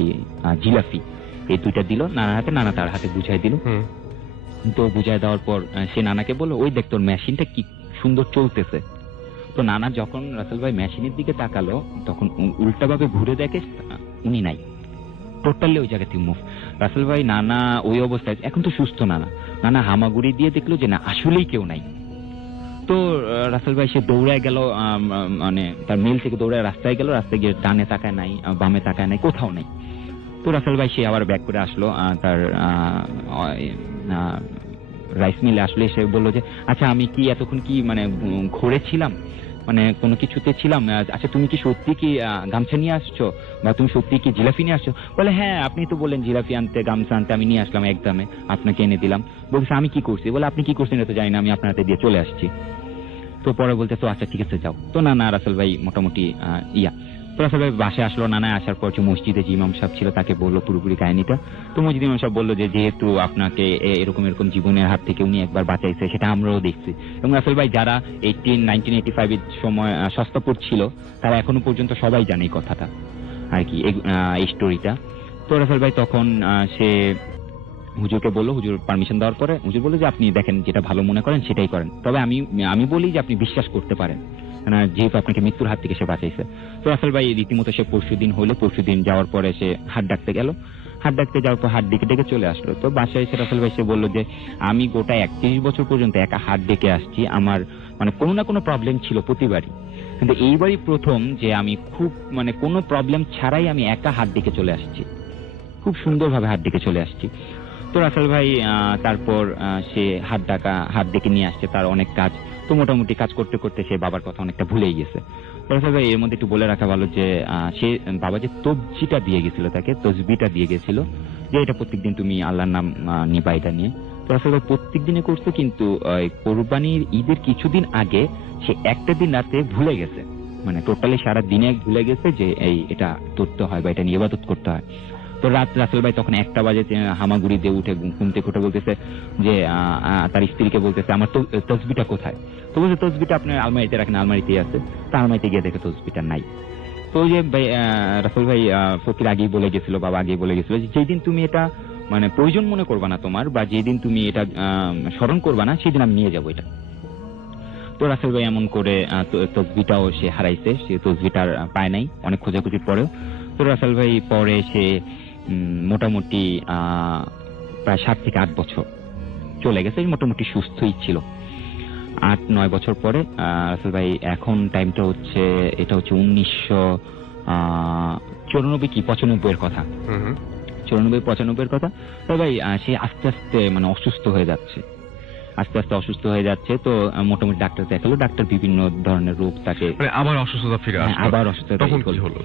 জিলাপি এই দুইটা দিল নানার হাতে, নানা তার হাতে বুঝাই দিল। তো বুঝাই দেওয়ার পর সে নানাকে বললো ওই দেখ তোর মেশিনটা কি সুন্দর চলতেছে। তো নানা যখন রাসেল ভাই মেশিনের দিকে তাকালো, তখন উল্টাভাবে ঘুরে দেখে উনি নাই, টোটালি ওই জায়গা থেকে মুভ। রাসেল ভাই নানা ওই অবস্থায়, এখন তো সুস্থ নানা হামাগুড়ি দিয়ে দেখলো যে না আসলেই কেউ নাই। তো রাসেল ভাই সে দৌড়ায় গেল, মানে তার মিল থেকে দৌড়ায় রাস্তায় গেল। রাস্তায় গিয়ে ডানে তাকায় নাই, বামে তাকায় নাই, কোথাও নাই। তো রাসেল ভাই সে আবার ব্যাক করে আসলো তার রাইস মিলে। আসলে সে বললো যে আচ্ছা আমি কি এতক্ষণ কি মানে ঘুরেছিলাম, মানে কোনো কিছুতে ছিলাম, আচ্ছা তুমি কি সত্যি কি গামছা নিয়ে আসছো, বা তুমি সত্যি কি জিলাপি নিয়ে আসছো? বলে হ্যাঁ আপনি তো বললেন জিলাপি আনতে, গামছা আনতে, আমি নিয়ে আসলাম একদমে, আপনাকে এনে দিলাম। বলছে আমি কি করছি? বলে আপনি কি করছেন এটা তো জানি না, আমি আপনার হাতে দিয়ে চলে আসছি। তো পরে বলতে তো আচ্ছা ঠিক আছে যাও। তো নানা রাসেল ভাই মোটামুটি তো রাসেল ভাই বাসায় আসলো। নানা আসার পর মসজিদে যে ইমাম সাহেব ছিল তাকে বললো পুরোপুরি কাহিনীটা। তো মসজিদ ইমাম সাহেব বললো যে যেহেতু আপনাকে এরকম জীবনের হাত থেকে উনি একবার বাঁচাইছে, সেটা আমরাও দেখছি, এবং রাসেল ভাই যারা 1985 এর সময় সস্তাপুর ছিল তারা এখনো পর্যন্ত সবাই জানে এই কথাটা আর কি, এই স্টোরিটা। তো রাসেল ভাই তখন সে হুজুরকে বললো, হুজুর পারমিশন দেওয়ার পরে হুজুর বললো যে আপনি দেখেন যেটা ভালো মনে করেন সেটাই করেন, তবে আমি বলি যে আপনি বিশ্বাস করতে পারেন, যেহেতু আপনাকে মৃত্যুর হাত থেকে সে বাঁচাইছে। তো রাসেল ভাই রীতিমতো সে পরশুদিন যাওয়ার পরে সে হাত ডাকতে গেল। হাত ডাকতে যাওয়ার পর হাত ডেকে চলে আসলো। তো বাসায় এসে রাসেল ভাই সে বললো যে আমি গোটা 31 বছর পর্যন্ত একা হাত ডেকে আসছি, আমার মানে কোনো না কোনো প্রবলেম ছিল প্রতিবারই, কিন্তু এইবারই প্রথম যে আমি খুব মানে কোনো প্রবলেম ছাড়াই আমি একা হাত ডেকে চলে আসছি, খুব সুন্দরভাবে হাত ডেকে চলে আসছি। তো রাসেল ভাই তারপর সে হাত ডেকে নিয়ে আসছে, তার অনেক কাজ। তো মোটামুটি কাজ করতে করতে সে বাবার কথা অনেকটা ভুলেই গেছে। তো রাসেল ভাই এর মধ্যে একটু বলে রাখা ভালো যে সে বাবা যে তসবিটা দিয়ে গেছিল তাকে, তসবিটা দিয়ে গেছিল যে এটা প্রত্যেকদিন তুমি আল্লাহর নাম নিবা এটা নিয়ে। তো রাসেল ভাই প্রত্যেক দিনে করছে, কিন্তু কোরবানির ঈদের কিছুদিন আগে সে একটা দিন রাতে ভুলে গেছে, মানে টোটালি সারা দিনে ভুলে গেছে যে এটা করতে হয় বা এটা নিয়ে ইবাদত করতে হয়। তো রাসেল ভাই তখন 1টা বাজে হামাগুড়ি দিয়ে উঠে ঘুম থেকে উঠে বলতেছে যে তার স্ত্রীকে বলতেছে আমার তো তসবিটা কোথায়? তো বলছে তসবিটা আপনার আলমারিতে রাখেন, আলমারিতেই আছে। তো আলমারিতে গিয়ে দেখে তসবিটা নাই। তো যে রাসেল ভাই ফকির আগেই বলে গেছিল, বাবা আগেই বলে গেছিল যে যেদিন তুমি এটা মানে প্রয়োজন মনে করবা না তোমার, বা যেদিন তুমি এটা স্মরণ করবা না, সেদিন আমি নিয়ে যাবো এটা। তো রাসেল ভাই এমন করে তসবিটাও সে হারাইছে, সে তসবিটার পায় নাই অনেক খোঁজাখুঁজির পরেও। তো রাসেল ভাই পরে সে মোটামুটি প্রায় 7 থেকে 8 বছর চলে গেছে, মোটামুটি সুস্থই ছিল। 8-9 বছর পরে রাসেল ভাই এখন টাইমটা হচ্ছে, এটা হচ্ছে 1994 কি 95 এর কথা, 94-95 এর কথা। তো ভাই সে আস্তে আস্তে মানে অসুস্থ হয়ে যাচ্ছে। তো মোটামুটি ডাক্তার দেখালো, ডাক্তার বিভিন্ন ধরনের রোগ তাকে, আবার অসুস্থতা ফিরে আসলো। আবার অসুস্থতা তখন কি হলো?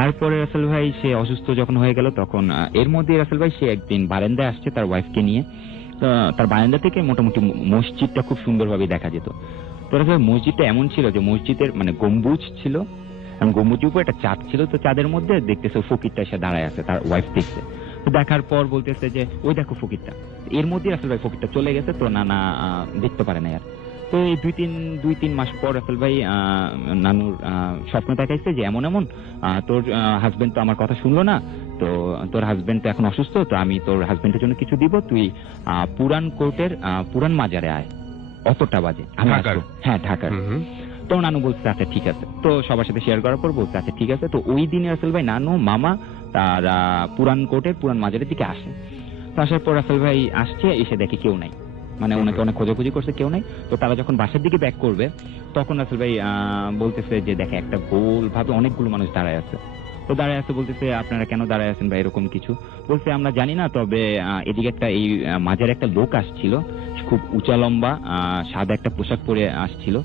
তারপরে রাসেল ভাই সে অসুস্থ যখন হয়ে গেল, তখন এর মধ্যে রাসেল ভাই সে একদিন বারান্দায় আসছে তার ওয়াইফকে নিয়ে। তার বারান্দা থেকে মোটামুটি মসজিদটা খুব সুন্দরভাবে দেখা যেত। তো রাসেল মসজিদটা এমন ছিল যে মসজিদের মানে গম্বুজ ছিল এবং গম্বুজের উপর একটা চাঁদ ছিল, তো চাঁদের মধ্যে দেখতেছে ওই ফকিরটা এসে দাঁড়ায় আছে, তার ওয়াইফ দেখছে। তো দেখার পর বলতেছে যে ওই দেখো ফকিরটা। এর মধ্যে রাসেল ভাই ফকিরটা চলে গেছে, তো নানা দেখতে পারে না আর। তো এই দুই তিন মাস পর রাসেল ভাই নানুর স্বপ্ন দেখাইছে যে এমন এমন তোর হাজবেন্ড তো আমার কথা শুনলো না, তো তোর হাজবেন্ড তো এখন অসুস্থ, তো আমি তোর হাজবেন্ডের জন্য কিছু দিব, তুই পুরান কোর্টের পুরান মাজারে আয়, অতটা বাজে আমি ঢাকার? আসবো। হ্যাঁ, ঢাকার। হুম। তো নানু বলছে আচ্ছা ঠিক আছে। তো সবার সাথে শেয়ার করার পর বলছে আচ্ছা ঠিক আছে। তো ওই দিনে রাসেল ভাই নানু মামা তার পুরান কোর্টের পুরান মাজারের দিকে আসে। তো আসার পর রাসেল ভাই আসছে, এসে দেখে কেউ নাই, মানে ওনাকে অনেক খোঁজাখুঁজি করছে, কেউ নাই। তো তারা যখন বাসার দিকে ব্যাক করবে তখন রাসেল ভাই বলতেছে যে দেখে একটা গোল ভাবে অনেকগুলো মানুষ দাঁড়ায় আছে। তো দাঁড়ায় আছে, বলতেছে আপনারা কেন দাঁড়ায় আছেন বা এরকম কিছু। বলছে আমরা জানি না, তবে এদিকে একটা এই মাজারে একটা লোক আসছিল, খুব উঁচা লম্বা সাদা একটা পোশাক পরে আসছিল।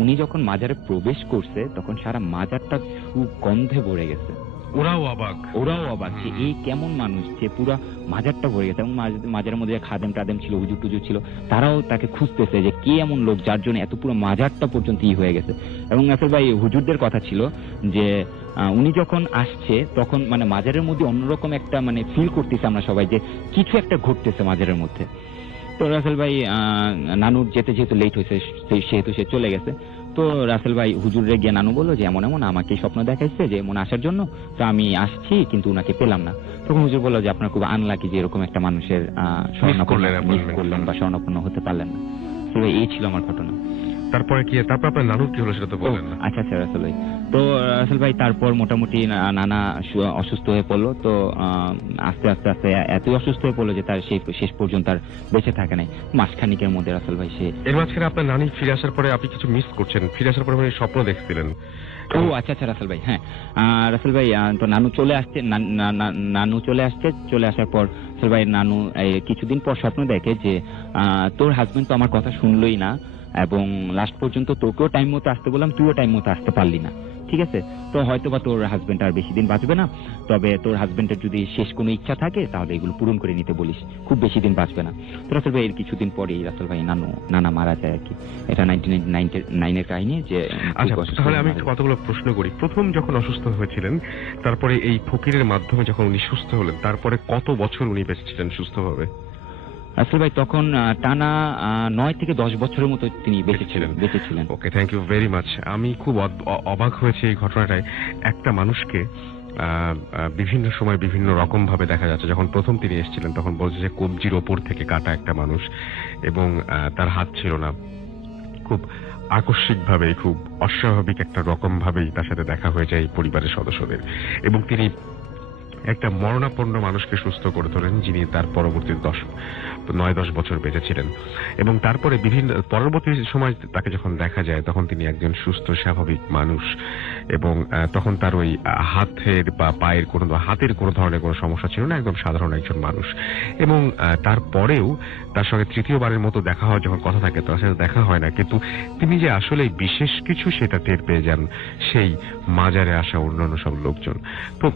উনি যখন মাজারে প্রবেশ করছে তখন সারা মাজারটা সুগন্ধে ভরে গেছে। ওরাও অবাক যে এই কেমন মানুষ যে পুরা মাজারটা ভরে গেছে। এবং মাজারের মধ্যে খাদেম টাদেম ছিল, হুজুর টুজুর ছিল, তারাও তাকে খুঁজতেছে যে কে এমন লোক যার জন্য এত পুরো মাজারটা পর্যন্ত হয়ে গেছে। এবং রাসেল ভাই হুজুরদের কথা ছিল যে উনি যখন আসছে তখন মানে মাজারের মধ্যে অন্যরকম একটা মানে ফিল করতেছে আমরা সবাই যে কিছু একটা ঘটতেছে মাজারের মধ্যে। তো রাসেল ভাই নানুর যেহেতু লেট হয়েছে সেহেতু সে চলে গেছে। তো রাসেল ভাই হুজুরে গিয়ে নানু বললো যে এমন এমন আমাকে স্বপ্ন দেখাইছে যে এমন আসার জন্য, তো আমি আসছি কিন্তু উনাকে পেলাম না। তখন হুজুর বললো যে আপনার খুব আনলাকি যে এরকম একটা মানুষের মিস করলেন বা স্বর্ণাপন্ন হতে পারলেন না। তো এই ছিল আমার ঘটনা। তারপরে আপনার নানুর কি হলো সেটা তো বললেন না। আচ্ছা রাসেল ভাই, তো রাসেল ভাই তারপর মোটামুটি নানা অসুস্থ হয়ে পড়লো। তো আস্তে আস্তে এতই অসুস্থ হয়ে পড়লো যে তার শেষ পর্যন্ত আর বেঁচে থাকে নাই। মাসখানিকের মধ্যে রাসেল ভাই সে এর মাঝখানে আপনার নানি ফিরে আসার পরে আপনি কিছু মিস করছেন, ফিরে আসার পরে স্বপ্ন দেখছিলেন। ও আচ্ছা রাসেল ভাই, হ্যাঁ রাসেল ভাই তো নানু চলে আসছে, চলে আসার পর রাসেল ভাই নানু কিছুদিন পর স্বপ্ন দেখে যে তোর হাজবেন্ড তো আমার কথা শুনলোই না, এবং লাস্ট পর্যন্ত তোকেও টাইম মতো আসতে বললাম, তুইও টাইম মতো আসতে পারলি না, ঠিক আছে? তো হয়তোবা তোর হাজবেন্ড আর বেশি দিন বাঁচবে না, তবে তোর হাজবেন্ডের যদি শেষ কোনো ইচ্ছা থাকে তাহলে এগুলো পূরণ করে নিতে বলিস, খুব বেশি দিন বাঁচবে না। তো রাসেল ভাই এর কিছুদিন পরেই রাসেল ভাই নানা মারা যায় আর কি। এটা 1999 এর কাহিনী। যে আচ্ছা, তাহলে আমি কতগুলো প্রশ্ন করি। প্রথম যখন অসুস্থ হয়েছিলেন, তারপরে এই ফকিরের মাধ্যমে যখন উনি সুস্থ হলেন, তারপরে কত বছর উনি বেঁচেছিলেন সুস্থভাবে? রাসেল ভাই তখন টানা 9 থেকে 10 বছরের মতো তিনি বেঁচেছিলেন। ওকে, থ্যাংক ইউ ভেরি মাচ। আমি খুব অবাক হয়েছি এই ঘটনাটায়। একটা মানুষকে বিভিন্ন সময় বিভিন্ন রকম ভাবে দেখা যাচ্ছে। যখন প্রথম তিনি এসেছিলেন তখন বলছে যে কবজির ওপর থেকে কাটা একটা মানুষ, এবং তার হাত ছিল না। খুব আকস্মিক ভাবে, খুব অস্বাভাবিক একটা রকম ভাবেই তার সাথে দেখা হয়ে যায় এই পরিবারের সদস্যদের, এবং তিনি একটা মরণাপন্ন মানুষকে সুস্থ করে তোলেন, যিনি তার পরবর্তী 9-10 বছর বেঁচেছিলেন। এবং তারপরে পরবর্তী সময় তাকে যখন দেখা যায় তখন তিনি একজন সুস্থ স্বাভাবিক মানুষ, এবং তখন তার ওই হাতের বা পায়ের হাতের কোনো ধরনের কোনো সমস্যা ছিল না, একদম সাধারণ একজন মানুষ। এবং তারপরেও তার সঙ্গে তৃতীয়বারের মতো দেখা হয়, যখন কথা থাকে তার সাথে দেখা হয় না, কিন্তু তিনি যে আসলে বিশেষ কিছু সেটা টের পেয়ে যান সেই মাজারে আসা অন্যান্য সব লোকজন। তো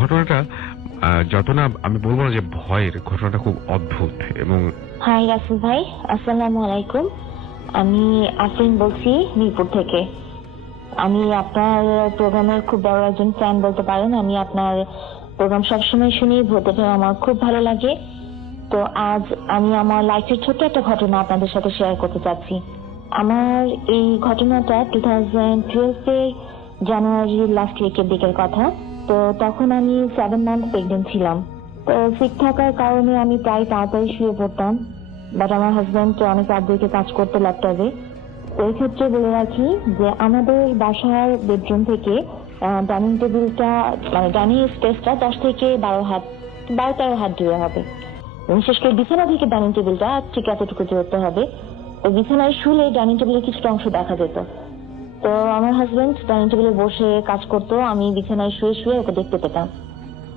ঘটনাটা যত না আমি বলবো না যে ভয়ের, ঘটনাটা খুব অদ্ভুত। এবং হাই রাসেল ভাই, আসসালামু আলাইকুম। আমি আফরিন বলছি মিরপুর থেকে। আমি আপনার প্রোগ্রামের খুব বড় একজন ফ্যান বলতে পারেন। আমি আপনার প্রোগ্রাম সবসময় শুনি, ভূত FM আমার খুব ভালো লাগে। তো আজ আমি আমার লাইফের ছোট্ট একটা ঘটনা আপনাদের সাথে শেয়ার করতে চাচ্ছি। আমার এই ঘটনাটা 2012 জানুয়ারির লাস্ট উইকের দিকের কথা। তো তখন আমি 7 মান্থ প্রেগনেন্ট ছিলাম। তো সিক থাকার কারণে আমি প্রায় তাড়াতাড়ি শুয়ে পড়তাম, বাট আমার হাজব্যান্ড অনেক রাত দিকে কাজ করতো ল্যাপটপে। তো এই ক্ষেত্রে বলে রাখি যে আমাদের বাসার বেডরুম থেকে ডাইনিং টেবিলটা মানে ডাইনিং স্পেসটা 10 থেকে 12 হাত দূরে হবে। বিশেষ করে বিছানা থেকে ডাইনিং টেবিলটা ঠিক এতটুকু দূরত্ব হবে। তো বিছানায় শুলে ডাইনিং টেবিলের কিছুটা অংশ দেখা যেত। তো আমার হাজবেন্ড ডাইনিং টেবিলে বসে কাজ করতো, আমি বিছানায় শুয়ে ওকে দেখতে পেতাম।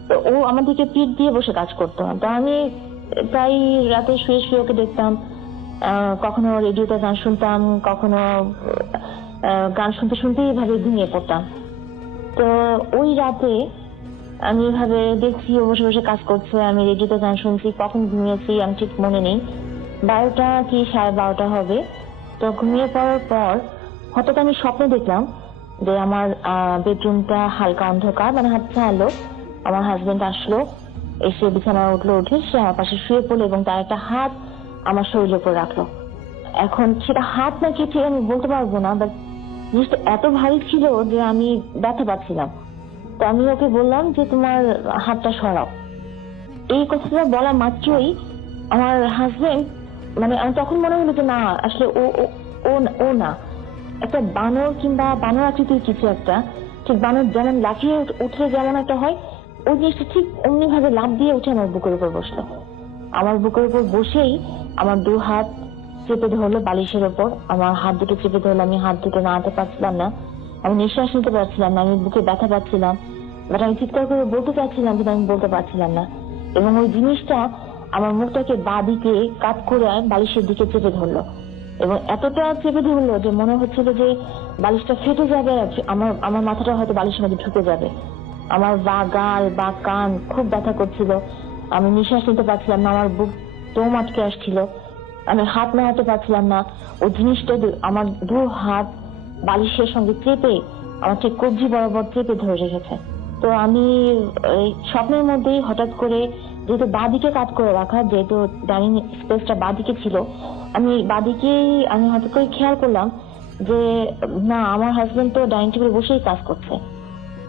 তো ও আমার দিকে পিঠ দিয়ে বসে কাজ করতো। তো আমি প্রায় রাতে শুয়ে ওকে দেখতাম। কখনো রেডিওতে গান শুনতাম, কখনো গান শুনতে এইভাবে ঘুমিয়ে পড়তাম। তো ওই রাতে আমি এভাবে দেখছি ও বসে বসে কাজ করছে, আমি রেডিওতে গান শুনছি, কখন ঘুমিয়েছি আমি ঠিক মনে নেই, 12টা কি 12:30 হবে। তো ঘুমিয়ে পড়ার পর হঠাৎ আমি স্বপ্ন দেখলাম যে আমার বেডরুমটা হালকা অন্ধকার, মানে হাত ছাড়লো, আমার হাজবেন্ড আসলো, এসে বিছানায় উঠে সে আমার পাশে শুয়ে পড়লো এবং তার একটা হাত আমার শরীরের উপর রাখলো। এখন সেটা হাত নাকি ঠিক আমি বলতে পারবো না, বাট জিনিসটা এত ভারী ছিল যে আমি ব্যথা পাচ্ছিলাম। তো আমি ওকে বললাম যে তোমার হাতটা সরাও। এই কথাটা বলা মাত্রই আমার হাজবেন্ড, মানে আমি তখন মনে হলো যে না আসলে ও না, একটা বানর কিংবা বানর আকৃতির কিছু একটা, ঠিক বানর যেমন লাফিয়ে উঠলে যেমন একটা হয়, ওই জিনিসটা ঠিক অমনি ভাবে লাফ দিয়ে উঠে আমার বুকের উপর বসলো। আমার বুকের উপর বসেই আমার 2 হাত চেপে ধরলো বালিশের ওপর, আমার হাত দুটো চেপে ধরলো। আমি হাত দুটো নাড়াতে পারছিলাম না, আমি নিঃশ্বাস নিতে পারছিলাম না, আমি বুকে ব্যথা পাচ্ছিলাম, বাট আমি চিৎকার করে বলতে চাচ্ছিলাম কিন্তু আমি বলতে পারছিলাম না। এবং ওই জিনিসটা আমার মুখটাকে বাঁ দিকে কাত করে বালিশের দিকে চেপে ধরলো এবং এতটা চেপে ধরলো যে মনে হচ্ছিল যে বালিশটা ফেটে যাবে, আমার মাথাটা হয়তো বালিশের মধ্যে ঢুকে যাবে। আমার বা গাল বা কান খুব ব্যথা করছিল, আমি নিঃশ্বাস নিতে পারছিলাম না, আমার বুক দম আটকে আসছিল, আমি হাত নাড়াতে পারছিলাম না। ওই জিনিসটা আমার 2 হাত বালিশের সঙ্গে চেপে আমার ঠিক কবজি বরাবর চেপে ধরে রেখেছে। তো আমি এই স্বপ্নের মধ্যেই হঠাৎ করে, যেহেতু বাঁদিকে কাত করে রাখা, যেহেতু ডাইনিং স্পেসটা বাঁদিকে ছিল, আমি বাঁদিকেই আমি হঠাৎ করে খেয়াল করলাম যে না, আমার হাজবেন্ড তো ডাইনিং টেবিলে বসেই কাজ করছে।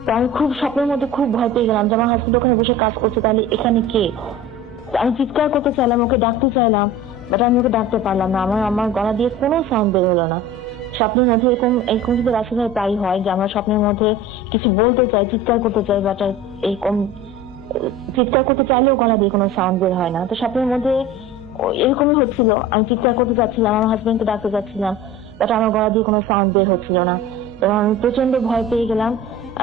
তো আমি খুব স্বপ্নের মধ্যে খুব ভয় পেয়ে গেলাম যে আমার হাজবেন্ড ওখানে বসে কাজ করছে, তাহলে এখানে কে? আমি চিৎকার করতে চাইলাম, ওকে ডাকতে চাইলাম, বাট আমি ওকে ডাকতে পারলাম না। আমার গলা দিয়ে কোনো সাউন্ড বের হলো না। স্বপ্নের মধ্যে এরকম কিন্তু আসলে প্রায় হয় যে আমরা স্বপ্নের মধ্যে কিছু বলতে চাই, চিৎকার করতে চাই, বাট এরকম চিৎকার করতে চাইলেও গলা দিয়ে কোনো সাউন্ড বের হয় না। তো স্বপ্নের মধ্যে এরকমই হচ্ছিল, আমি চিৎকার করতে চাচ্ছিলাম, আমার হাজবেন্ডকে ডাকতে চাচ্ছিলাম, বাট আমার গলা দিয়ে কোনো সাউন্ড বের হচ্ছিল না। এবং আমি প্রচন্ড ভয় পেয়ে গেলাম,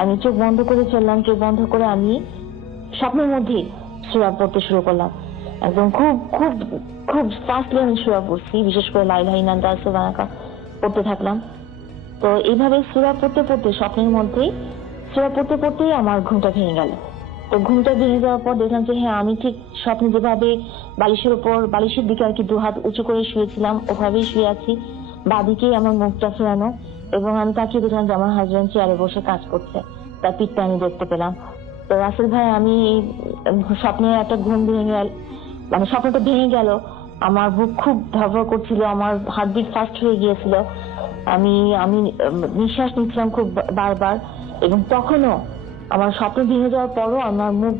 আমি চোখ বন্ধ করে চললাম, চোখ বন্ধ করে আমি স্বপ্নের মধ্যে সূরা পড়তে শুরু করলাম। একদম খুব খুব খুব ফাস্টলি আমি সূরা পড়ছি, বিশেষ করে লা ইলাহা ইল্লাল্লাহ সুবহানাকা পড়তে থাকলাম। তো এইভাবে সূরা পড়তে পড়তে স্বপ্নের মধ্যেই সূরা পড়তে পড়তেই আমার ঘুমটা ভেঙে গেল। তো ঘুমটা ভেঙে যাওয়ার পর দেখলাম যে হ্যাঁ, আমি ঠিক স্বপ্নে যেভাবে বালিশের উপর, বালিশের দিকে আর কি 2 হাত উঁচু করে শুয়েছিলাম, ওভাবেই শুয়ে আছি, বাঁদিকেই আমার মুখটা ফেরানো, এবং আমি তাকিয়ে দেখলাম যে আমার হাজবেন্ড চেয়ারে বসে কাজ করছে, তার পিঠটা আমি দেখতে পেলাম। তো রাসেল ভাই, আমি স্বপ্নে একটা ঘুম ভেঙে গেল, মানে স্বপ্নটা ভেঙে গেল, আমার বুক খুব ধরফর করছিল, আমার হার্টবিট ফাস্ট হয়ে গিয়েছিল, আমি নিঃশ্বাস নিচ্ছিলাম খুব বারবার, এবং তখনও আমার স্বপ্ন ভেঙে যাওয়ার পরও আমার মুখ,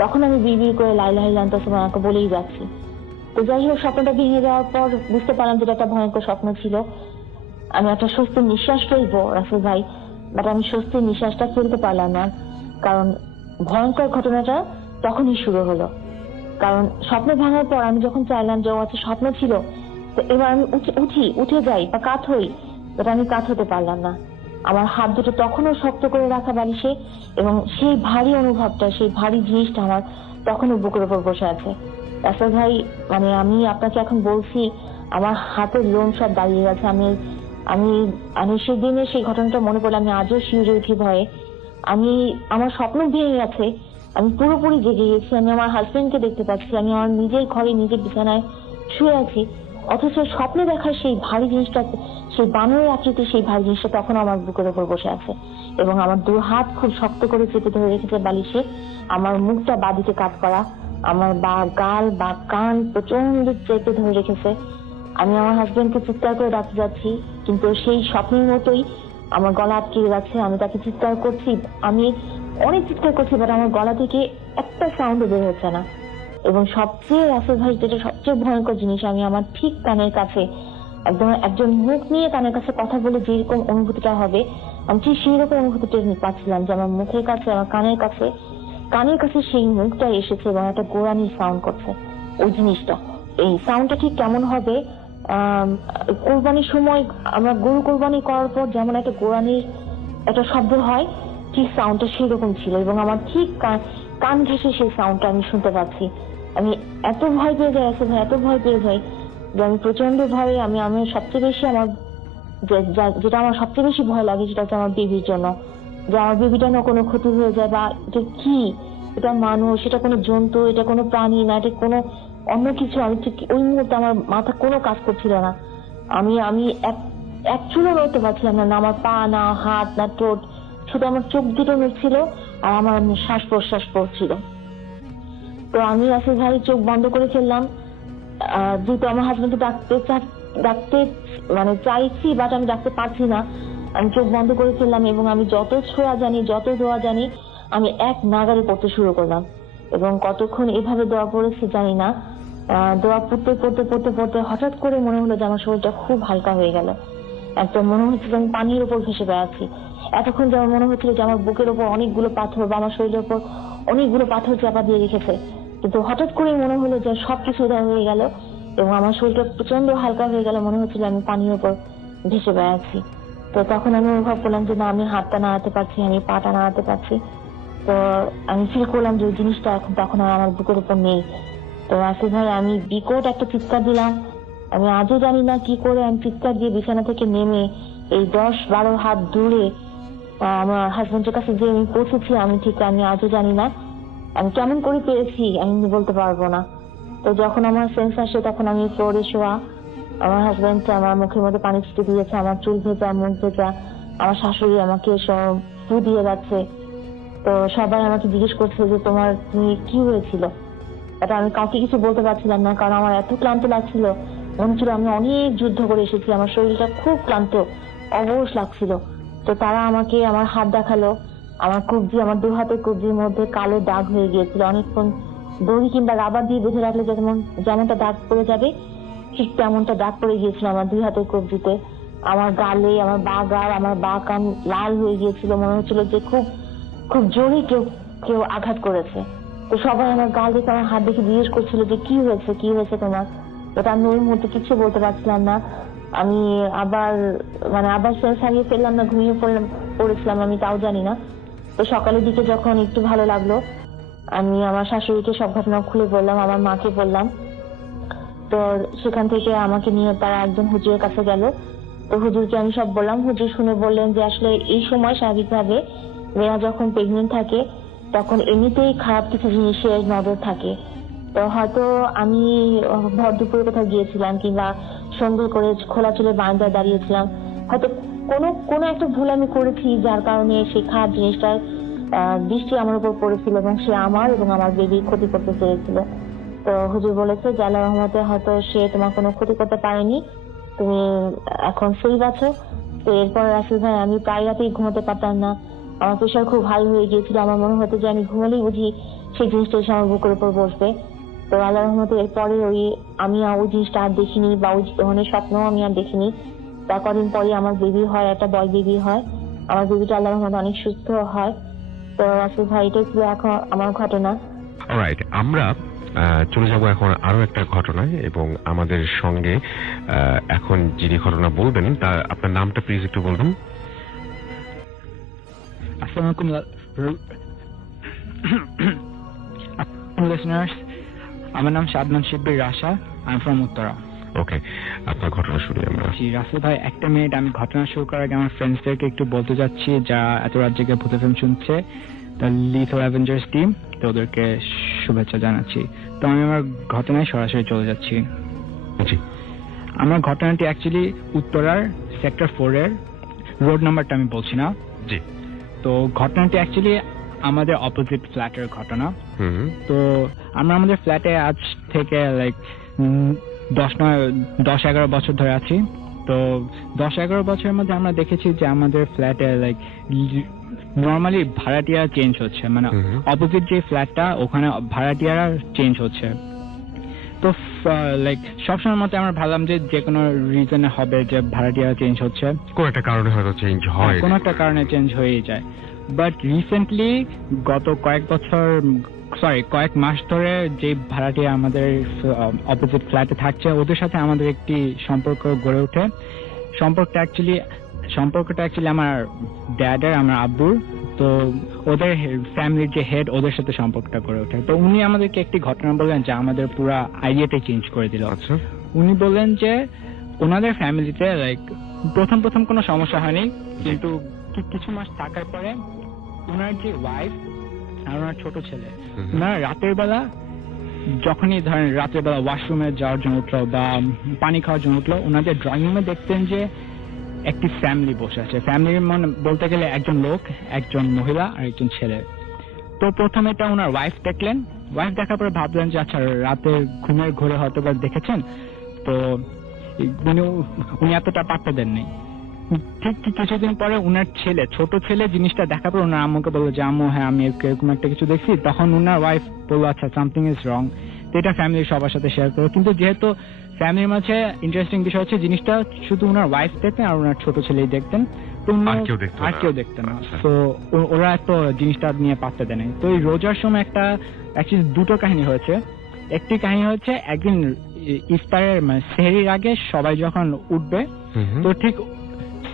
তখন আমি বিড়বিড় করে লা ইলাহা ইল্লাল্লাহ সুবহানাকা বলেই যাচ্ছি। তো যাই হোক, স্বপ্নটা ভেঙে যাওয়ার পর বুঝতে পারলাম যে একটা ভয়ঙ্কর স্বপ্ন ছিল। আমি একটা স্বস্তির নিঃশ্বাস ফেলবো রাসেল ভাই, বাট আমি স্বস্তির নিঃশ্বাসটা ফেলতে পারলাম না, কারণ ভয়ঙ্কর ঘটনাটা তখনই শুরু হলো। কারণ স্বপ্ন ভাঙার পর আমি যখন চাইলাম যে ও আচ্ছা স্বপ্ন ছিল, তো এবার আমি উঠে যাই বা কাত হই, বাট আমি কাত হতে পারলাম না। আমার হাত দুটো তখনও শক্ত করে রাখা বালিশে, এবং সেই ভারী অনুভবটা, সেই ভারী জিনিসটা আমার তখনও বুকের উপর বসে আছে। রাসেল ভাই, মানে আমি আপনাকে এখন বলছি, আমার হাতের লোম সব দাঁড়িয়ে গেছে। আমি সেদিনের সেই ঘটনাটা মনে পড়লে আমি আজও শিউরে উঠি ভয়ে। আমার স্বপ্ন ভেঙে গেছে, আমি পুরোপুরি জেগে গেছি, আমি আমার হাজবেন্ডকে দেখতে পাচ্ছি, আমি আমার নিজের ঘরে নিজের বিছানায় শুয়ে আছি, অথচ স্বপ্নে দেখার সেই ভারী জিনিসটা, সেই বানরের আকৃতির সেই ভারী জিনিসটা তখন আমার বুকের উপর বসে আছে, এবং আমার 2 হাত খুব শক্ত করে চেপে ধরে রেখেছে বালিশে, আমার মুখটা বাঁদিকে কাত করা, আমার বা গাল বা কান প্রচন্ড চেপে ধরে রেখেছে। আমি আমার হাজবেন্ডকে চিৎকার করে ডাকতে যাচ্ছি, কিন্তু সেই স্বপ্নের মতোই আমার গলা আটকে যাচ্ছে। আমি তাকে চিৎকার করছি, আমি অনেক চিৎকার করছি, বাট আমার গলা থেকে একটা সাউন্ডও বের হচ্ছে না। এবং সবচেয়ে রাসেল ভাই, যেটা সবচেয়ে ভয়ঙ্কর জিনিস, আমি আমার ঠিক কানের কাছে, একদম একজন মুখ নিয়ে কানের কাছে কথা বলে যেরকম অনুভূতিটা হবে, আমি ঠিক সেই রকম অনুভূতিটা পাচ্ছিলাম যে আমার মুখের কাছে, আমার কানের কাছে সেই মুখটা এসেছে এবং একটা গোড়ানির সাউন্ড করছে। ওই জিনিসটা, এই সাউন্ডটা ঠিক কেমন হবে, কোরবানির সময় আমরা গরু কোরবানি করার পর যেমন একটা গোড়ানির একটা শব্দ হয়, ঠিক সাউন্ডটা সেই রকম ছিল, এবং আমার ঠিক কান ঘেঁষে সেই সাউন্ডটা আমি শুনতে পাচ্ছি। আমি এত ভয় পেয়ে যাই আসলে, এত ভয় পেয়ে যাই যে আমি প্রচন্ড ভয়ে, আমি সবচেয়ে বেশি যেটা আমার সবচেয়ে বেশি ভয় লাগে সেটা হচ্ছে আমার বেবির জন্য, যে আমার বেবিটা না কোনো ক্ষতি হয়ে যায়, বা এটা কি, এটা মানুষ, এটা কোনো জন্তু, এটা কোনো প্রাণী না, এটা কোনো অন্য কিছু। আমি ঠিক ওই মুহূর্তে আমার মাথা কোনো কাজ করছিল না। আমি এক চুলও নড়তে পারছিলাম না, না আমার পা, না হাত, না ঠোঁট, শুধু আমার চোখ দুটো নড়ছিল আর আমার শ্বাস প্রশ্বাস পড়ছিল। তো আমি আসিফ ভাই চোখ বন্ধ করে ফেললাম, যেহেতু আমার হাজবেন্ডকে ডাকতে মানে চাইছি, বাট আমি ডাকতে পারছি না। আমি চোখ বন্ধ করে ফেললাম এবং আমি যত ছোঁয়া জানি, যত দোয়া জানি, আমি এক নাগারে পড়তে শুরু করলাম। এবং কতক্ষণ এভাবে দোয়া পড়েছি জানি না। দোয়া পড়তে পড়তে পড়তে পড়তে হঠাৎ করে মনে হলো যে আমার শরীরটা খুব হালকা হয়ে গেল। একদম মনে হচ্ছে যে আমি পানির উপর ভেসে বেড়াচ্ছি। এতক্ষণ যেমন মনে হচ্ছিল যে আমার বুকের উপর অনেকগুলো পাথর বা আমার শরীরের উপর অনেকগুলো পাথর চাপা দিয়ে রেখেছে, কিন্তু হঠাৎ করে মনে হলো যে সবকিছু উধাও হয়ে গেল এবং আমার শরীরটা প্রচন্ড হালকা হয়ে গেল, মনে হচ্ছিল আমি পানির উপর ভেসে বেড়াচ্ছি। তো তখন আমি অনুভব করলাম যে না, আমি হাতটা নাড়াতে পারছি, আমি পাটা নাড়াতে পারছি। তো আমি ফিল করলাম যে ওই জিনিসটা এখন তখন আর আমার বুকের উপর নেই। তো আসিফ ভাই আমি বিকট একটা চিৎকার দিলাম। আমি আজও জানি না কি করে আমি চিৎকার দিয়ে বিছানা থেকে নেমে এই 10-12 হাত দূরে আমার হাজবেন্ডের কাছে যে আমি পৌঁছেছি, আমি আজও জানি না আমি কেমন করে পেরেছি, আমি বলতে পারবো না। তো যখন আমার সেন্স আসে তখন আমি ফ্লোরে শোয়া, আমার হাজবেন্ড আমার মুখের মধ্যে পানি ছিটে দিয়েছে, আমার চুল ভেজা, মুখ ভেজা, আমার শাশুড়ি আমাকে সব ফু দিয়ে যাচ্ছে। তো সবাই আমাকে জিজ্ঞেস করছে যে তোমার কি হয়েছিল। এটা আমি কাউকে কিছু বলতে পারছিলাম না, কারণ আমার এত ক্লান্ত লাগছিল, মনে হচ্ছিল আমি অনেক যুদ্ধ করে এসেছি, আমার শরীরটা খুব ক্লান্ত, অবশ লাগছিল। তো তারা আমাকে আমার হাত দেখালো, আমার কবজি, আমার 2 হাতের কবজির মধ্যে কালো দাগ হয়ে গিয়েছিল। অনেকক্ষণ দড়ি কিংবা রাবার দিয়ে বেঁধে রাখলে যেমনটা দাগ পড়ে যাবে, ঠিক তেমনটা দাগ পড়ে গিয়েছিল আমার 2 হাতের কবজিতে। আমার গালে, আমার গাল, আমার কান লাল হয়ে গিয়েছিল, মনে হচ্ছিল যে খুব খুব জোরে কেউ আঘাত করেছে। তো সবাই আমার গাল দেখে, আমার হাত দেখে জিজ্ঞেস করছিল যে কি হয়েছে তোমার। ওটা আমি ওই মুহূর্তে কিছু বলতে পারছিলাম না। আমি আবার সেন্স হারিয়ে ফেললাম না ঘুমিয়ে পড়েছিলাম আমি তাও জানি না। তো সকালের দিকে যখন একটু ভালো লাগলো, আমি আমার শাশুড়িকে সব ঘটনা খুলে বললাম, আমার মাকে বললাম। তো সেখান থেকে আমাকে নিয়ে তারা একজন হুজুরের কাছে গেল। তো হুজুরকে আমি সব বললাম। হুজুর শুনে বললেন যে আসলে এই সময় স্বাভাবিকভাবে মেয়েরা যখন প্রেগনেন্ট থাকে তখন এমনিতেই খারাপ কিছু জিনিসের নজর থাকে। তো হয়তো আমি ভর দুপুরে কোথাও গিয়েছিলাম কিংবা সুন্দর করে খোলা চুলে বারান্দায় দাঁড়িয়েছিলাম, হয়তো কোনো একটা ভুল আমি করেছি যার কারণে সেই খারাপ জিনিসটার দৃষ্টি আমার উপর পড়েছিল এবং সে আমার এবং আমার বেবির ক্ষতি করতে চেয়েছিল। তো হুজুর বলেছে যে আল্লাহর রহমতে হয়তো সে তোমার কোনো ক্ষতি করতে পারেনি, তুমি এখন সেফ আছো। তো এরপর আসিফ ভাই আমি প্রায় রাতেই ঘুমাতে পারতাম না, আমার প্রেশার খুব হাই হয়ে গিয়েছিল, আমার মনে হতো যে আমি ঘুমালেই বুঝি সেই জিনিসটা এসে আমার বুকের উপর বসবে। তো আল্লাহর রহমতে এরপরে আমি ওই জিনিসটা আর দেখিনি বা ওই ধরনের স্বপ্ন আমি আর দেখিনি। তার কদিন পরে আমার বেবি হয়, একটা বয় বেবি হয়। আমার বেবিটা আল্লাহর রহমতে অনেক সুস্থ হয়। তো আসিফ ভাই এটাই ছিল এখন আমার ঘটনা। অলরাইট, আমরা চলে যাব এখন আরো একটা ঘটনায় এবং আমাদের সঙ্গে এখন যিনি ঘটনা বলবেন তার আপনার নামটা প্লিজ একটু বলবেন। আসসালামু আলাইকুম listeners, আমার নাম শাদমান শিব্বির রাশা, আই এম ফ্রম উত্তরা। ওকে, আপনার ঘটনা শুনি আমরা। জি রাসেল ভাই, একটা মিনিট, আমি ঘটনা শুরু করার আগে আমার ফ্রেন্ডসদেরকে একটু বলতে যাচ্ছি যা এত রাত জেগে ভূত ফিল্ম শুনছে, দ্য লিথল অ্যাভেঞ্জার্স টিম, তো ওদেরকে শুভেচ্ছা জানাচ্ছি। তো আমি আমার ঘটনায় সরাসরি চলে যাচ্ছি। জি, আমার ঘটনাটি অ্যাকচুয়ালি উত্তরার সেক্টর 4 এর, রোড নাম্বারটা আমি বলছি না। জি। তো ঘটনাটি অ্যাকচুয়ালি আমাদের অপোজিট ফ্ল্যাটের ঘটনা। তো আমরা আমাদের ফ্ল্যাটে আজ থেকে লাইক 10-11 বছর ধরে আছি। তো 10-11 বছরের মধ্যে আমরা দেখেছি যে আমাদের ফ্ল্যাটে লাইক নর্মালি ভাড়াটিয়া চেঞ্জ হচ্ছে, মানে অপোজিট যে ফ্ল্যাটটা ওখানে ভাড়াটিয়ারা চেঞ্জ হচ্ছে। তো লাইক সবসময় মতো আমরা ভাবলাম যে কোনো রিজনে হবে যে ভাড়াটিয়ারা চেঞ্জ হচ্ছে, কোনো একটা কারণে হয়তো চেঞ্জ হয়, কোনো একটা কারণে চেঞ্জ হয়ে যায়। বাট রিসেন্টলি গত কয়েক মাস ধরে যে ভাড়াটিয়া আমাদের অপোজিট ফ্ল্যাটে থাকছে ওদের সাথে আমাদের একটি সম্পর্ক গড়ে ওঠে। সম্পর্কটা অ্যাকচুয়ালি আমার ড্যাডের, আমার আব্বুর, তো ওদের ফ্যামিলির যে হেড ওদের সাথে সম্পর্কটা গড়ে ওঠে। তো উনি আমাদেরকে একটি ঘটনা বললেন যা আমাদের পুরো আইডিয়াটাই চেঞ্জ করে দিল। আচ্ছা। উনি বললেন যে ওনাদের ফ্যামিলিতে লাইক প্রথম কোনো সমস্যা হয়নি, কিন্তু কিছু মাস থাকার পরে ওনার যে ওয়াইফ আর ওনার ছোট ছেলে, ওনারা রাতের বেলা যখনই ধরেন রাতের বেলা ওয়াশরুমে যাওয়ার জন্য উঠলো বা পানি খাওয়ার জন্য উঠলো, ওনাদের ড্রয়িং রুমে দেখতেন যে একটি ফ্যামিলি বসে আছে। ফ্যামিলির মানে বলতে গেলে একজন লোক, একজন মহিলা আর একজন ছেলে। তো প্রথমে এটা ওনার ওয়াইফ দেখলেন। ওয়াইফ দেখার পরে ভাবলেন যে আচ্ছা রাতে ঘুমের ঘোরে হয়তো বা দেখেছেন, তো উনি এতটা পাত্তা দেননি। ঠিক কিছুদিন পরে উনার ছেলে, ছোট ছেলে জিনিসটা দেখার পর ওনার আম্মুকে বললো যে আম্মু হ্যাঁ আমি এরকম একটা কিছু দেখছি। তখন ওনার ওয়াইফ বললো আচ্ছা সামথিং ইজ রং। তো এটা ফ্যামিলির সবার সাথে শেয়ার করো। কিন্তু যেহেতু ফ্যামিলির মাঝে ইন্টারেস্টিং বিষয় হচ্ছে জিনিসটা শুধু ওনার ওয়াইফ দেখতেন আর ওনার ছোট ছেলেই দেখতেন, তো আর কেউ দেখতেন না। তো ওরা তো জিনিসটা নিয়ে পাত্তা দেয় নাই। তো এই রোজার সময় একটা অ্যাকচুয়ালি দুটো কাহিনী হয়েছে। একটি কাহিনী হচ্ছে একদিন ইফতারের মানে সেহরির আগে সবাই যখন উঠবে, তো ঠিক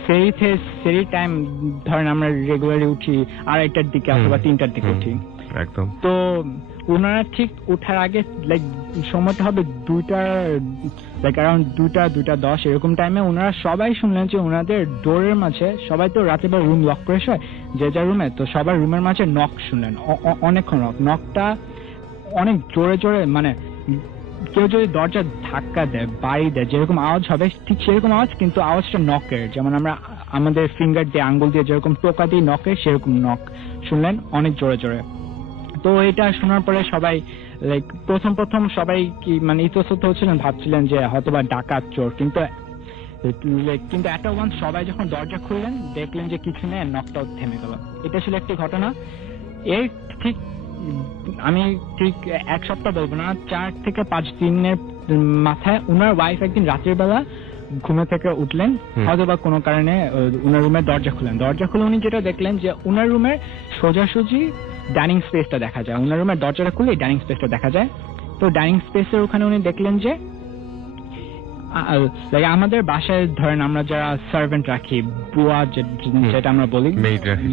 সেহরি টাইম ধরেন আমরা রেগুলারলি উঠি 2:30টার দিকে অথবা 3টার দিকে উঠি একদম। তো ওনারা ঠিক ওঠার আগে লাইক সময়টা হবে 2টা, লাইক অ্যারাউন্ড 2:10 এরকম টাইমে ওনারা সবাই শুনলেন যে ওনাদের ডোরের মাঝে, সবাই তো রাতে বার রুম লক করে শোয় যে যার রুমে, তো সবার রুমের মাঝে নক শুনলেন অনেকক্ষণ। নকটা অনেক জোরে জোরে, মানে কেউ যদি দরজা ধাক্কা দেয়, বাড়ি দেয়, যেরকম আওয়াজ হবে ঠিক সেরকম আওয়াজ, কিন্তু আওয়াজটা নকের, যেমন আমরা আমাদের ফিঙ্গার দিয়ে আঙ্গুল দিয়ে যেরকম টোকা দিই নকের, সেরকম নক শুনলেন অনেক জোরে জোরে। তো এটা শোনার পরে সবাই লাইক প্রথম সবাই কি মানে ইতস্তত হচ্ছিলেন, ভাবছিলেন যে হয়তোবা ডাকাত চোর, কিন্তু একটা ওয়ান্স সবাই যখন দরজা খুললেন দেখলেন যে কিছু নেই, নকটাও থেমে গেল। এটা ছিল একটি ঘটনা। এর ঠিক আমি ঠিক 1 সপ্তাহ বলবো না, 4 থেকে 5 দিনের মাথায় উনার ওয়াইফ একদিন রাতের বেলা ঘুমে থেকে উঠলেন, হয়তো বা কোনো কারণে উনার রুমের দরজা খুলেন। দরজা খুলে উনি যেটা দেখলেন যে উনার রুমের সোজাসুজি ডাইনিং স্পেসটা দেখা যায়। উনার রুমের দরজাটা খুলে ডাইনিং স্পেসটা দেখা যায়। তো ডাইনিং স্পেসের ওখানে উনি দেখলেন যে আমাদের বাসায় ধরেন আমরা যারা সার্ভেন্ট রাখি, বুয়া যেটা আমরা বলি,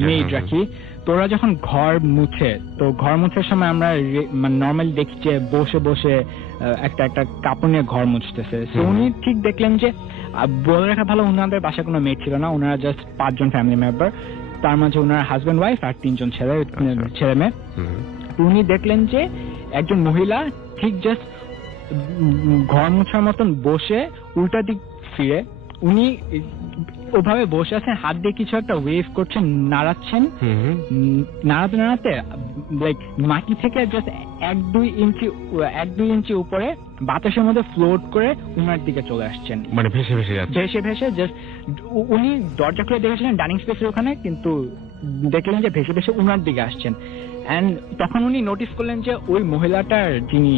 মেইড রাখি, তো ওরা যখন ঘর মুছে, তো ঘর মুছার সময় আমরা নর্মালি দেখি যে বসে বসে একটা কাপড় নিয়ে ঘর মুছতেছে। তো উনি ঠিক দেখলেন যে, বলে রাখা ভালো ওনাদের বাসায় কোনো মেয়ে ছিল না, ওনারা জাস্ট 5 জন ফ্যামিলি মেম্বার, তার মাঝে ওনার হাজবেন্ড ওয়াইফ আর 3 জন ছেলে মেয়ে। তো উনি দেখলেন যে একজন মহিলা ঠিক জাস্ট ঘর মোছার মতন বসে উল্টা দিক ফিরে, উনি ওভাবে বসে আছেন, হাত দিয়ে কিছু একটা ওয়েভ করছেন, নাড়াচ্ছেন, নাড়াতে লাইক মাটি থেকে জাস্ট 1-2 ইঞ্চি উপরে বাতাসের মধ্যে ফ্লোট করে উনার দিকে চলে আসছেন, মানে ভেসে ভেসে জাস্ট উনি দরজা খুলে দেখেছিলেন ডাইনিং স্পেসের ওখানে, কিন্তু দেখলেন যে ভেসে ভেসে উনার দিকে আসছেন। এন্ড তখন উনি নোটিস করলেন যে ওই মহিলাটার যিনি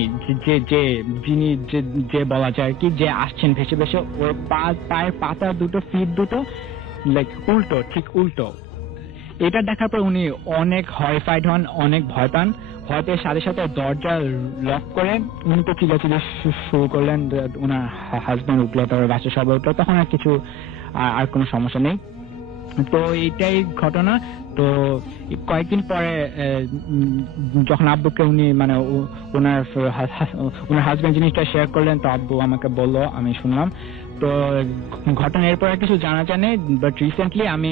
যে বলা যায় কি, যে আসছেন ভেসে ভেসে, ওর পায়ের পাতা দুটো, ফিট দুটো লাইক উল্টো, ঠিক উল্টো। এটা দেখার পর উনি অনেক হরিফাইড হন, অনেক ভয় পান। ভয় পেয়ে সাথে সাথে দরজা লক করে উনি তো চিল্লাচিল্লি শুরু করলেন। ওনার হাজবেন্ড উঠলো, তারপর বাচ্চা সবাই উঠলো, তখন আর কিছু আর কোনো সমস্যা নেই। তো এইটাই ঘটনা। তো কয়েকদিন পরে যখন আব্বুকে উনি মানে ওনার হাজবেন্ড জিনিসটা শেয়ার করলেন, তো আব্বু আমাকে বললো, আমি শুনলাম। তো ঘটনা এরপর আর কিছু জানা যায় না, বাট রিসেন্টলি আমি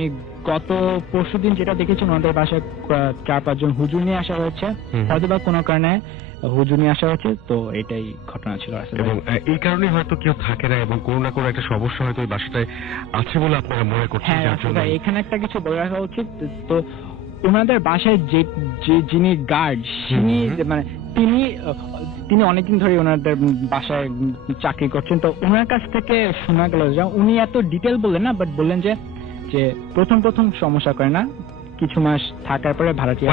গত পরশুদিন যেটা দেখেছি, ওনাদের বাসায় 4-5 জন হুজুর নিয়ে আসা হয়েছে, হয়তো বা কোনো কারণে হুজুর নিয়ে আসা হয়েছে। তো এটাই ঘটনা ছিল। এবং এই কারণে হয়তো কেউ থাকে না এবং কোনো না কোনো একটা সমস্যা হয়তো ওই বাসাটায় আছে বলে আপনারা মনে করছেন। হ্যাঁ, এখানে একটা কিছু বলে রাখা উচিত। তো ওনাদের বাসায় যিনি গার্ড, মানে তিনি অনেকদিন ধরে ওনাদের বাসায় চাকরি করছেন। তো ওনার কাছ থেকে শোনা গেল যে উনি এত ডিটেল বললেন না, বাট বললেন যে প্রথম সমস্যা করে না, কিছু মাস থাকার পরে ভাড়াটিয়া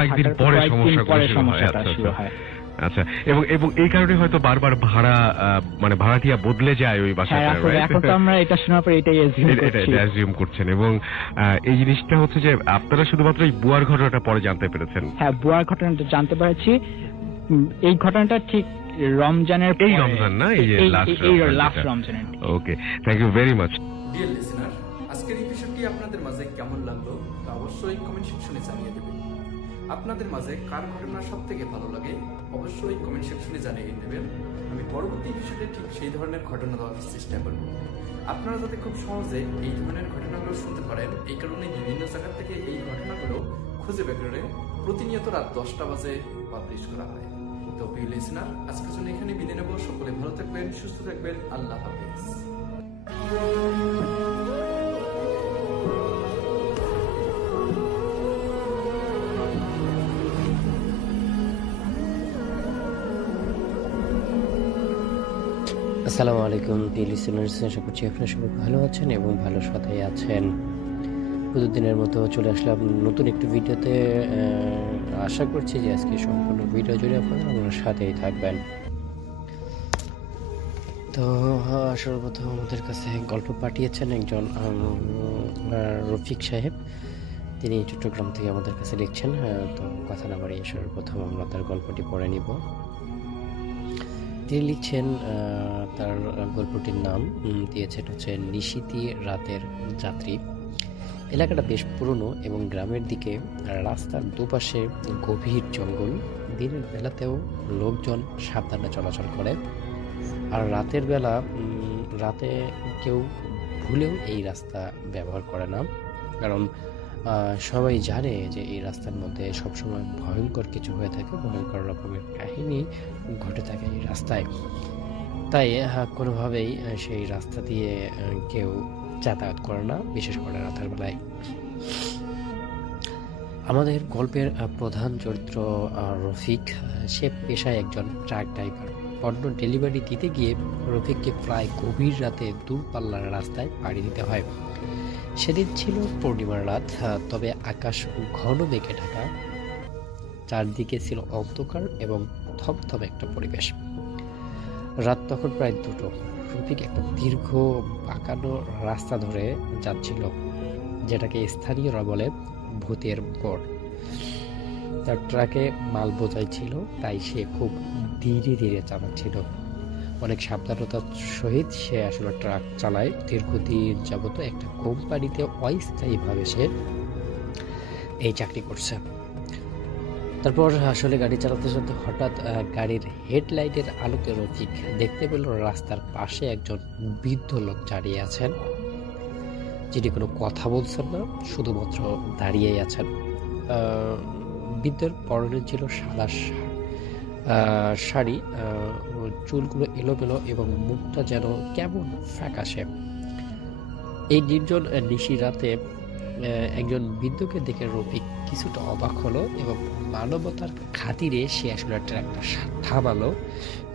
পরে সমস্যাটা শুরু হয়। আচ্ছা, এবং এই কারণে হয়তো বারবার মানে ভাড়াটিয়া বদলে যায় ওই বাসায়। এখন তো আমরা এটা শোনার পর এটাই অ্যাজিউম করছেন। এবং এই জিনিসটা হচ্ছে যে আপনারা শুধুমাত্র এই বুয়ার ঘটনাটা পরে জানতে পেরেছেন। হ্যাঁ, বুয়ার ঘটনাটা জানতে পেরেছি। এই ঘটনাটা ঠিক রমজানের, এই রমজান না, এই লাস্ট রমজানের। Okay, thank you very much. Dear listener, আজকের এপিসোডটি আপনাদের মাঝে কেমন লাগলো তা অবশ্যই কমেন্ট সেকশনে জানিয়ে দেবেন। আপনাদের মাঝে কার ঘটনা সব থেকে ভালো লাগে অবশ্যই কমেন্ট সেকশনে জানিয়ে দেবেন। আমি পরবর্তী এপিসোডে ঠিক সেই ধরনের ঘটনা দেওয়ার চেষ্টা করব। আপনারা যাতে খুব সহজে এই ধরনের ঘটনাগুলো শুনতে পারেন, এই কারণে বিভিন্ন জায়গা থেকে এই ঘটনাগুলো খুঁজে বের করে প্রতিনিয়ত রাত 10টা বাজে পাবলিশ করা হয়। তো প্রিয় লিসেনার, আজকের জন্য এখানে বিদায় নেব। সকলে ভালো থাকবেন, সুস্থ থাকবেন। আল্লাহ হাফেজ। আসসালামু আলাইকুম প্রিয় লিসেনার্স, আশা করছি আপনারা সবাই ভালো আছেন এবং ভালো সাথেই আছেন। প্রতিদিনের মতো চলে আসলাম নতুন একটি ভিডিওতে। আশা করছি যে আজকে সম্পূর্ণ ভিডিও জুড়ে আপনারা আমার সাথেই থাকবেন। তো সর্বপ্রথম আমাদের কাছে গল্প পাঠিয়েছেন একজন রফিক সাহেব। তিনি চট্টগ্রাম থেকে আমাদের কাছে লিখছেন। তো কথা না বাড়িয়ে সর্বপ্রথম আমরা তার গল্পটি পড়ে নিব। তিনি লিখছেন, তার গল্পটির নাম দিয়েছেন হচ্ছে নিশীথী রাতের যাত্রী। এলাকাটা বেশ পুরনো এবং গ্রামের দিকে, রাস্তার দুপাশে গভীর জঙ্গল। দিনের বেলাতেও লোকজন সাবধানে চলাচল করে, আর রাতের বেলা রাতে কেউ ভুলেও এই রাস্তা ব্যবহার করে না, কারণ সবাই জানে যে এই রাস্তার মধ্যে সবসময় ভয়ঙ্কর কিছু হয়ে থাকে, ভয়ঙ্কর রকমের কাহিনী ঘটে থাকে এই রাস্তায়। তাই কোনোভাবেই সেই রাস্তা দিয়ে কেউ যাতায়াত করে না, বিশেষ করে রাতের বেলায়। আমাদের গল্পের প্রধান চরিত্র রফিক। সে পেশায় একজন ট্রাক ড্রাইভার। পণ্য ডেলিভারি দিতে গিয়ে রফিককে প্রায় গভীর রাতে দূরপাল্লার রাস্তায় পাড়ি দিতে হয়। সেদিন ছিল পূর্ণিমার রাত, তবে আকাশ ঘন মেঘে ঢাকা। চারদিকে ছিল অন্ধকার এবং থমথমে একটা পরিবেশ। রাত তখন প্রায় 2টো। রফিক একটা দীর্ঘ বাঁকানো রাস্তা ধরে যাচ্ছিল, যেটাকে স্থানীয়রা বলে ভূতের মোড়। তার ট্রাকে মাল বোঝাই ছিল, তাই সে খুব ধীরে ধীরে চালাচ্ছিল। অনেক সাবধানতার সহিত সে আসলে ট্রাক চালায়। দীর্ঘদিন যাবত একটা কোম্পানিতে অস্থায়ীভাবে সে এই চাকরি করছে। তারপর আসলে গাড়ি চালাতে চালাতে হঠাৎ গাড়ির হেডলাইটের আলোতে রফিক দেখতে পেল রাস্তার পাশে একজন বৃদ্ধ লোক দাঁড়িয়ে আছেন, যিনি কোনো কথা বলছেন না, শুধুমাত্র দাঁড়িয়েই আছেন। বৃদ্ধের পরনে ছিল সাদা শাড়ি, চুলগুলো এলোমেলো এবং মুখটা যেন কেমন ফ্যাকাশে। এই নির্জন নিশি রাতে একজন বৃদ্ধকে দেখে রফিক কিছুটা অবাক হলো এবং মানবতার খাতিরে সে আসলে ট্রাকটা থামালো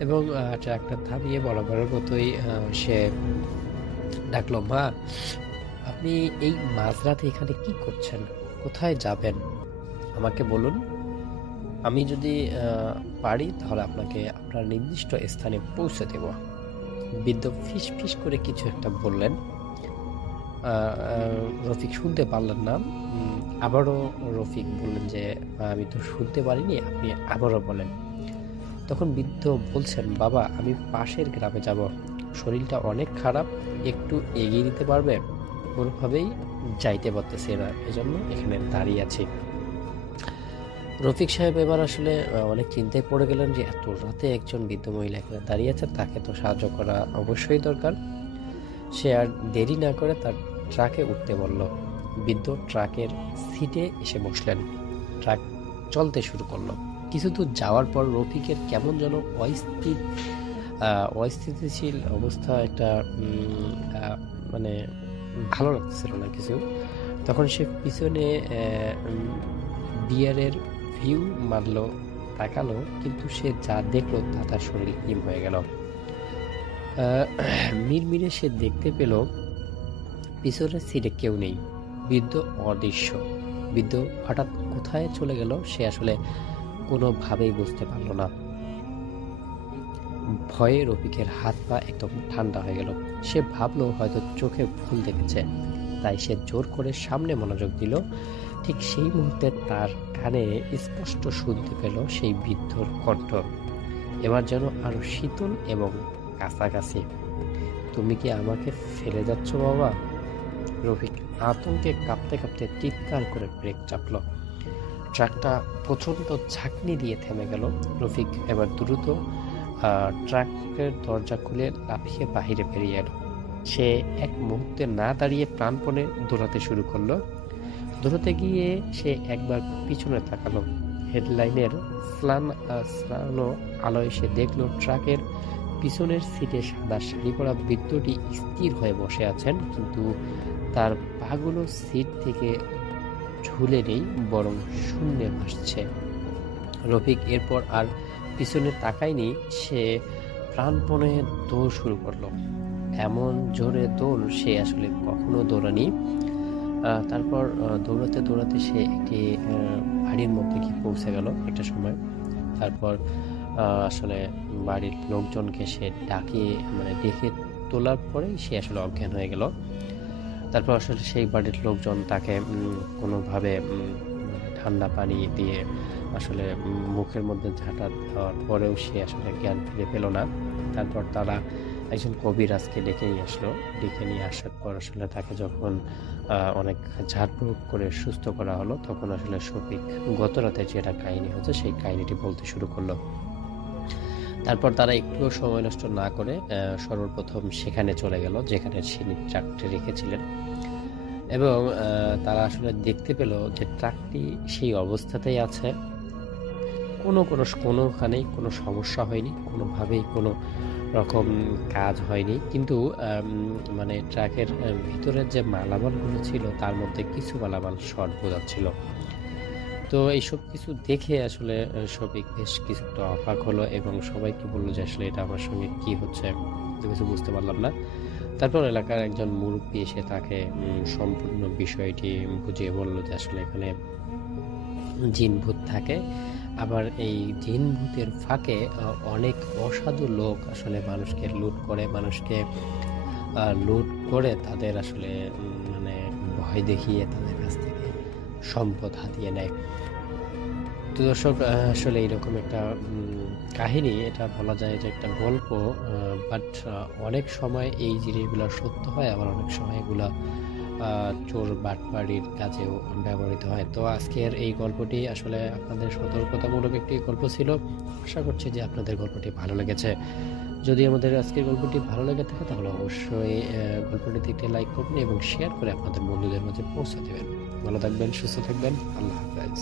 এবং ট্রাকটা থামিয়ে বরাবরের মতোই সে ডাকলো, মা, আপনি এই মাঝরাতে এখানে কি করছেন? কোথায় যাবেন? আমাকে বলুন। আমি যদি পারি তাহলে আপনাকে আপনার নির্দিষ্ট স্থানে পৌঁছে দেব। বৃদ্ধ ফিস ফিস করে কিছু একটা বললেন। রফিক শুনতে পারলেন না। আবারও রফিক বললেন যে, আমি তো শুনতে পারিনি, আপনি আবারও বলেন। তখন বৃদ্ধ বলছেন, বাবা, আমি পাশের গ্রামে যাব, শরীরটা অনেক খারাপ, একটু এগিয়ে দিতে পারবে? কোনোভাবেই যাইতে পারতেছি না, এজন্য এখানে দাঁড়িয়ে আছি। রফিক সাহেব এবার আসলে অনেক চিন্তায় পড়ে গেলেন যে এত রাতে একজন বৃদ্ধ মহিলা এখানে দাঁড়িয়ে আছে, তাকে তো সাহায্য করা অবশ্যই দরকার। সে আর দেরি না করে তার ট্রাকে উঠতে বলল। বৃদ্ধ ট্রাকের সিটে এসে বসলেন। ট্রাক চলতে শুরু করলো। কিছু দূর যাওয়ার পর রফিকের কেমন যেন অস্থিতিশীল অবস্থা, একটা মানে ভালো লাগতেছিল না কিছু। তখন সে পিছনে বিয়ারের ভিউ মারলো, তাকালো, কিন্তু সে যা দেখলো তা তার শরীর হিম হয়ে গেল। মিরমিরে সে দেখতে পেল পিছনের সিটে কেউ নেই। বৃদ্ধ অদৃশ্য। বৃদ্ধ হঠাৎ কোথায় চলে গেল সে আসলে কোনোভাবেই বুঝতে পারল না। ভয়ে রফিকের হাত পা একদম ঠান্ডা হয়ে গেল। সে ভাবলো হয়তো চোখে ভুল দেখেছে, তাই সে জোর করে সামনে মনোযোগ দিল। ঠিক সেই মুহূর্তে তার কানে স্পষ্ট শুনতে পেল সেই বৃদ্ধর কণ্ঠ, এবার যেন আরো শীতল এবং কাছাকাছি। তুমি কি আমাকে ফেলে যাচ্ছ বাবা? রফিক আতঙ্কে কাঁপতে কাঁপতে চিৎকার করে ব্রেক চাপল। ট্রাকটা প্রচন্ড ঝাঁকনি দিয়ে থেমে গেল। রফিক এবার দ্রুত ট্রাকের দরজা খুলে লাফিয়ে বাহিরে বেরিয়ে এলো। সে এক মুহূর্তে না দাঁড়িয়ে প্রাণপণে দৌড়াতে শুরু করলো। দৌড়াতে গিয়ে সে একবার পিছনে তাকালো। হেডলাইনের স্লানো আলোয় সে দেখলো ট্রাকের পিছনের সিটে সাদা শাড়ি পরা বৃদ্ধটি স্থির হয়ে বসে আছেন, কিন্তু তার পাগুলো সিট থেকে ঝুলে নেই, বরং শূন্যে ভাসছে। রফিক এরপর আর পিছনে তাকায়নি। সে প্রাণপণে দৌড় শুরু করলো। এমন জোরে দৌড় সে আসলে কখনো দৌড়ানি। তারপর দৌড়াতে দৌড়াতে সে একটি বাড়ির মধ্যে গিয়ে পৌঁছে গেল একটা সময়। তারপর আসলে বাড়ির লোকজনকে সে ডেকে তোলার পরেই সে আসলে অজ্ঞান হয়ে গেল। তারপর আসলে সেই বাড়ির লোকজন তাকে কোনোভাবে ঠান্ডা পানি দিয়ে আসলে মুখের মধ্যে ঝাঁটা দেওয়ার পরেও সে আসলে জ্ঞান ফিরে পেল না। তারপর তারা একজন কবিরাজকে ডেকে নিয়ে আসার পর আসলে তাকে যখন অনেক ঝাড়ফুঁক করে সুস্থ করা হলো, তখন আসলে শফিক গত রাতে যেটা কাহিনী হচ্ছে সেই কাহিনীটি বলতে শুরু করলো। তারপর তারা একটুও সময় নষ্ট না করে সর্বপ্রথম সেখানে চলে গেল যেখানে তিনি ট্রাকটি রেখেছিলেন, এবং তারা আসলে দেখতে পেল যে ট্রাকটি সেই অবস্থাতেই আছে। কোনোখানেই কোনো সমস্যা হয়নি, কোনোভাবেই কোনো রকম কাজ হয়নি। কিন্তু মানে ট্রাকের ভিতরের যে মালামালগুলো ছিল তার মধ্যে কিছু মালামাল শর্ট বোঝাচ্ছিল। তো এইসব কিছু দেখে আসলে শফিক বেশ কিছুটা অবাক হলো এবং সবাইকে বললো যে আসলে এটা আমার সঙ্গে কি হচ্ছে, কিছু বুঝতে পারলাম না। তারপর এলাকার একজন মুরব্বী এসে তাকে সম্পূর্ণ বিষয়টি বুঝিয়ে বলল যে আসলে এখানে জিন ভূত থাকে, আবার এই জিন ভূতের ফাঁকে অনেক অসাধু লোক আসলে মানুষকে লুট করে তাদের আসলে মানে ভয় দেখিয়ে তাদের কাছ থেকে সম্পদ হাতিয়ে নেয়। তো দর্শক, আসলে এইরকম একটা কাহিনী, এটা বলা যায় যে একটা গল্প, বাট অনেক সময় এই জিনিসগুলো সত্য হয়, আবার অনেক সময় এগুলা চোর বাটপাড়ির কাজেও ব্যবহৃত হয়। তো আজকের এই গল্পটি আসলে আপনাদের সতর্কতামূলক একটি গল্প ছিল। আশা করছি যে আপনাদের গল্পটি ভালো লেগেছে। যদি আমাদের আজকের গল্পটি ভালো লেগে থাকে তাহলে অবশ্যই গল্পটিতে একটি লাইক করবেন এবং শেয়ার করে আপনাদের বন্ধুদের মাঝে পৌঁছে দেবেন। ভালো থাকবেন, সুস্থ থাকবেন, আল্লাহ হাফেজ।